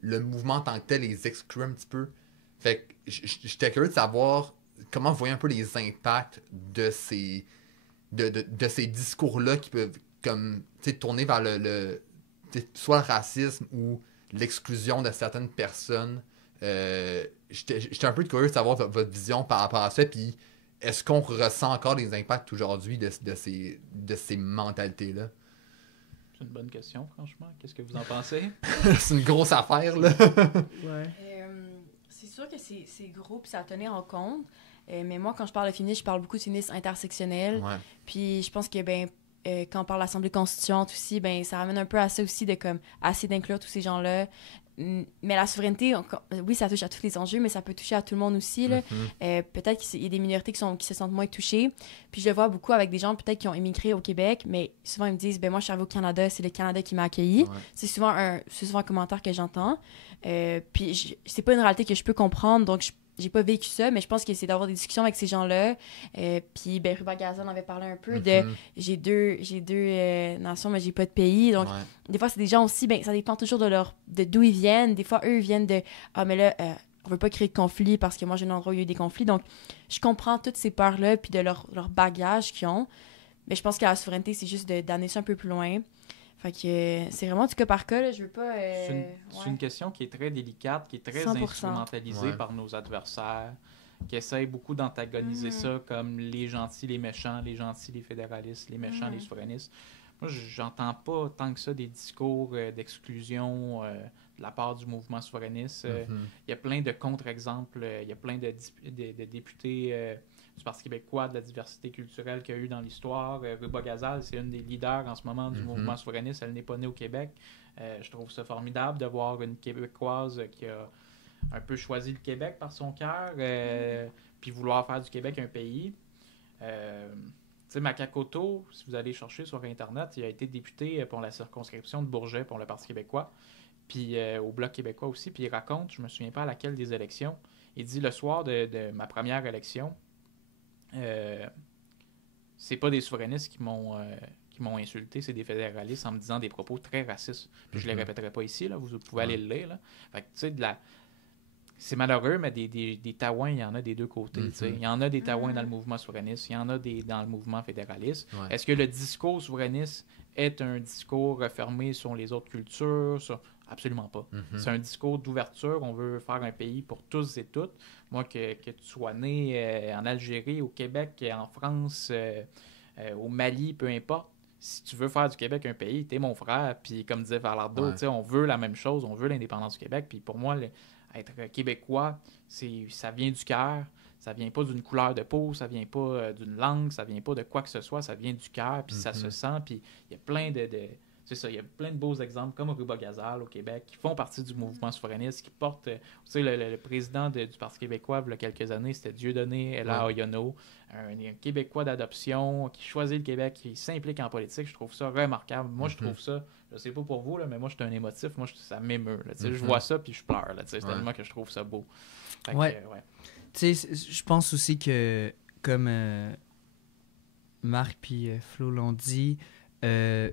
le mouvement en tant que tel les exclut un petit peu. Fait que j'étais curieux de savoir comment vous voyez un peu les impacts de ces discours-là qui peuvent comme tourner vers soit le racisme ou l'exclusion de certaines personnes. J'étais un peu curieux de savoir votre vision par rapport à ça, puis est-ce qu'on ressent encore les impacts aujourd'hui de ces mentalités-là? C'est une bonne question, franchement. Qu'est-ce que vous en pensez? C'est une grosse affaire, là. C'est sûr que c'est gros, puis ça a tenu en compte. Mais moi, quand je parle de féminisme, je parle beaucoup de féminisme intersectionnel. Ouais. Puis je pense que quand on parle de l'Assemblée constituante aussi, ça ramène un peu à ça aussi, de comme essayer d'inclure tous ces gens-là. Mais la souveraineté, oui, ça touche à tous les enjeux, mais ça peut toucher à tout le monde aussi. Là. Peut-être qu'il y a des minorités qui se sentent moins touchées. Puis je le vois beaucoup avec des gens peut-être qui ont émigré au Québec, mais souvent ils me disent moi je suis arrivée au Canada, c'est le Canada qui m'a accueilli. Ouais. C'est souvent un commentaire que j'entends. Puis c'est pas une réalité que je peux comprendre, donc j'ai pas vécu ça, mais je pense que c'est d'avoir des discussions avec ces gens-là. Puis Ruba Gazan en avait parlé un peu de j'ai deux nations, mais j'ai pas de pays. Donc, des fois, c'est des gens aussi, ça dépend toujours de d'où ils viennent. Des fois, eux viennent de mais là, on veut pas créer de conflit parce que moi, j'ai un endroit où il y a eu des conflits. Donc, je comprends toutes ces peurs-là, puis de leur bagage qu'ils ont. Mais je pense que la souveraineté, c'est juste d'amener ça un peu plus loin. Fait que c'est vraiment du cas par cas, là. Je veux pas... C'est une question qui est très délicate, qui est très 100%. Instrumentalisée par nos adversaires, qui essayent beaucoup d'antagoniser ça comme les gentils, les méchants, les gentils, les fédéralistes, les méchants, les souverainistes. Moi, j'entends pas tant que ça des discours d'exclusion de la part du mouvement souverainiste. Il y a plein de contre-exemples, il y a plein de députés... du Parti québécois, de la diversité culturelle qu'il y a eu dans l'histoire. Ruba Gazal, c'est une des leaders en ce moment du mouvement souverainiste. Elle n'est pas née au Québec. Je trouve ça formidable de voir une Québécoise qui a un peu choisi le Québec par son cœur, puis vouloir faire du Québec un pays. Tu sais, Makakoto, si vous allez chercher sur Internet, il a été député pour la circonscription de Bourget pour le Parti québécois, puis au Bloc québécois aussi. Puis il raconte, je me souviens pas à laquelle des élections, il dit le soir de ma première élection, c'est pas des souverainistes qui m'ont insulté, c'est des fédéralistes en me disant des propos très racistes. Puis je les répéterai pas ici, là, vous pouvez aller le lire. Là. Fait que, tu sais, c'est malheureux, mais des taouins, il y en a des deux côtés. Il y en a des taouins dans le mouvement souverainiste, il y en a dans le mouvement fédéraliste. Ouais. Est-ce que le discours souverainiste est un discours fermé sur les autres cultures? Absolument pas. C'est un discours d'ouverture. On veut faire un pays pour tous et toutes. Moi, que tu sois né en Algérie, au Québec, en France, au Mali, peu importe, si tu veux faire du Québec un pays, t'es mon frère. Puis comme disait Falardeau, on veut la même chose, on veut l'indépendance du Québec. Puis pour moi, être québécois, ça vient du cœur. ça vient pas d'une couleur de peau, ça vient pas d'une langue, ça vient pas de quoi que ce soit, ça vient du cœur, puis ça se sent, puis il y a plein c'est ça, il y a plein de beaux exemples, comme Ruba Gazal au Québec, qui font partie du mouvement souverainiste, qui portent... tu sais, le président du Parti québécois, il y a quelques années, c'était Dieudonné Ella Oyono, un Québécois d'adoption, qui choisit le Québec, qui s'implique en politique. Je trouve ça remarquable. Moi, je trouve ça... Je sais pas pour vous, là, mais moi, je suis un émotif. Moi, ça m'émeut. Je vois ça, puis je pleure. C'est tellement que je trouve ça beau. Fait ouais. Tu sais, je pense aussi que, comme Marc puis Flo l'ont dit...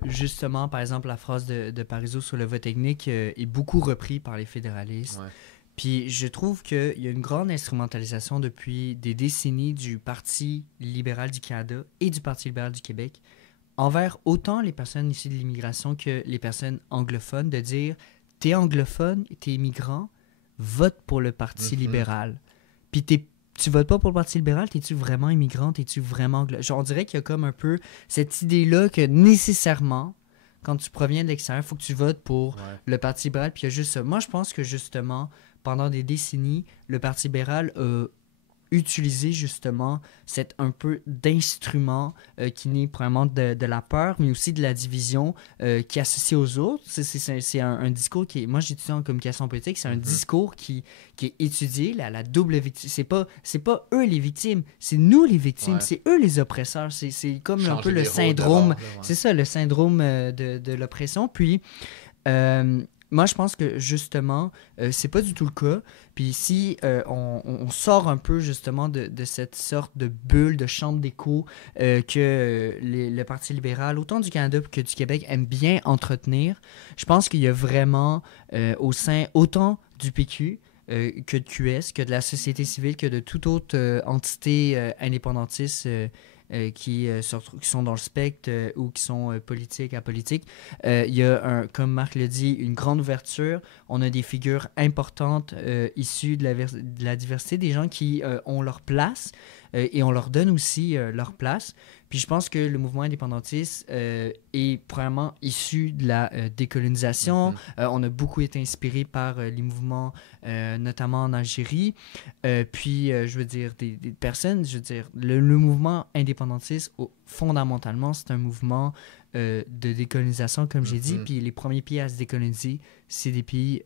justement, par exemple, la phrase de Parizeau sur le vote technique est beaucoup repris par les fédéralistes. Ouais. Puis je trouve qu'il y a une grande instrumentalisation depuis des décennies du Parti libéral du Canada et du Parti libéral du Québec envers autant les personnes issues de l'immigration que les personnes anglophones, de dire « t'es anglophone, t'es immigrant, vote pour le Parti libéral. » Puis tu votes pas pour le Parti libéral, t'es-tu vraiment immigrant, t'es-tu vraiment... Genre, on dirait qu'il y a comme un peu cette idée-là que nécessairement, quand tu proviens de l'extérieur, il faut que tu votes pour le Parti libéral, puis il y a juste ça. Moi, je pense que justement, pendant des décennies, le Parti libéral a utilisé justement cet un peu d'instrument qui naît probablement de la peur, mais aussi de la division qui est associée aux autres. C'est un discours qui est... Moi, j'étudie en communication politique, c'est un discours qui est étudié, la double victime. C'est pas eux les victimes, c'est nous les victimes, c'est eux les oppresseurs. C'est comme un peu le syndrome... C'est ça, le syndrome de l'oppression. Puis... moi, je pense que, justement, c'est pas du tout le cas. Puis si on sort un peu, justement, de cette sorte de bulle, de chambre d'écho que le Parti libéral, autant du Canada que du Québec, aime bien entretenir, je pense qu'il y a vraiment, au sein autant du PQ que de QS, que de la société civile, que de toute autre entité indépendantiste qui sont dans le spectre ou qui sont politiques, apolitiques. Il y a, comme Marc le dit, une grande ouverture. On a des figures importantes issues de la diversité, des gens qui ont leur place et on leur donne aussi leur place. Puis je pense que le mouvement indépendantiste est premièrement issu de la décolonisation. On a beaucoup été inspiré par les mouvements, notamment en Algérie. Puis, je veux dire, des personnes, je veux dire, le mouvement indépendantiste, fondamentalement, c'est un mouvement de décolonisation, comme j'ai dit. Puis les premiers pays à se décoloniser, c'est des pays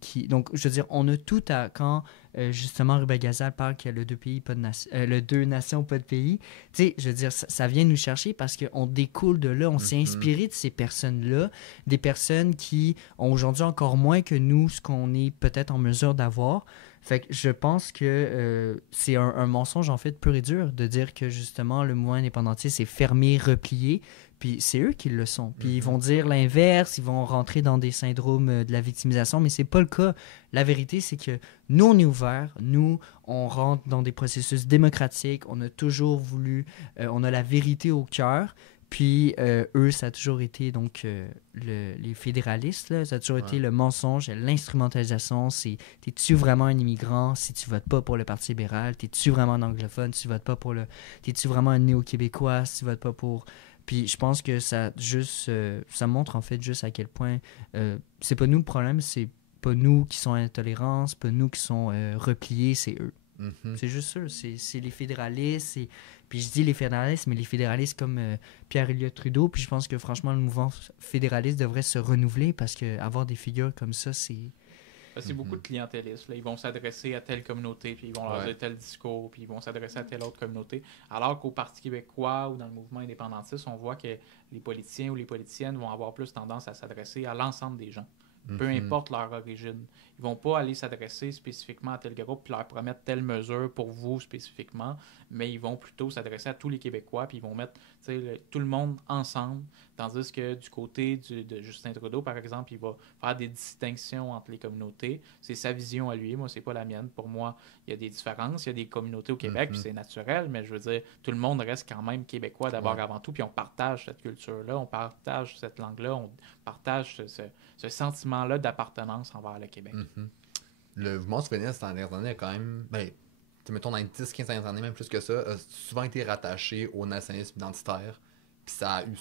qui... Donc, je veux dire, on a tout à... Quand, justement, Ruba Gazal parle qu'il y a le deux nations, pas de pays, tu sais, je veux dire, ça vient nous chercher parce qu'on découle de là, on s'est inspiré de ces personnes-là, des personnes qui ont aujourd'hui encore moins que nous ce qu'on est peut-être en mesure d'avoir. Fait que je pense que c'est un mensonge, en fait, pur et dur, de dire que, justement, le mouvement indépendantiste est fermé, replié. Puis c'est eux qui le sont. Puis ils vont dire l'inverse, ils vont rentrer dans des syndromes de la victimisation, mais c'est pas le cas. La vérité, c'est que nous, on est ouverts, nous, on rentre dans des processus démocratiques, on a toujours voulu, on a la vérité au cœur. Puis eux, ça a toujours été donc les fédéralistes, là, ça a toujours été le mensonge, l'instrumentalisation. C'est t'es-tu vraiment un immigrant si tu votes pas pour le Parti libéral? T'es-tu vraiment un anglophone si tu votes pas pour le... T'es-tu vraiment un néo-québécois si tu votes pas pour... Puis je pense que ça juste ça montre en fait juste à quel point c'est pas nous le problème, c'est pas nous qui sommes intolérants, c'est pas nous qui sont repliés, c'est eux. C'est juste ça, c'est les fédéralistes. Puis je dis les fédéralistes, mais les fédéralistes comme Pierre-Éliott Trudeau. Puis je pense que franchement, le mouvement fédéraliste devrait se renouveler parce qu'avoir des figures comme ça, c'est... C'est beaucoup de clientélistes. Là. Ils vont s'adresser à telle communauté, puis ils vont leur dire tel discours, puis ils vont s'adresser à telle autre communauté. Alors qu'au Parti québécois ou dans le mouvement indépendantiste, on voit que les politiciens ou les politiciennes vont avoir plus tendance à s'adresser à l'ensemble des gens. Peu importe leur origine. Ils vont pas aller s'adresser spécifiquement à tel groupe puis leur promettre telle mesure pour vous spécifiquement, mais ils vont plutôt s'adresser à tous les Québécois puis ils vont mettre tout le monde ensemble, tandis que du côté de Justin Trudeau, par exemple, il va faire des distinctions entre les communautés. C'est sa vision à lui, moi, c'est pas la mienne. Pour moi, il y a des différences, il y a des communautés au Québec, puis c'est naturel, mais je veux dire, tout le monde reste quand même québécois d'abord avant tout, puis on partage cette culture-là, on partage cette langue-là, on partage ce sentiment-là d'appartenance envers le Québec. Le mouvement souverainiste dans les dernières années a quand même, mettons dans les 10-15 dernières années, même plus que ça, a souvent été rattaché au nationalisme identitaire. Puis ça a eu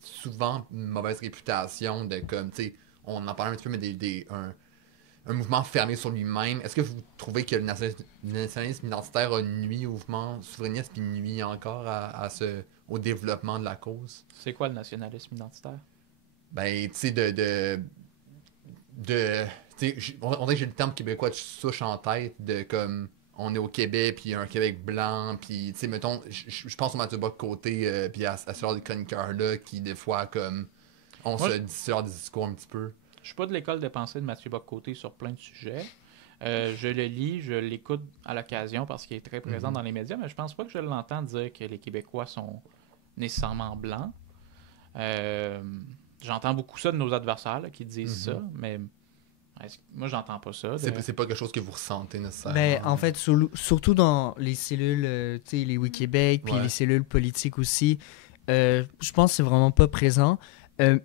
souvent une mauvaise réputation de comme, tu sais, on en parlait un petit peu, mais un mouvement fermé sur lui-même. Est-ce que vous trouvez que le nationalisme identitaire a nuit au mouvement souverainiste puis nuit encore au développement de la cause? C'est quoi le nationalisme identitaire? Ben, tu sais, on dirait que j'ai le terme québécois de souche en tête, de comme, on est au Québec, puis il y a un Québec blanc, puis, tu sais, mettons, je pense au Mathieu Bock-Côté, puis à ce genre de chroniqueurs-là, qui, des fois, comme, se dit ce genre de discours un petit peu. Je suis pas de l'école de pensée de Mathieu Bock-Côté sur plein de sujets. Je le lis, je l'écoute à l'occasion parce qu'il est très présent dans les médias, mais je pense pas que je l'entends dire que les Québécois sont nécessairement blancs. J'entends beaucoup ça de nos adversaires là, qui disent ça, mais moi, j'entends pas ça. C'est pas quelque chose que vous ressentez nécessairement. Ben, en fait, surtout dans les cellules, tu sais, les Wikibéc, puis les cellules politiques aussi, je pense que c'est vraiment pas présent.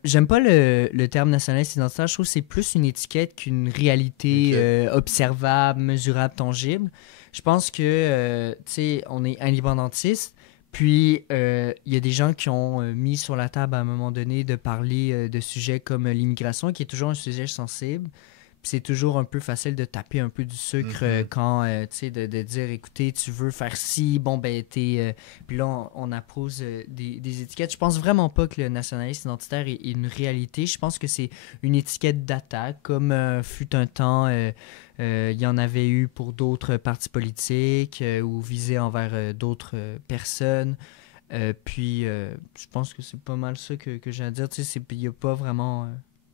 J'aime pas le terme nationaliste identitaire. Je trouve que c'est plus une étiquette qu'une réalité observable, mesurable, tangible. Je pense que, tu sais, on est indépendantiste. Puis, il y a des gens qui ont mis sur la table à un moment donné de parler de sujets comme l'immigration, qui est toujours un sujet sensible. Puis c'est toujours un peu facile de taper un peu du sucre quand, tu sais, de dire, écoutez, tu veux faire ci, bon, ben, t'es... Puis là, on appose des étiquettes. Je pense vraiment pas que le nationalisme identitaire est une réalité. Je pense que c'est une étiquette d'attaque, comme fut un temps... il y en avait eu pour d'autres partis politiques ou visés envers d'autres personnes. Puis, je pense que c'est pas mal ça que j'ai à dire. Tu sais, il n'y a pas vraiment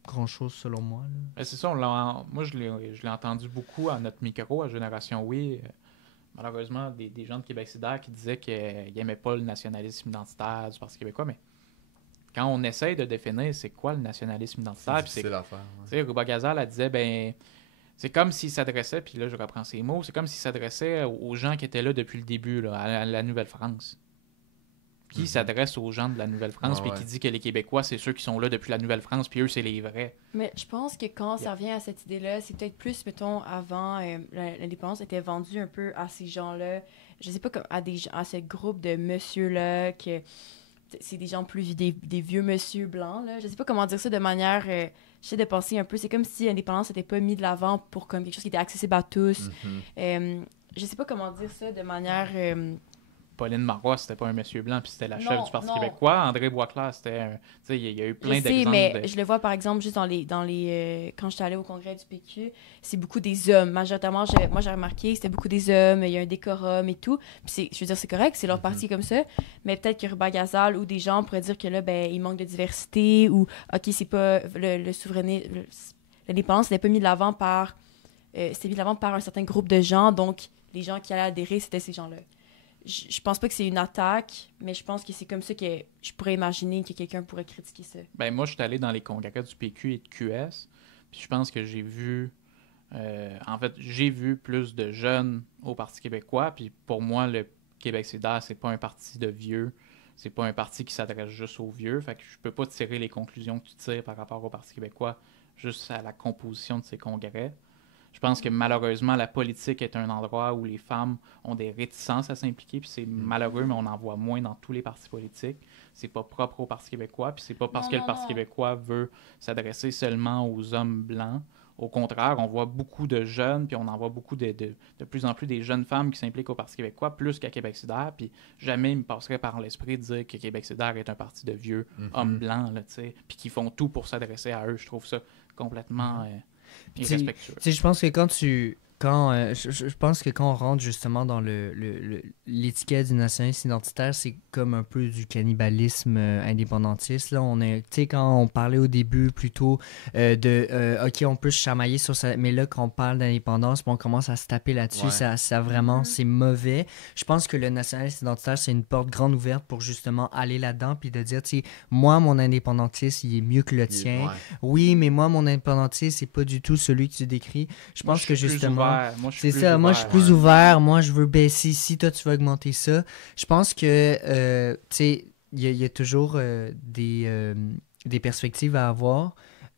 grand-chose selon moi. Ben, c'est ça, moi je l'ai entendu beaucoup à notre micro, à Génération Oui. Malheureusement, des gens de Québec solidaire qui disaient qu'ils n'aimaient pas le nationalisme identitaire du Parti québécois, mais quand on essaye de définir c'est quoi le nationalisme identitaire, c'est l'affaire. Tu sais, Ruba Gazal, elle disait, ben... C'est comme s'il s'adressait, puis là je reprends ses mots, c'est comme s'il s'adressait aux gens qui étaient là depuis le début, là, à la Nouvelle-France. Qui s'adresse aux gens de la Nouvelle-France, puis qui dit que les Québécois, c'est ceux qui sont là depuis la Nouvelle-France, puis eux, c'est les vrais. Mais je pense que quand ça revient à cette idée-là, c'est peut-être plus, mettons, avant, l'indépendance était vendue un peu à ces gens-là, je sais pas, comme à ce groupe de monsieur-là, que c'est des gens plus, des vieux monsieur blancs, là. Je sais pas comment dire ça de manière... J'essaie de penser un peu, c'est comme si l'indépendance n'était pas mis de l'avant pour comme quelque chose qui était accessible à tous. Je sais pas comment dire ça de manière... Pauline Marois, c'était pas un monsieur blanc, puis c'était la chef du Parti québécois. André Boisclair, c'était un... Tu sais, il y a eu plein d'exemples. Mais je le vois, par exemple, juste dans les quand j'étais allée au congrès du PQ, c'est beaucoup des hommes. Majoritairement, moi, j'ai remarqué, c'était beaucoup des hommes, il y a un décorum et tout. Puis je veux dire, c'est correct, c'est leur parti comme ça. Mais peut-être que Ruba Gazal ou des gens pourraient dire que là, ben, il manque de diversité ou, OK, c'est pas le souverainisme... L'indépendance n'était pas mis de l'avant par... c'était mis de l'avant par un certain groupe de gens, donc les gens qui allaient adhérer, c'était ces gens-là. Je pense pas que c'est une attaque, mais je pense que c'est comme ça que je pourrais imaginer que quelqu'un pourrait critiquer ça. Ben moi, je suis allé dans les congrès du PQ et de QS, puis je pense que j'ai vu... j'ai vu plus de jeunes au Parti québécois, puis pour moi, le Québec solidaire, c'est pas un parti de vieux, c'est pas un parti qui s'adresse juste aux vieux, fait que je peux pas tirer les conclusions que tu tires par rapport au Parti québécois juste à la composition de ces congrès. Je pense que malheureusement, la politique est un endroit où les femmes ont des réticences à s'impliquer, puis c'est malheureux, mais on en voit moins dans tous les partis politiques. C'est pas propre au Parti québécois, puis c'est pas parce que le Parti québécois veut s'adresser seulement aux hommes blancs. Au contraire, on voit beaucoup de jeunes, puis on en voit beaucoup de plus en plus des jeunes femmes qui s'impliquent au Parti québécois, plus qu'à Québec solidaire, puis jamais il me passerait par l'esprit de dire que Québec solidaire est un parti de vieux hommes blancs, là, tu sais, puis qui font tout pour s'adresser à eux. Je trouve ça complètement... irrespectueux. Je pense que je pense que quand on rentre justement dans l'étiquette du nationalisme identitaire, c'est comme un peu du cannibalisme indépendantiste. Là, quand on parlait au début plutôt OK, on peut se chamailler sur ça, mais là, quand on parle d'indépendance, on commence à se taper là-dessus, ça vraiment, c'est mauvais. Je pense que le nationalisme identitaire, c'est une porte grande ouverte pour justement aller là-dedans puis de dire, tu sais, moi, mon indépendantisme, il est mieux que le tien. Oui, mais moi, mon indépendantisme, c'est pas du tout celui que tu décris. Je pense que justement... C'est ça, moi je suis plus ouvert, moi je veux baisser ici, toi tu veux augmenter ça. Je pense que, tu sais, il y a toujours des perspectives à avoir.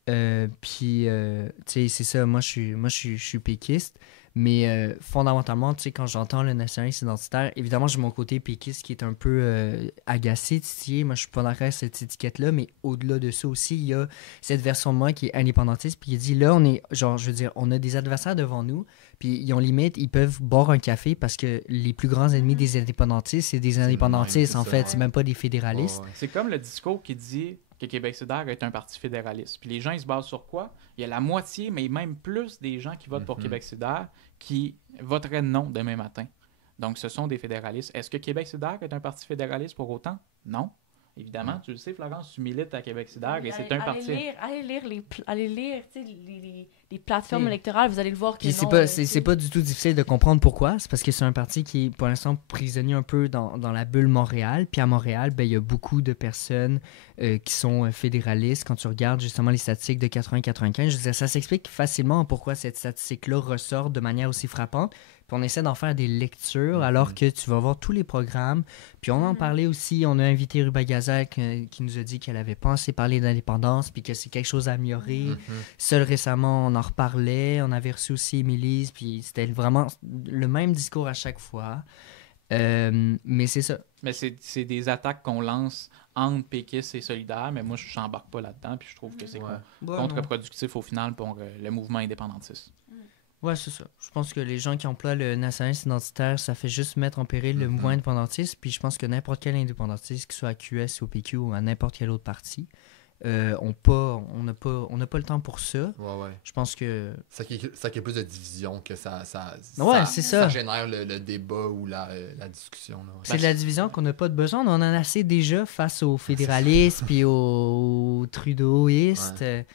Puis, tu sais, c'est ça, moi je suis péquiste. Mais fondamentalement, tu sais, quand j'entends le nationalisme identitaire, évidemment, j'ai mon côté péquiste qui est un peu agacé, titillé. Moi, je suis pas d'accord avec cette étiquette-là, mais au-delà de ça aussi, il y a cette version de moi qui est indépendantiste, puis il dit, là, on est, genre, je veux dire, on a des adversaires devant nous, puis ils ont limite, ils peuvent boire un café parce que les plus grands ennemis des indépendantistes, c'est des indépendantistes, même, en c'est fait, ça, c'est ouais. même pas des fédéralistes. Ouais, ouais. C'est comme le discours qui dit que Québec solidaire est un parti fédéraliste. Puis les gens, ils se basent sur quoi? Il y a la moitié, mais même plus des gens qui votent pour Québec solidaire qui voteraient non demain matin. Donc, ce sont des fédéralistes. Est-ce que Québec solidaire est un parti fédéraliste pour autant? Non. Évidemment, tu le sais, Florence, tu milites à Québec solidaire et c'est un parti. Allez lire tu sais, les plateformes électorales, vous allez le voir que Puis non. c'est pas du tout difficile de comprendre pourquoi. C'est parce que c'est un parti qui est pour l'instant prisonnier un peu dans la bulle Montréal. Puis à Montréal, ben, il y a beaucoup de personnes qui sont fédéralistes. Quand tu regardes justement les statistiques de 80-95, je veux dire, ça s'explique facilement pourquoi cette statistique-là ressort de manière aussi frappante. Puis on essaie d'en faire des lectures alors que tu vas voir tous les programmes. Puis on en parlait aussi, on a invité Ruba Gazal qui nous a dit qu'elle avait pas assez parlé d'indépendance puis que c'est quelque chose à améliorer. Seul récemment, on en reparlait. On avait reçu aussi Émilie, puis c'était vraiment le même discours à chaque fois. Mais c'est ça. Mais c'est des attaques qu'on lance entre péquistes et solidaires, mais moi, je n'embarque pas là-dedans, puis je trouve que c'est contre-productif au final pour le mouvement indépendantiste. Ouais, c'est ça. Je pense que les gens qui emploient le nationalisme identitaire, ça fait juste mettre en péril le mouvement indépendantiste. Puis je pense que n'importe quel indépendantiste, qu'il soit à QS, au PQ ou à n'importe quel autre parti, on n'a pas le temps pour ça. Ouais. Je pense que... Ça crée plus de division que ça c'est ça. Ça génère le débat ou la discussion. Là, ouais. C'est de la division qu'on n'a pas de besoin. On en a assez déjà face aux fédéralistes puis aux trudeauistes. Ouais.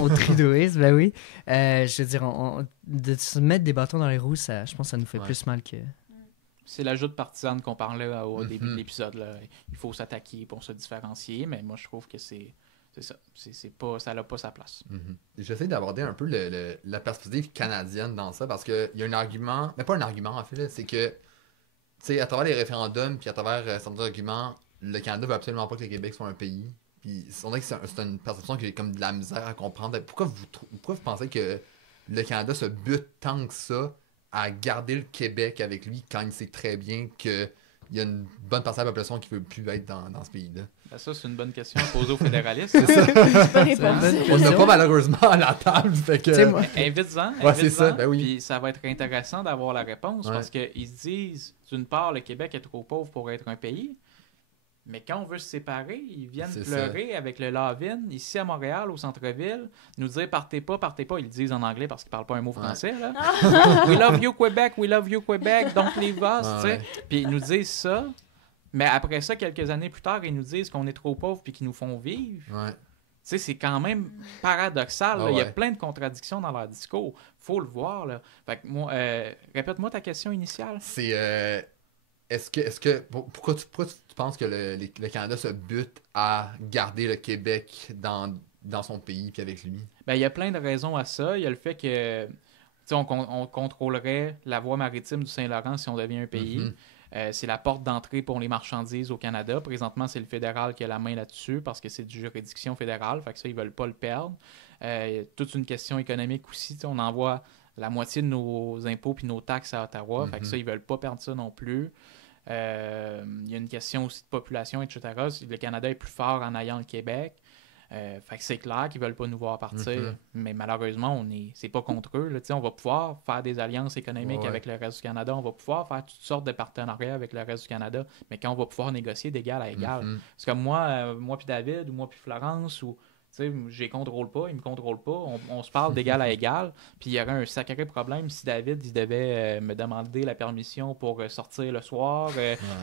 Aux trudeauistes, ben oui. Je veux dire, de se mettre des bâtons dans les roues, ça, je pense que ça nous fait plus mal que... C'est l'ajout de partisane qu'on parlait au début de l'épisode. Là. Il faut s'attaquer pour se différencier, mais moi, je trouve que c'est ça. Ça n'a pas sa place. J'essaie d'aborder un peu la perspective canadienne dans ça, parce qu'il y a un argument, mais pas un argument en fait, là, c'est que, tu sais, à travers les référendums, puis à travers certains arguments, le Canada veut absolument pas que le Québec soit un pays. Puis on dirait que c'est une perception qui est comme de la misère à comprendre. Pourquoi vous pensez que le Canada se bute tant que ça à garder le Québec avec lui quand il sait très bien qu'il y a une bonne partie de la population qui ne veut plus être dans ce pays-là? Ben ça, c'est une bonne question à poser aux fédéralistes. C'est ça. On On n'a pas malheureusement à la table. Fait que... Invite-en. Ouais, c'est ça, ben oui. Puis ça va être intéressant d'avoir la réponse parce qu'ils se disent, d'une part, le Québec est trop pauvre pour être un pays. Mais quand on veut se séparer, ils viennent pleurer avec le Lavin, ici à Montréal, au centre-ville, nous dire partez pas. Ils le disent en anglais parce qu'ils parlent pas un mot français. Là. We love you Québec, don't leave us. Ouais. Puis ils nous disent ça, mais après ça, quelques années plus tard, ils nous disent qu'on est trop pauvres puis qu'ils nous font vivre. Ouais. Tu sais, c'est quand même paradoxal. Là. Il y a plein de contradictions dans leur discours. Faut le voir. Là. Fait que moi, répète-moi ta question initiale. C'est... Pourquoi tu penses que le Canada se bute à garder le Québec dans son pays puis avec lui? Ben, il y a plein de raisons à ça. Il y a le fait que on contrôlerait la voie maritime du Saint-Laurent si on devient un pays. C'est la porte d'entrée pour les marchandises au Canada. Présentement, c'est le fédéral qui a la main là-dessus parce que c'est de juridiction fédérale. Fait que ça, ils veulent pas le perdre. Toute une question économique aussi. On envoie la moitié de nos impôts puis nos taxes à Ottawa. Fait que ça, ils veulent pas perdre ça non plus. Il y a une question aussi de population, etc. Le Canada est plus fort en ayant le Québec. Fait que c'est clair qu'ils veulent pas nous voir partir. Mais malheureusement, c'est pas contre eux. Là. On va pouvoir faire des alliances économiques avec le reste du Canada. On va pouvoir faire toutes sortes de partenariats avec le reste du Canada. Mais quand on va pouvoir négocier d'égal à égal. Parce que moi puis David, ou moi puis Florence, ou je les contrôle pas, ils me contrôlent pas. On se parle d'égal à égal. Puis il y aurait un sacré problème si David il devait me demander la permission pour sortir le soir,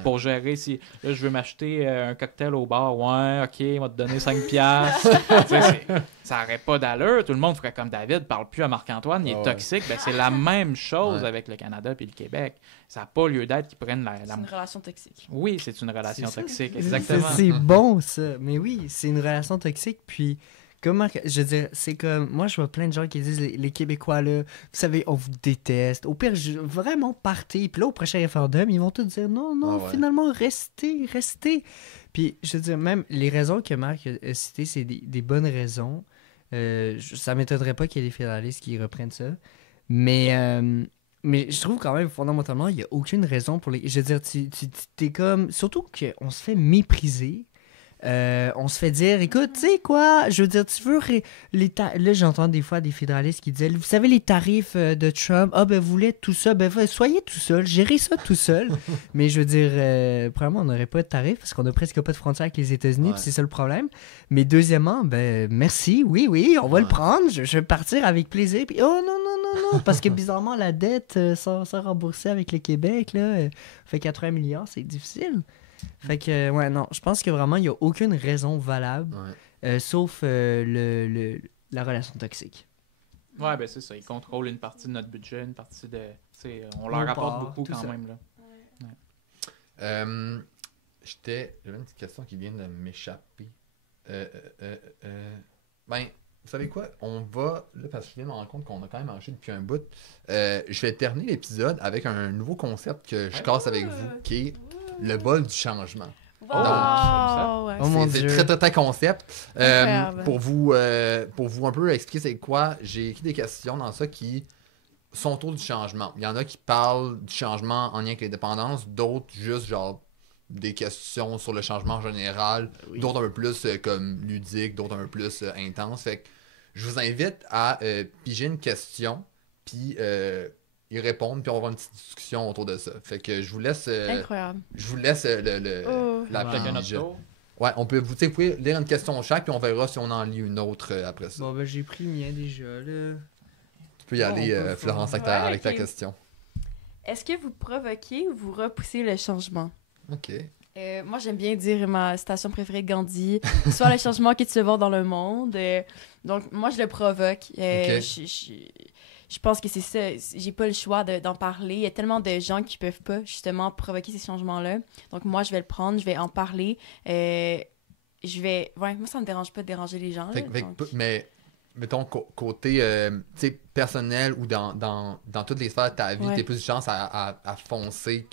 pour gérer si là, je veux m'acheter un cocktail au bar. Ouais, ok, on va te donner 5$. Ça n'aurait pas d'allure. Tout le monde ferait comme David, parle plus à Marc-Antoine, il est toxique. Ben, c'est la même chose avec le Canada et le Québec. Ça n'a pas lieu d'être qu'ils prennent la... C'est une relation toxique. Oui, c'est une relation toxique, Ça. exactement. C'est bon, ça. Mais oui, c'est une relation toxique. Puis, comment... Je veux dire, c'est comme... Moi, je vois plein de gens qui disent, les Québécois, là, vous savez, on vous déteste. Au pire, vraiment, partez. Puis là, au prochain référendum, ils vont tous dire, non, finalement, restez. Puis, je veux dire, même les raisons que Marc a citées, c'est des bonnes raisons. Ça m'étonnerait pas qu'il y ait des fédéralistes qui reprennent ça. Mais je trouve quand même, fondamentalement, il n'y a aucune raison pour les... Je veux dire, t'es comme... Surtout qu'on se fait mépriser. On se fait dire, écoute, tu sais quoi, je veux dire, tu veux... Là, j'entends des fois des fédéralistes qui disaient, vous savez, les tarifs de Trump, ben, vous voulez tout ça, ben, soyez tout seul, gérez ça tout seul. Mais je veux dire, premièrement, on n'aurait pas de tarifs parce qu'on n'a presque pas de frontières avec les États-Unis, puis c'est ça le problème. Mais deuxièmement, ben, merci, oui, on va le prendre, je vais partir avec plaisir, puis oh non, parce que bizarrement, la dette sans rembourser avec le Québec, là, fait 80 milliards, c'est difficile. Fait que, ouais, non, je pense que vraiment, il n'y a aucune raison valable, sauf la relation toxique. Ouais, ben c'est ça. Ils contrôlent une partie de notre budget, une partie de... on leur apporte beaucoup quand même, là. Ouais. J'avais une petite question qui vient de m'échapper. Ben, vous savez quoi? On va, là, parce que je viens de me rendre compte qu'on a quand même mangé depuis un bout, je vais terminer l'épisode avec un nouveau concept que je casse avec vous, qui est le bol du changement. Wow! C'est très, très, très concept. Pour vous un peu expliquer c'est quoi, j'ai écrit des questions dans ça qui sont autour du changement. Il y en a qui parlent du changement en lien avec les dépendances, d'autres juste genre des questions sur le changement en général, d'autres un peu plus comme ludiques, d'autres un peu plus intenses. Fait que je vous invite à piger une question, puis y répondre, puis on va avoir une petite discussion autour de ça. Fait que je vous laisse... Incroyable. Je vous laisse la pige. Ouais, vous pouvez lire une question chaque, puis on verra si on en lit une autre après ça. Bon, ben j'ai pris le mien déjà, là. Tu peux y aller, Florence, avec ta question. Est-ce que vous provoquez ou vous repoussez le changement? OK. Moi, j'aime bien dire ma citation préférée de Gandhi, soit le changement qui te se voit dans le monde. Donc, moi, je le provoque. Je pense que c'est ça. J'ai pas le choix d'en parler. Il y a tellement de gens qui peuvent pas, justement, provoquer ces changements-là. Donc, moi, je vais le prendre, je vais en parler. Ouais, moi, ça me dérange pas de déranger les gens. Là, mais, mettons, côté personnel ou dans toutes les sphères de ta vie, t'as plus de chance à foncer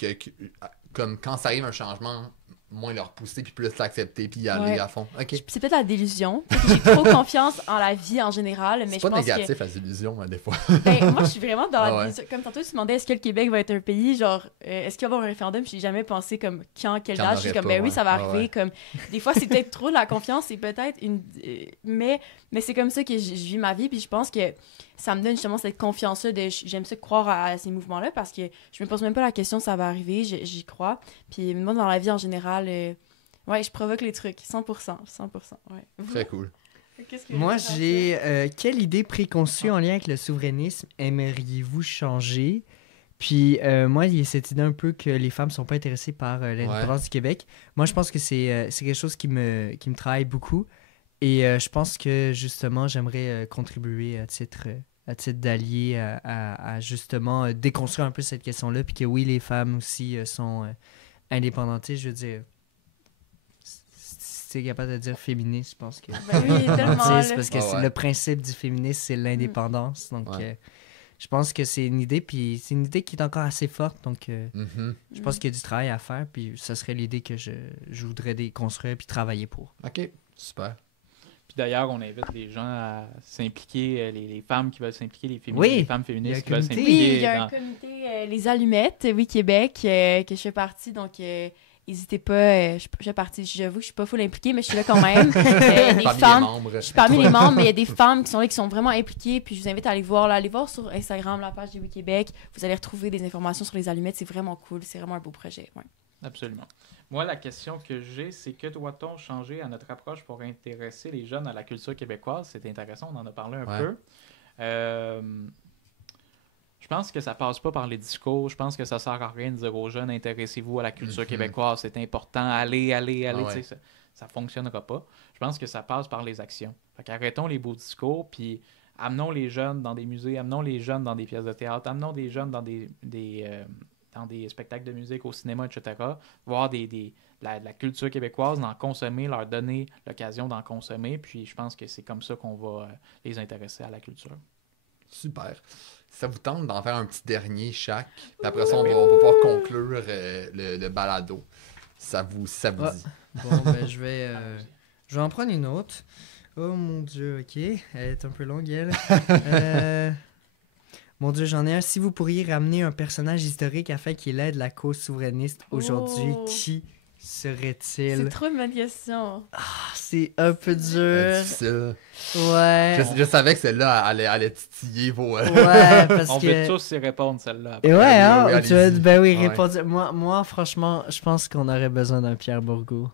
comme quand ça arrive un changement, moins le repousser, puis plus l'accepter, puis y aller à fond. Okay. C'est peut-être la délusion. J'ai trop confiance en la vie en général. Mais c'est pas négatif, la délusion, des fois. Moi, je suis vraiment dans la délusion. Comme tantôt, tu me demandais, est-ce que le Québec va être un pays, genre, est-ce qu'il va y avoir un référendum? J'ai jamais pensé comme quelle date. Je suis comme, oui, ça va arriver. Comme, des fois, c'est peut-être trop de la confiance, c'est peut-être une... mais c'est comme ça que je vis ma vie, puis je pense que ça me donne justement cette confiance-là j'aime ça croire à ces mouvements-là parce que je me pose même pas la question ça va arriver, j'y crois. Puis moi, dans la vie en général, je provoque les trucs, 100%, ouais. Très cool. Moi, j'ai quelle idée préconçue en lien avec le souverainisme aimeriez-vous changer? Puis moi, il y a cette idée un peu que les femmes sont pas intéressées par l'indépendance du Québec. Moi, je pense que c'est quelque chose qui me travaille beaucoup. Et je pense que, justement, j'aimerais contribuer à titre d'allié à justement déconstruire un peu cette question-là. Puis que oui, les femmes aussi sont indépendantes. Je veux dire, si tu es capable de dire féministe, je pense que... oui, tellement. Parce que le principe du féminisme, c'est l'indépendance. Donc, je pense que c'est une idée, puis c'est une idée qui est encore assez forte. Donc, je pense qu'il y a du travail à faire. Puis ça serait l'idée que je voudrais déconstruire puis travailler pour. OK, super. Puis d'ailleurs, on invite les gens à s'impliquer, les femmes qui veulent s'impliquer, les femmes féministes qui veulent s'impliquer. Oui, il y a un comité, les Allumettes, Québec, que je fais partie, donc n'hésitez pas, je fais partie, j'avoue que je suis pas full impliquée, mais je suis là quand même. Je suis parmi les membres, mais il y a des femmes qui sont là, qui sont vraiment impliquées, puis je vous invite à aller voir sur Instagram, la page de Québec, vous allez retrouver des informations sur les Allumettes, c'est vraiment cool, c'est vraiment un beau projet. Ouais. Absolument. Moi, la question que j'ai, c'est que doit-on changer à notre approche pour intéresser les jeunes à la culture québécoise? C'est intéressant, on en a parlé un peu. Je pense que ça passe pas par les discours. Je pense que ça sert à rien de dire aux jeunes, intéressez-vous à la culture québécoise, c'est important, allez. Ça fonctionnera pas. Je pense que ça passe par les actions. Fait qu'arrêtons les beaux discours, puis amenons les jeunes dans des musées, amenons les jeunes dans des pièces de théâtre, amenons des jeunes dans des spectacles de musique, au cinéma, etc. Voir la culture québécoise, d'en consommer, leur donner l'occasion d'en consommer. Puis je pense que c'est comme ça qu'on va les intéresser à la culture. Super. Ça vous tente d'en faire un petit dernier chaque? Puis après ça, on va pouvoir conclure le balado. Ça vous dit? Bon, ben je vais en prendre une autre. Oh mon Dieu, ok. Elle est un peu longue, elle. Mon Dieu, j'en ai un. Si vous pourriez ramener un personnage historique afin qu'il aide la cause souverainiste aujourd'hui, qui serait-il? C'est trop une bonne question. Ah, c'est un peu dur. Difficile. Ouais. Je savais que celle-là allait titiller vos... Ouais, parce On que... veut tous y répondre, celle-là. Et ouais, hein, oui, tu vas... allez-y. Ben oui, Ouais. répondre. Moi, franchement, je pense qu'on aurait besoin d'un Pierre Bourgault.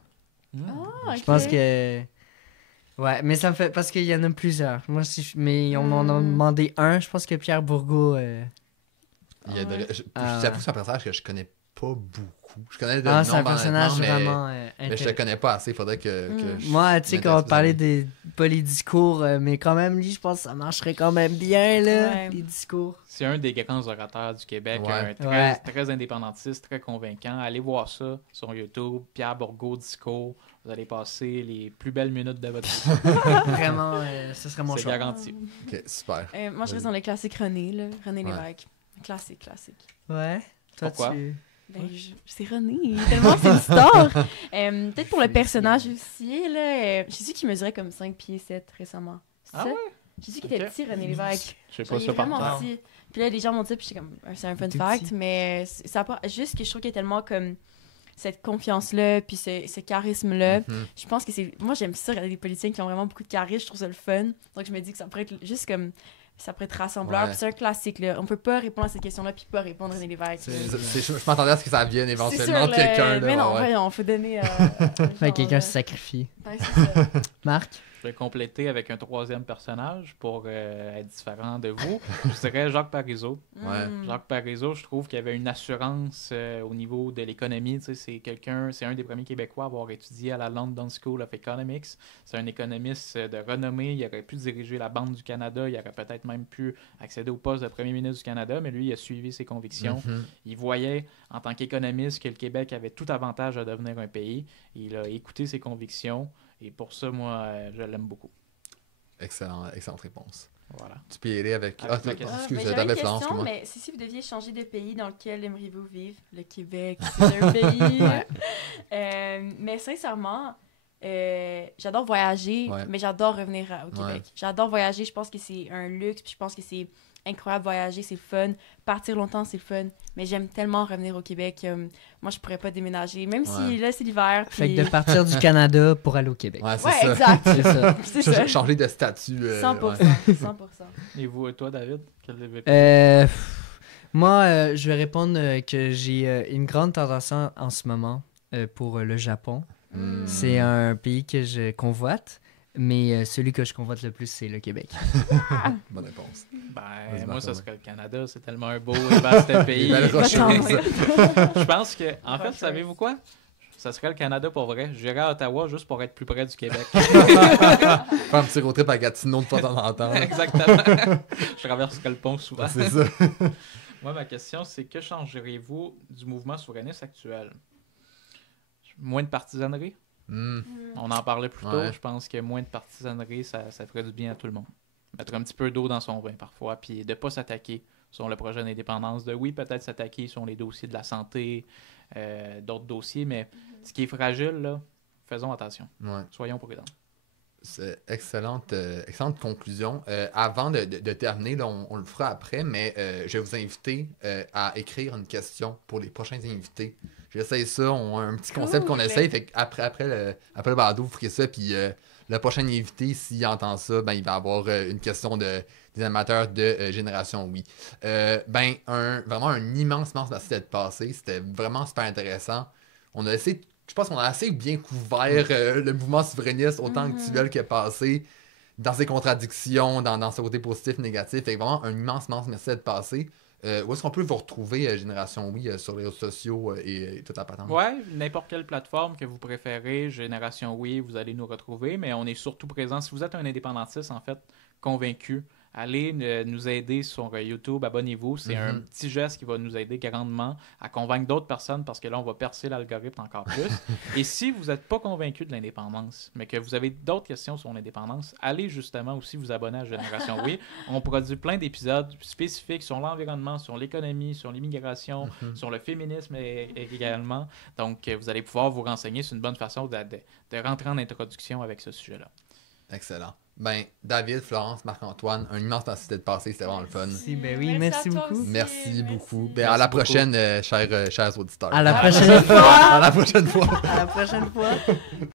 Ah, Je ok. pense que... Ouais, mais ça me fait... Parce qu'il y en a plusieurs. Moi, mais on m'en a demandé un. Je pense que Pierre Bourgault... Il y a de- je- Ah. J'avoue que c'est un personnage que je connais pas beaucoup. Je connais de Ah, nom, c'est un personnage honnêtement, vraiment mais je le intéressant. connais pas assez. Il faudrait que je Moi, tu sais, quand on m'intéresse parlait plus pas les discours, mais quand même, lui, je pense que ça marcherait quand même bien, là, Ouais. les discours. C'est un des grands orateurs du Québec, Ouais. un très, Ouais. très indépendantiste, très convaincant. Allez voir ça sur YouTube, Pierre Bourgault discours. Vous allez passer les plus belles minutes de votre vie. Vraiment, ce serait mon C'est choix. garanti. Ok, super. Moi, je reste dans le classique René, là. René Ouais. Lévesque. Classique. Ouais. Toi, Pourquoi? Ben, c'est René. Tellement, c'est une star. Peut-être pour le personnage aussi, là. J'ai su qu'il mesurait comme 5 pieds 7 récemment. C'est Ah ça? ouais? J'ai su qu'il était Ok. petit, René Lévesque. Je sais Genre, pas il ça est par vraiment contre. petit. Puis là, les gens m'ont dit, puis j'étais comme, c'est un fun Tout fact, petit. mais ça a pas. Juste que je trouve qu'il y a tellement comme cette confiance-là, puis ce charisme-là. Mhm. Je pense que c'est. Moi, j'aime ça, regarder des politiciens qui ont vraiment beaucoup de charisme. Je trouve ça le fun. Donc, je me dis que ça pourrait être juste comme. Ça pourrait être rassembleur. Ouais. Puis c'est un classique, là. On peut pas répondre à cette question-là, puis pas répondre René Lévesque. Je m'attendais à ce que ça vienne éventuellement de quelqu'un. Mais non, là, ouais. voyons, faut donner. Fait que quelqu'un se sacrifie. Ouais, c'est ça. Marc? Je vais compléter avec un troisième personnage pour être différent de vous. Je dirais Jacques Parizeau. Ouais. Jacques Parizeau, je trouve qu'il avait une assurance au niveau de l'économie. Tu sais, c'est un des premiers Québécois à avoir étudié à la London School of Economics. C'est un économiste de renommée. Il aurait pu diriger la Banque du Canada. Il aurait peut-être même pu accéder au poste de premier ministre du Canada, mais lui, il a suivi ses convictions. Mhm. Il voyait, en tant qu'économiste, que le Québec avait tout avantage à devenir un pays. Il a écouté ses convictions. Et pour ça, moi, je l'aime beaucoup. Excellente réponse. Voilà. Tu peux y aller avec... Avec ma question. excuse, mais j'avais t'avais une Florence, question, excuse-moi. mais si vous deviez changer de pays, dans lequel aimeriez-vous vivre? Le Québec, c'est un pays. Mais sincèrement, j'adore voyager, Ouais. mais j'adore revenir au Québec. Ouais. J'adore voyager, je pense que c'est un luxe, puis je pense que c'est incroyable voyager, c'est le fun. Partir longtemps, c'est le fun. Mais j'aime tellement revenir au Québec. Moi, je pourrais pas déménager, même si Ouais. là, c'est l'hiver. Fait puis- que de partir du Canada pour aller au Québec. Ouais, c'est Ouais, ça. exact. C'est ça. C'est ça. Changer de statut. 100%. ouais. 100%. Et vous, et toi, David? Quel est Moi, je vais répondre que j'ai une grande tendance en ce moment pour le Japon. Hmm. C'est un pays que je convoite, mais celui que je convoite le plus, c'est le Québec. Bonne réponse. Ben, Vas-y, moi, ça Martin, serait le Canada. C'est tellement un beau et vaste pays. Les belles rocheuses. Je pense que, en fait, savez-vous quoi? Ça serait le Canada pour vrai. J'irais à Ottawa juste pour être plus près du Québec. Faire un petit road trip à Gatineau de temps en temps. Exactement. Je traverserais le pont souvent. C'est ça. Moi, ma question, c'est que changeriez-vous du mouvement souverainiste actuel? Moins de partisanerie? Hmm. On en parlait plus tôt. Ouais. Je pense que moins de partisanerie, ça ferait du bien à tout le monde. Mettre un petit peu d'eau dans son vin parfois, puis de ne pas s'attaquer sur le projet d'indépendance. Oui, peut-être s'attaquer sur les dossiers de la santé, d'autres dossiers, mais ce qui est fragile, là, faisons attention. Ouais. Soyons prudents. C'est excellente conclusion. Avant de terminer, là, on le fera après, mais je vais vous inviter à écrire une question pour les prochains invités. J'essaye ça, on a un petit concept qu'on essaye, fait après le balado, vous ferez ça, puis le prochain invité, s'il entend ça, ben, il va avoir une question des amateurs de Génération Oui. Vraiment un immense merci d'être passé, c'était vraiment super intéressant. On a essayé je pense qu'on a assez bien couvert le mouvement souverainiste autant actuel que passé, dans ses contradictions, dans ses côtés positifs et négatifs. Fait que vraiment un immense merci d'être passé. Où est-ce qu'on peut vous retrouver, Génération Oui, sur les réseaux sociaux et toute la patente? Ouais, n'importe quelle plateforme que vous préférez, Génération Oui, vous allez nous retrouver, mais on est surtout présent. Si vous êtes un indépendantiste, en fait, convaincu, allez nous aider sur YouTube, abonnez-vous. C'est un petit geste qui va nous aider grandement à convaincre d'autres personnes parce que là, on va percer l'algorithme encore plus. Et si vous n'êtes pas convaincu de l'indépendance, mais que vous avez d'autres questions sur l'indépendance, allez justement aussi vous abonner à Génération Oui. On produit plein d'épisodes spécifiques sur l'environnement, sur l'économie, sur l'immigration, sur le féminisme également. Donc, vous allez pouvoir vous renseigner. C'est une bonne façon de rentrer en introduction avec ce sujet-là. Excellent. Ben, David, Florence, Marc-Antoine, un immense merci d'être passé, c'était vraiment le fun. Si, ben oui, merci à toi beaucoup. aussi. Merci beaucoup. Ben, Merci à la beaucoup. prochaine, chers auditeurs. À la prochaine fois. À la prochaine fois. À la prochaine fois.